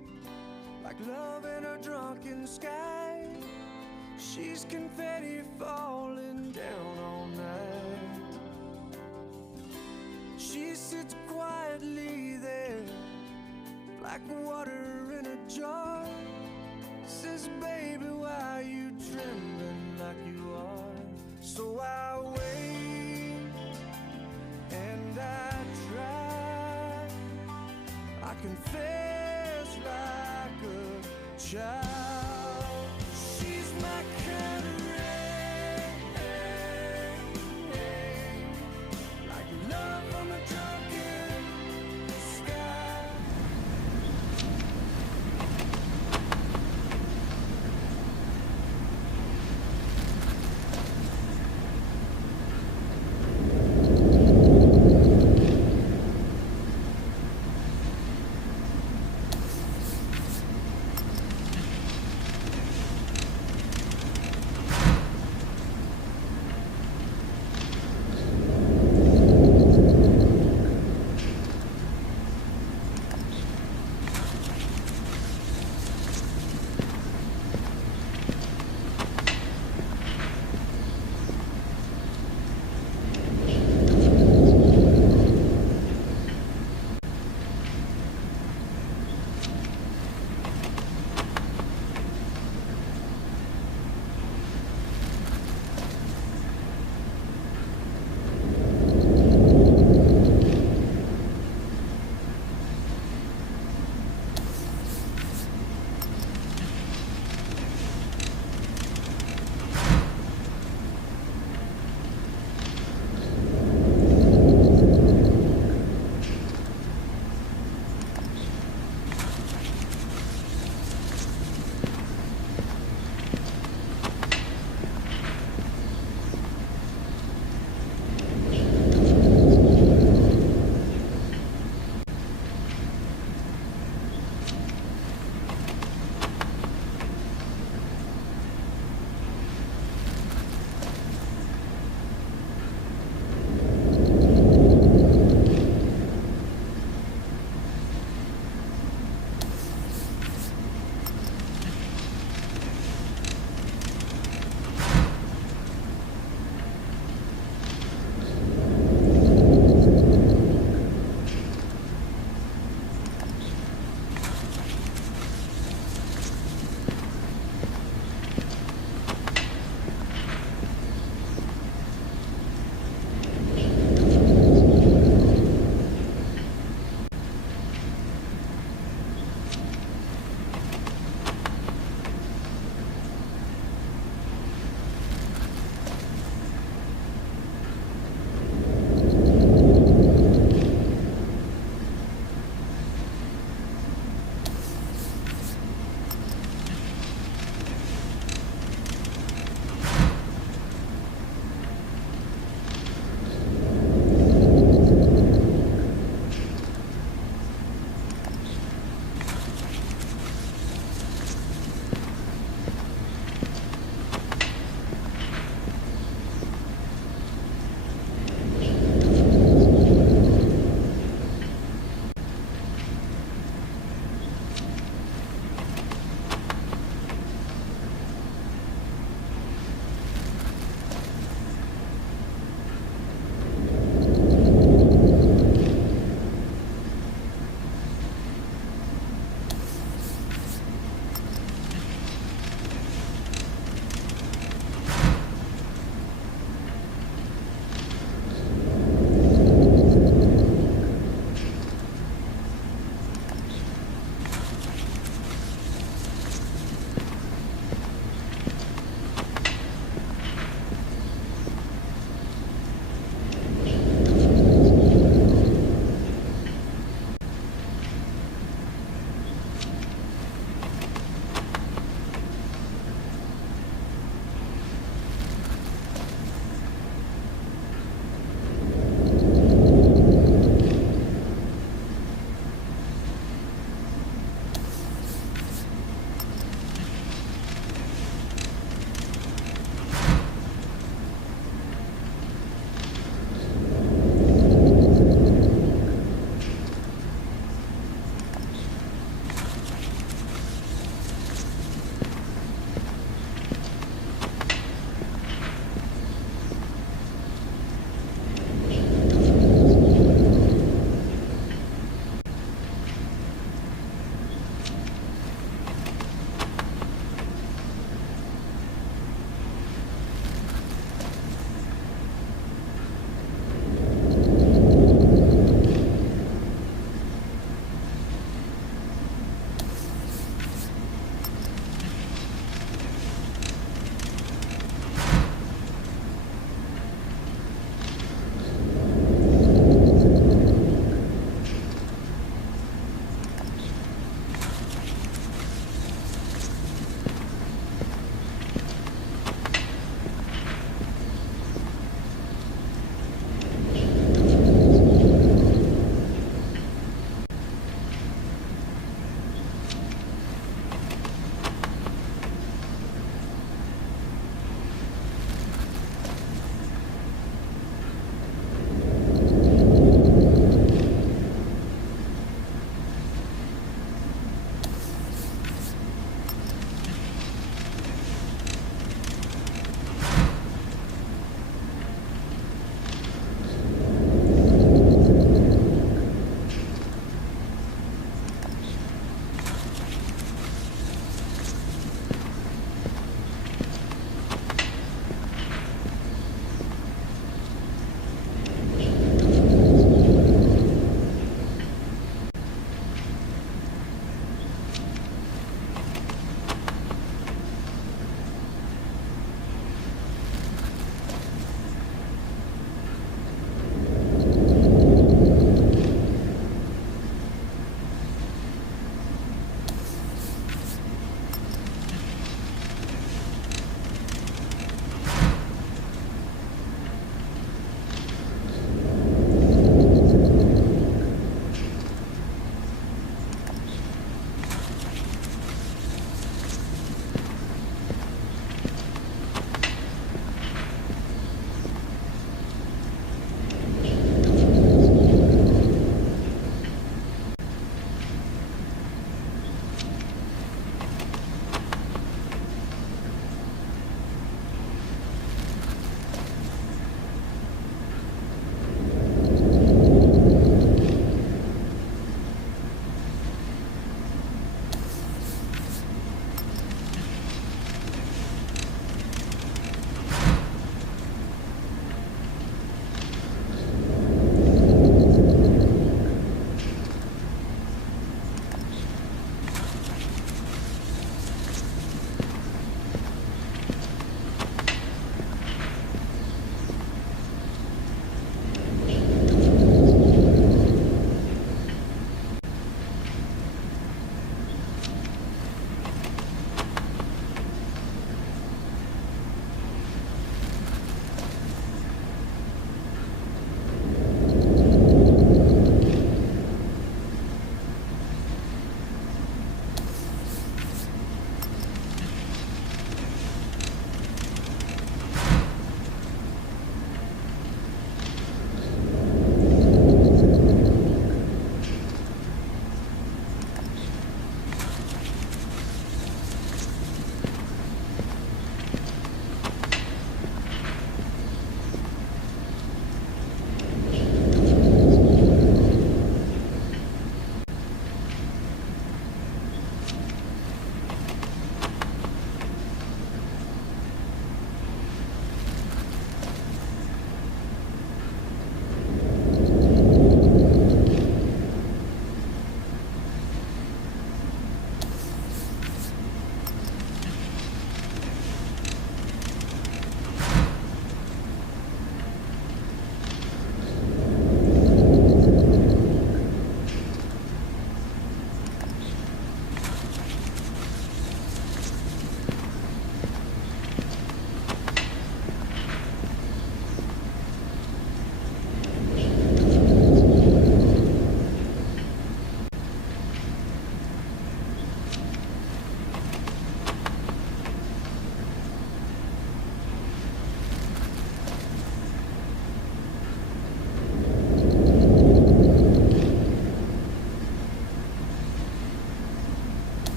like love in a drunken sky. She's confetti falling down all night. She sits quietly there, like water in a jar. Says, baby, why you trembling like you are? So I wait and I try. I confess like a child. She's my kind of rain, like love from a drunken sky.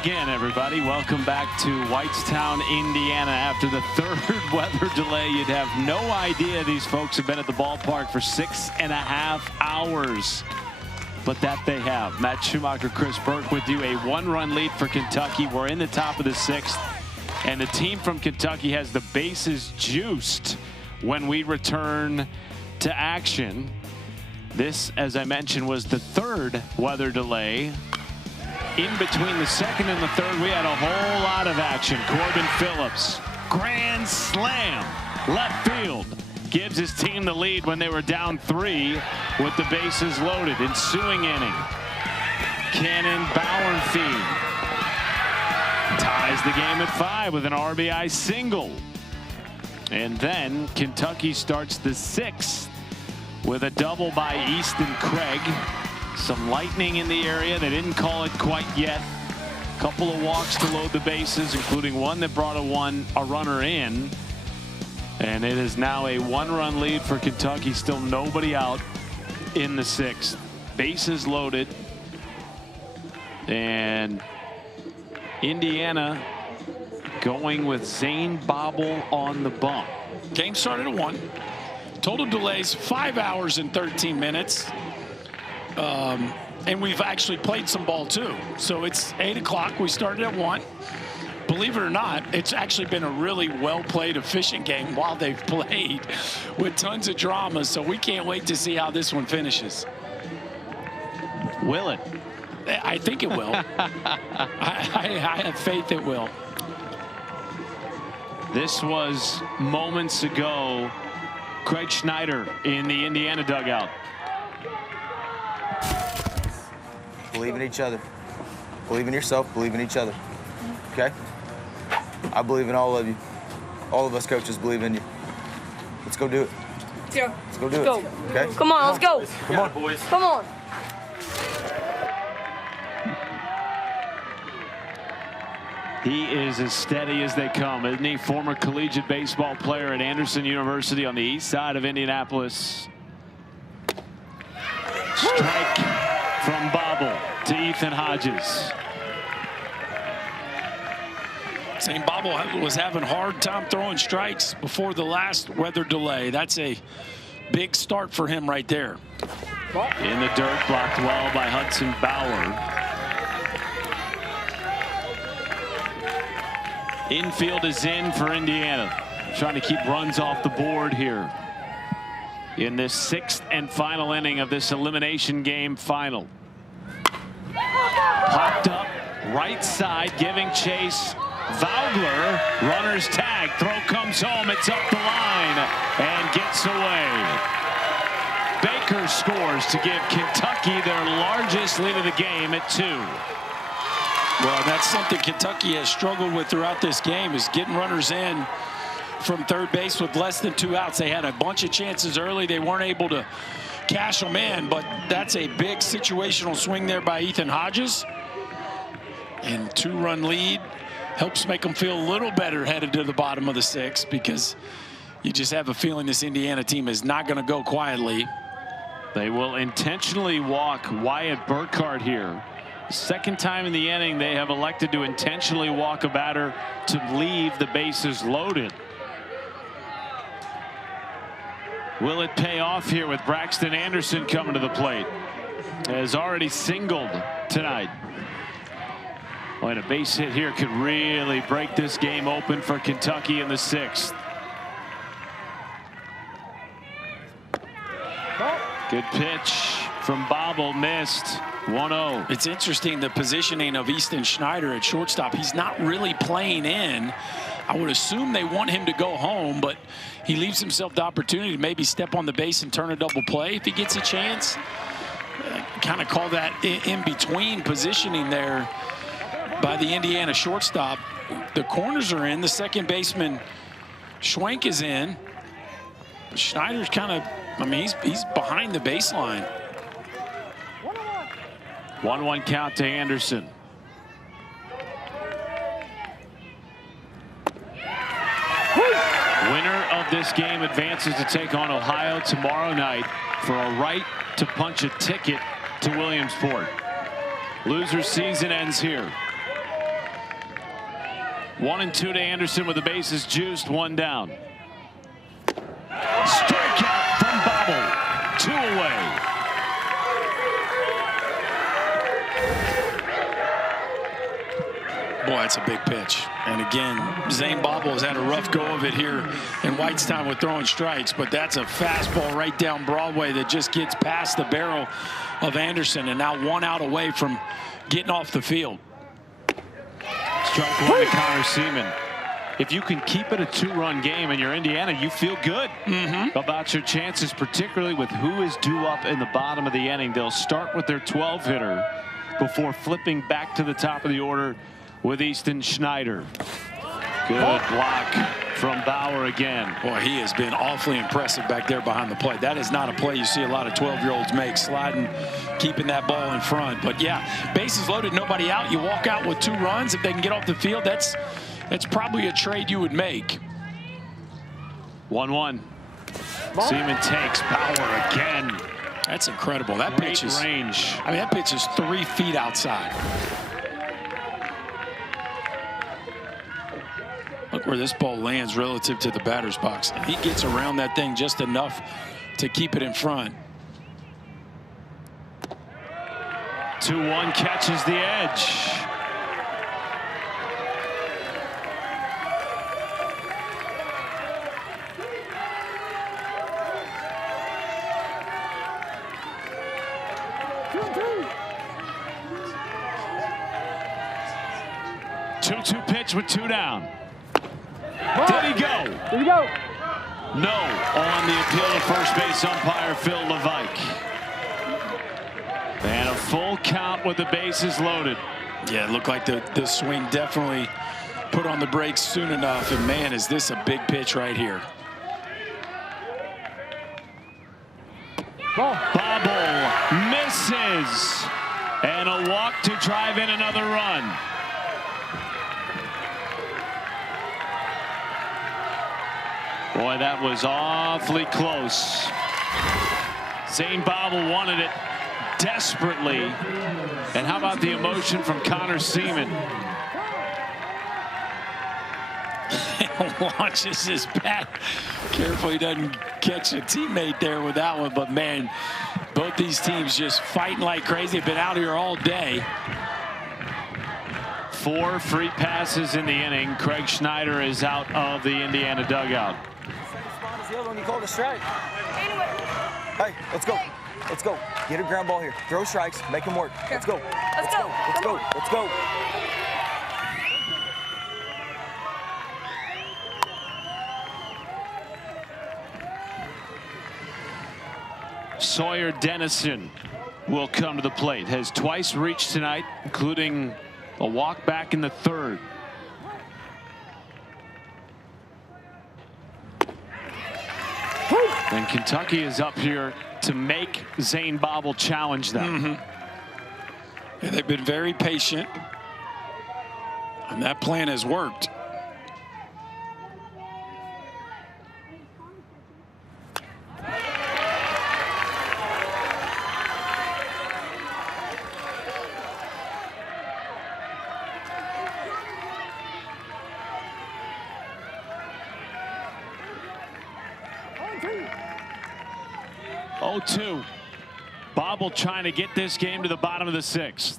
again, everybody. Welcome back to Whitestown, Indiana. After the third weather delay, you'd have no idea these folks have been at the ballpark for 6.5 hours. But that they have. Matt Schumacher, Chris Burke with you. A one-run lead for Kentucky. We're in the top of the 6th. And the team from Kentucky has the bases juiced when we return to action. This, as I mentioned, was the third weather delay. In between the second and the third, we had a whole lot of action. Corbin Phillips, grand slam, left field. Gives his team the lead when they were down 3 with the bases loaded. Ensuing inning, Cannon Bauernfein ties the game at 5 with an RBI single. And then Kentucky starts the 6th with a double by Easton Craig. Some lightning in the area. They didn't call it quite yet. Couple of walks to load the bases, including one that brought a runner in. And it is now a one-run lead for Kentucky. Still nobody out in the 6th. Bases loaded. And Indiana going with Zane Bobble on the bump. Game started at 1. Total delays 5 hours and 13 minutes. And we've actually played some ball too. So it's 8 o'clock. We started at 1. Believe it or not, it's actually been a really well-played, efficient game while they've played with tons of drama. So we can't wait to see how this one finishes. Will it? I think it will. I have faith it will. This was moments ago. Craig Schneider in the Indiana dugout. Believe in each other. Believe in yourself. Believe in each other. Okay? I believe in all of you. All of us coaches believe in you. Let's go do it. Yeah. Let's go do it. Go. Okay? Come on, let's go. Come on, boys. Come on. He is as steady as they come, isn't he? Former collegiate baseball player at Anderson University on the east side of Indianapolis. Strike from Bobble to Ethan Hodges. St. Bobble was having a hard time throwing strikes before the last weather delay. That's a big start for him right there. In the dirt, blocked well by Hudson Bauer. Infield is in for Indiana. Trying to keep runs off the board here in this 6th and final inning of this elimination game final. Popped up right side, giving chase. Vogler, runner's tag, throw comes home, it's up the line and gets away. Baker scores to give Kentucky their largest lead of the game at 2. Well, that's something Kentucky has struggled with throughout this game, is getting runners in from third base with less than 2 outs. They had a bunch of chances early. They weren't able to cash them in, but that's a big situational swing there by Ethan Hodges. And 2-run lead helps make them feel a little better headed to the bottom of the 6th, because you just have a feeling this Indiana team is not going to go quietly. They will intentionally walk Wyatt Burkhardt here. Second time in the inning they have elected to intentionally walk a batter to leave the bases loaded. Will it pay off here with Braxton Anderson coming to the plate? Has already singled tonight. And a base hit here could really break this game open for Kentucky in the 6th. Good pitch from Bobble, missed. 1-0. It's interesting, the positioning of Easton Schneider at shortstop. He's not really playing in. I would assume they want him to go home, but he leaves himself the opportunity to maybe step on the base and turn a double play if he gets a chance. Kind of call that in-between positioning there by the Indiana shortstop. The corners are in. The second baseman, Schwenk, is in. Schneider's kind of, I mean, he's behind the baseline. 1-1 count to Anderson. Winner of this game advances to take on Ohio tomorrow night for a right to punch a ticket to Williamsport. Loser's season ends here. 1-2 to Anderson with the bases juiced, 1 down. Strikeout from Bobble, 2 away. Boy, that's a big pitch. And again, Zane Bobble has had a rough go of it here in Whitestown with throwing strikes, but that's a fastball right down Broadway that just gets past the barrel of Anderson, and now 1 out away from getting off the field. Strike 1 to Connor Seaman. If you can keep it a 2-run game and you're Indiana, you feel good about your chances, particularly with who is due up in the bottom of the inning. They'll start with their 12-hitter before flipping back to the top of the order with Easton Schneider. Good block from Bauer again. Boy, he has been awfully impressive back there behind the plate. That is not a play you see a lot of 12-year-olds make, sliding, keeping that ball in front. But yeah, bases loaded, nobody out. You walk out with 2 runs. If they can get off the field, that's probably a trade you would make. 1-1. Seaman takes Bauer again. That's incredible. That pitch is range. I mean, that pitch is 3 feet outside. Look where this ball lands relative to the batter's box. He gets around that thing just enough to keep it in front. 2-1 catches the edge. Two pitch with 2 down. Did he go? Did he go? No, on the appeal to first base umpire Phil Levike. And a full count with the bases loaded. Yeah, it looked like the swing definitely put on the brakes soon enough. And man, is this a big pitch right here. Bobble misses. And a walk to drive in another run. Boy, that was awfully close. Zane Bobble wanted it desperately. And how about the emotion from Connor Seaman? Launches his bat. Careful he doesn't catch a teammate there with that one. But man, both these teams just fighting like crazy. They've been out here all day. 4 free passes in the inning. Craig Schneider is out of the Indiana dugout. When you call the strike. Hey, let's go. Let's go. Get a ground ball here. Throw strikes. Make them work. Let's go. Let's go. Let's go. Let's go. Sawyer Dennison will come to the plate. Has twice reached tonight, including a walk back in the 3rd. And Kentucky is up here to make Zane Bobble challenge them. Yeah, they've been very patient, and that plan has worked. Oh, Bobble trying to get this game to the bottom of the 6th.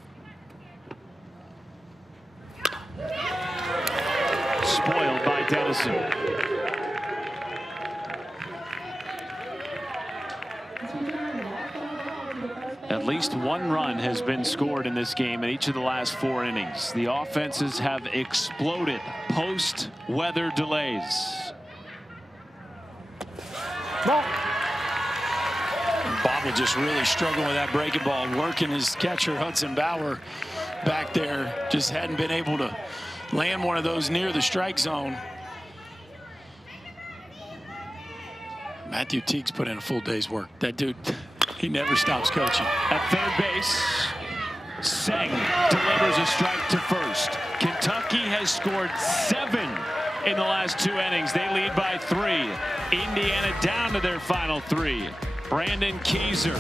Spoiled by Dennison. At least 1 run has been scored in this game in each of the last 4 innings. The offenses have exploded post-weather delays. Bobble just really struggling with that breaking ball, working his catcher Hudson Bauer back there. Just hadn't been able to land one of those near the strike zone. Matthew Teague's put in a full day's work. That dude, he never stops coaching. At third base, Seng delivers a strike to first. Kentucky has scored 7 in the last 2 innings. They lead by 3. Indiana down to their final 3. Brandon Keyser,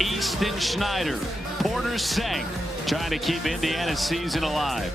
Easton Schneider, Porter Seng trying to keep Indiana's season alive.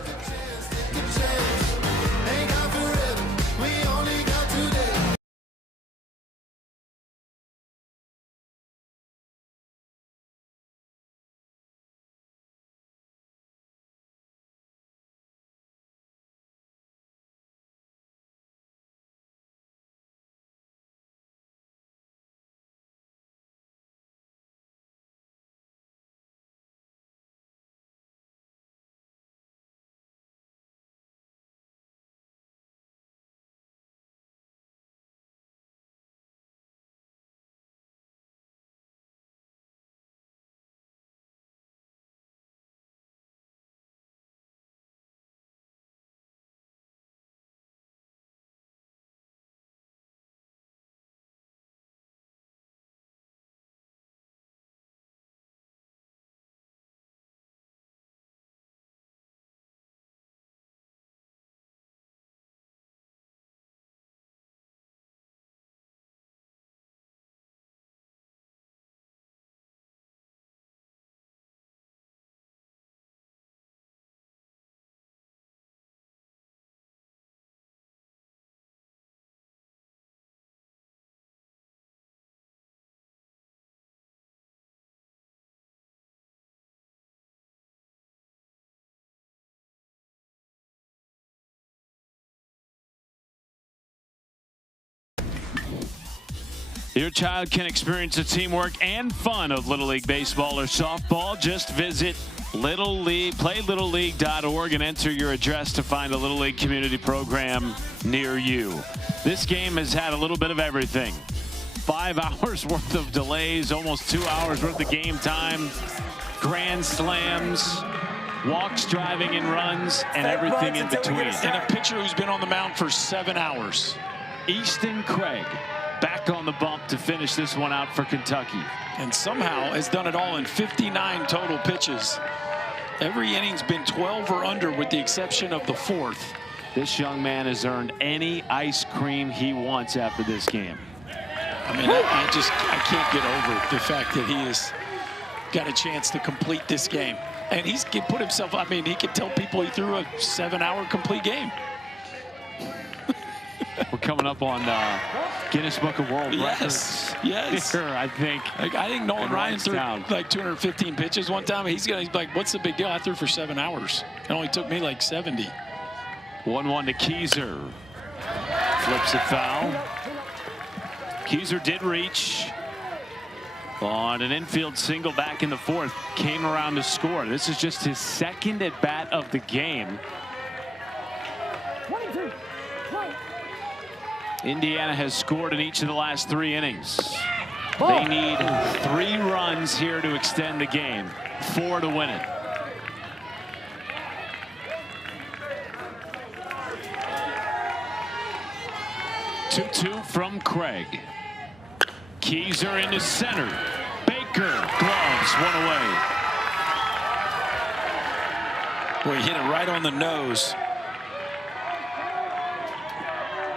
Your child can experience the teamwork and fun of Little League baseball or softball. Just visit playlittleleague.org and enter your address to find a Little League community program near you. This game has had a little bit of everything. 5 hours worth of delays, almost 2 hours worth of game time, grand slams, walks, driving, and runs, and everything in between. And a pitcher who's been on the mound for 7 hours. Easton Craig back on the bump to finish this one out for Kentucky. And somehow has done it all in 59 total pitches. Every inning's been 12 or under with the exception of the 4th. This young man has earned any ice cream he wants after this game. I mean, I can't get over the fact that he has got a chance to complete this game. And he's put himself, I mean, he could tell people he threw a 7-hour complete game. We're coming up on Guinness Book of World Records. Yes. Here, I think Nolan Ryan threw like 215 pitches one time. He's like, what's the big deal? I threw for 7 hours. It only took me like 70. 1-1 to Keyser. Flips it foul. Keyser did reach on an infield single back in the 4th. Came around to score. This is just his 2nd at bat of the game. Indiana has scored in each of the last 3 innings. They need 3 runs here to extend the game, 4 to win it. Two from Craig. Keyser into center. Baker gloves one away. Boy, he hit it right on the nose.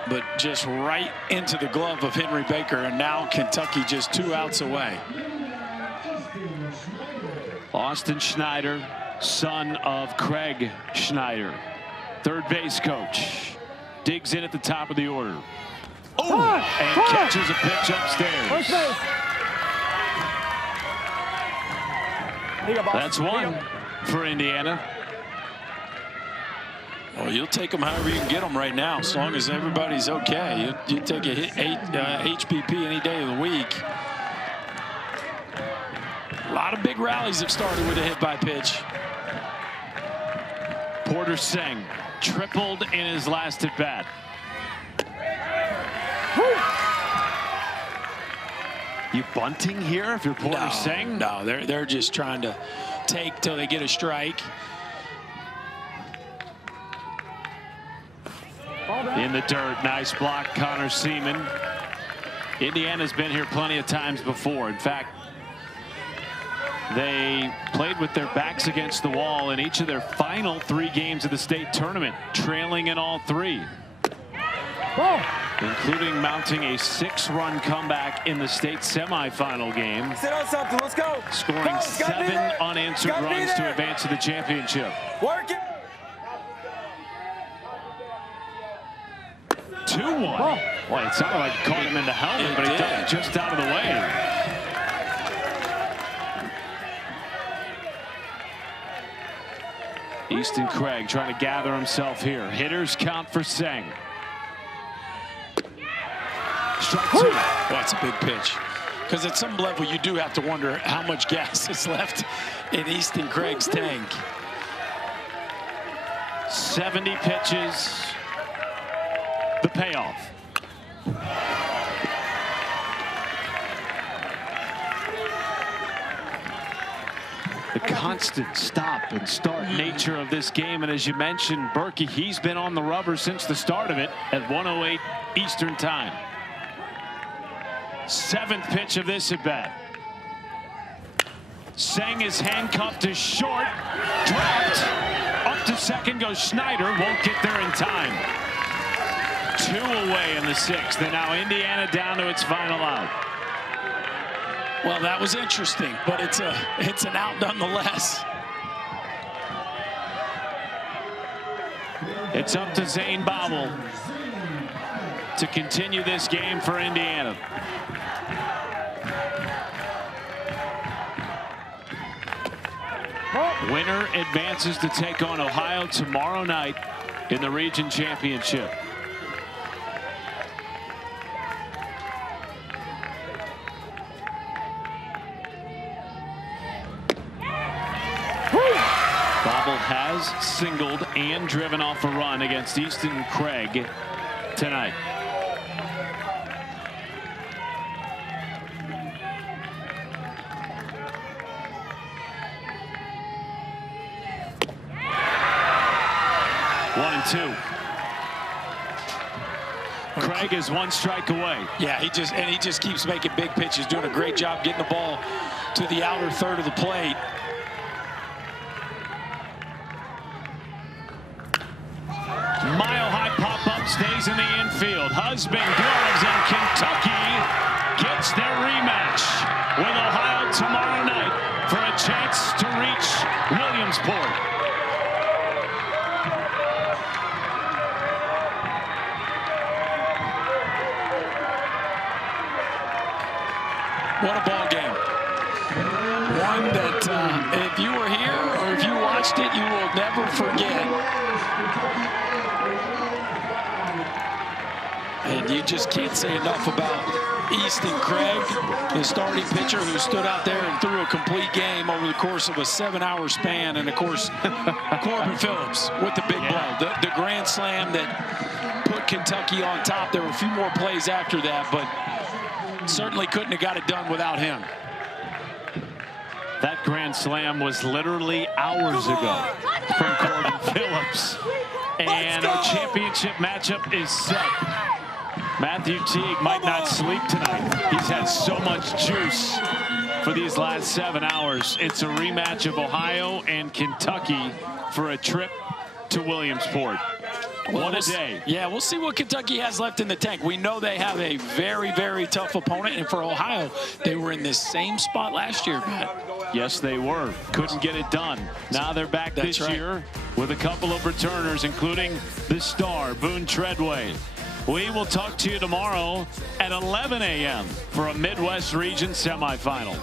But just right into the glove of Henry Baker, and now Kentucky just 2 outs away. Austin Schneider, son of Craig Schneider, third base coach, digs in at the top of the order. Oh, and catches a pitch upstairs. That's 1 for Indiana. Well, you'll take them however you can get them right now, as long as everybody's okay. You take a HBP any day of the week. A lot of big rallies have started with a hit by pitch. Porter Seng tripled in his last at bat. You bunting here if you're Porter Seng? No, they're just trying to take till they get a strike. In the dirt, nice block, Connor Seaman. Indiana's been here plenty of times before. In fact, they played with their backs against the wall in each of their final 3 games of the state tournament, trailing in all 3. Including mounting a 6-run comeback in the state semifinal game. Sit on something, let's go. Scoring 7 unanswered runs to advance to the championship. Work it. 2-1. Well, it sounded like it caught him in the helmet, but he got it just out of the way. Easton Craig trying to gather himself here. Hitters count for Seng. Strike 2. That's a big pitch. Because at some level, you do have to wonder how much gas is left in Easton Craig's tank. 70 pitches. The payoff. The constant stop and start nature of this game, and as you mentioned, Berkey, he's been on the rubber since the start of it at 1:08 Eastern time. 7th pitch of this at bat. Seng is handcuffed to short, dropped, up to second goes Schneider, won't get there in time. 2 away in the 6th, and now Indiana down to its final out. Well, that was interesting, but it's an out nonetheless. It's up to Zane Bobble to continue this game for Indiana. Winner advances to take on Ohio tomorrow night in the region championship. has singled and driven off a run against Easton Craig tonight. One and two. Craig is one strike away. Yeah, he just keeps making big pitches, doing a great job getting the ball to the outer third of the plate. Mile high pop up, stays in the infield. Husband gloves, and Kentucky gets their rematch with Ohio tomorrow night for a chance to reach Williamsport. What a ball game. One that if you were here or if you watched it, you will never forget. And you just can't say enough about Easton Craig, the starting pitcher who stood out there and threw a complete game over the course of a 7-hour span. And, of course, Corbin Phillips with the big blow. The grand slam that put Kentucky on top. There were a few more plays after that, but certainly couldn't have got it done without him. That grand slam was literally hours ago from Corbin Phillips. And our championship matchup is set. Matthew Teague might not sleep tonight. He's had so much juice for these last 7 hours. It's a rematch of Ohio and Kentucky for a trip to Williamsport. What a day. Yeah, we'll see what Kentucky has left in the tank. We know they have a very, very tough opponent. And for Ohio, they were in this same spot last year, Matt. Yes, they were. Couldn't get it done. Now they're back this year with a couple of returners, including the star, Boone Treadway. We will talk to you tomorrow at 11 a.m. for a Midwest Region semifinal.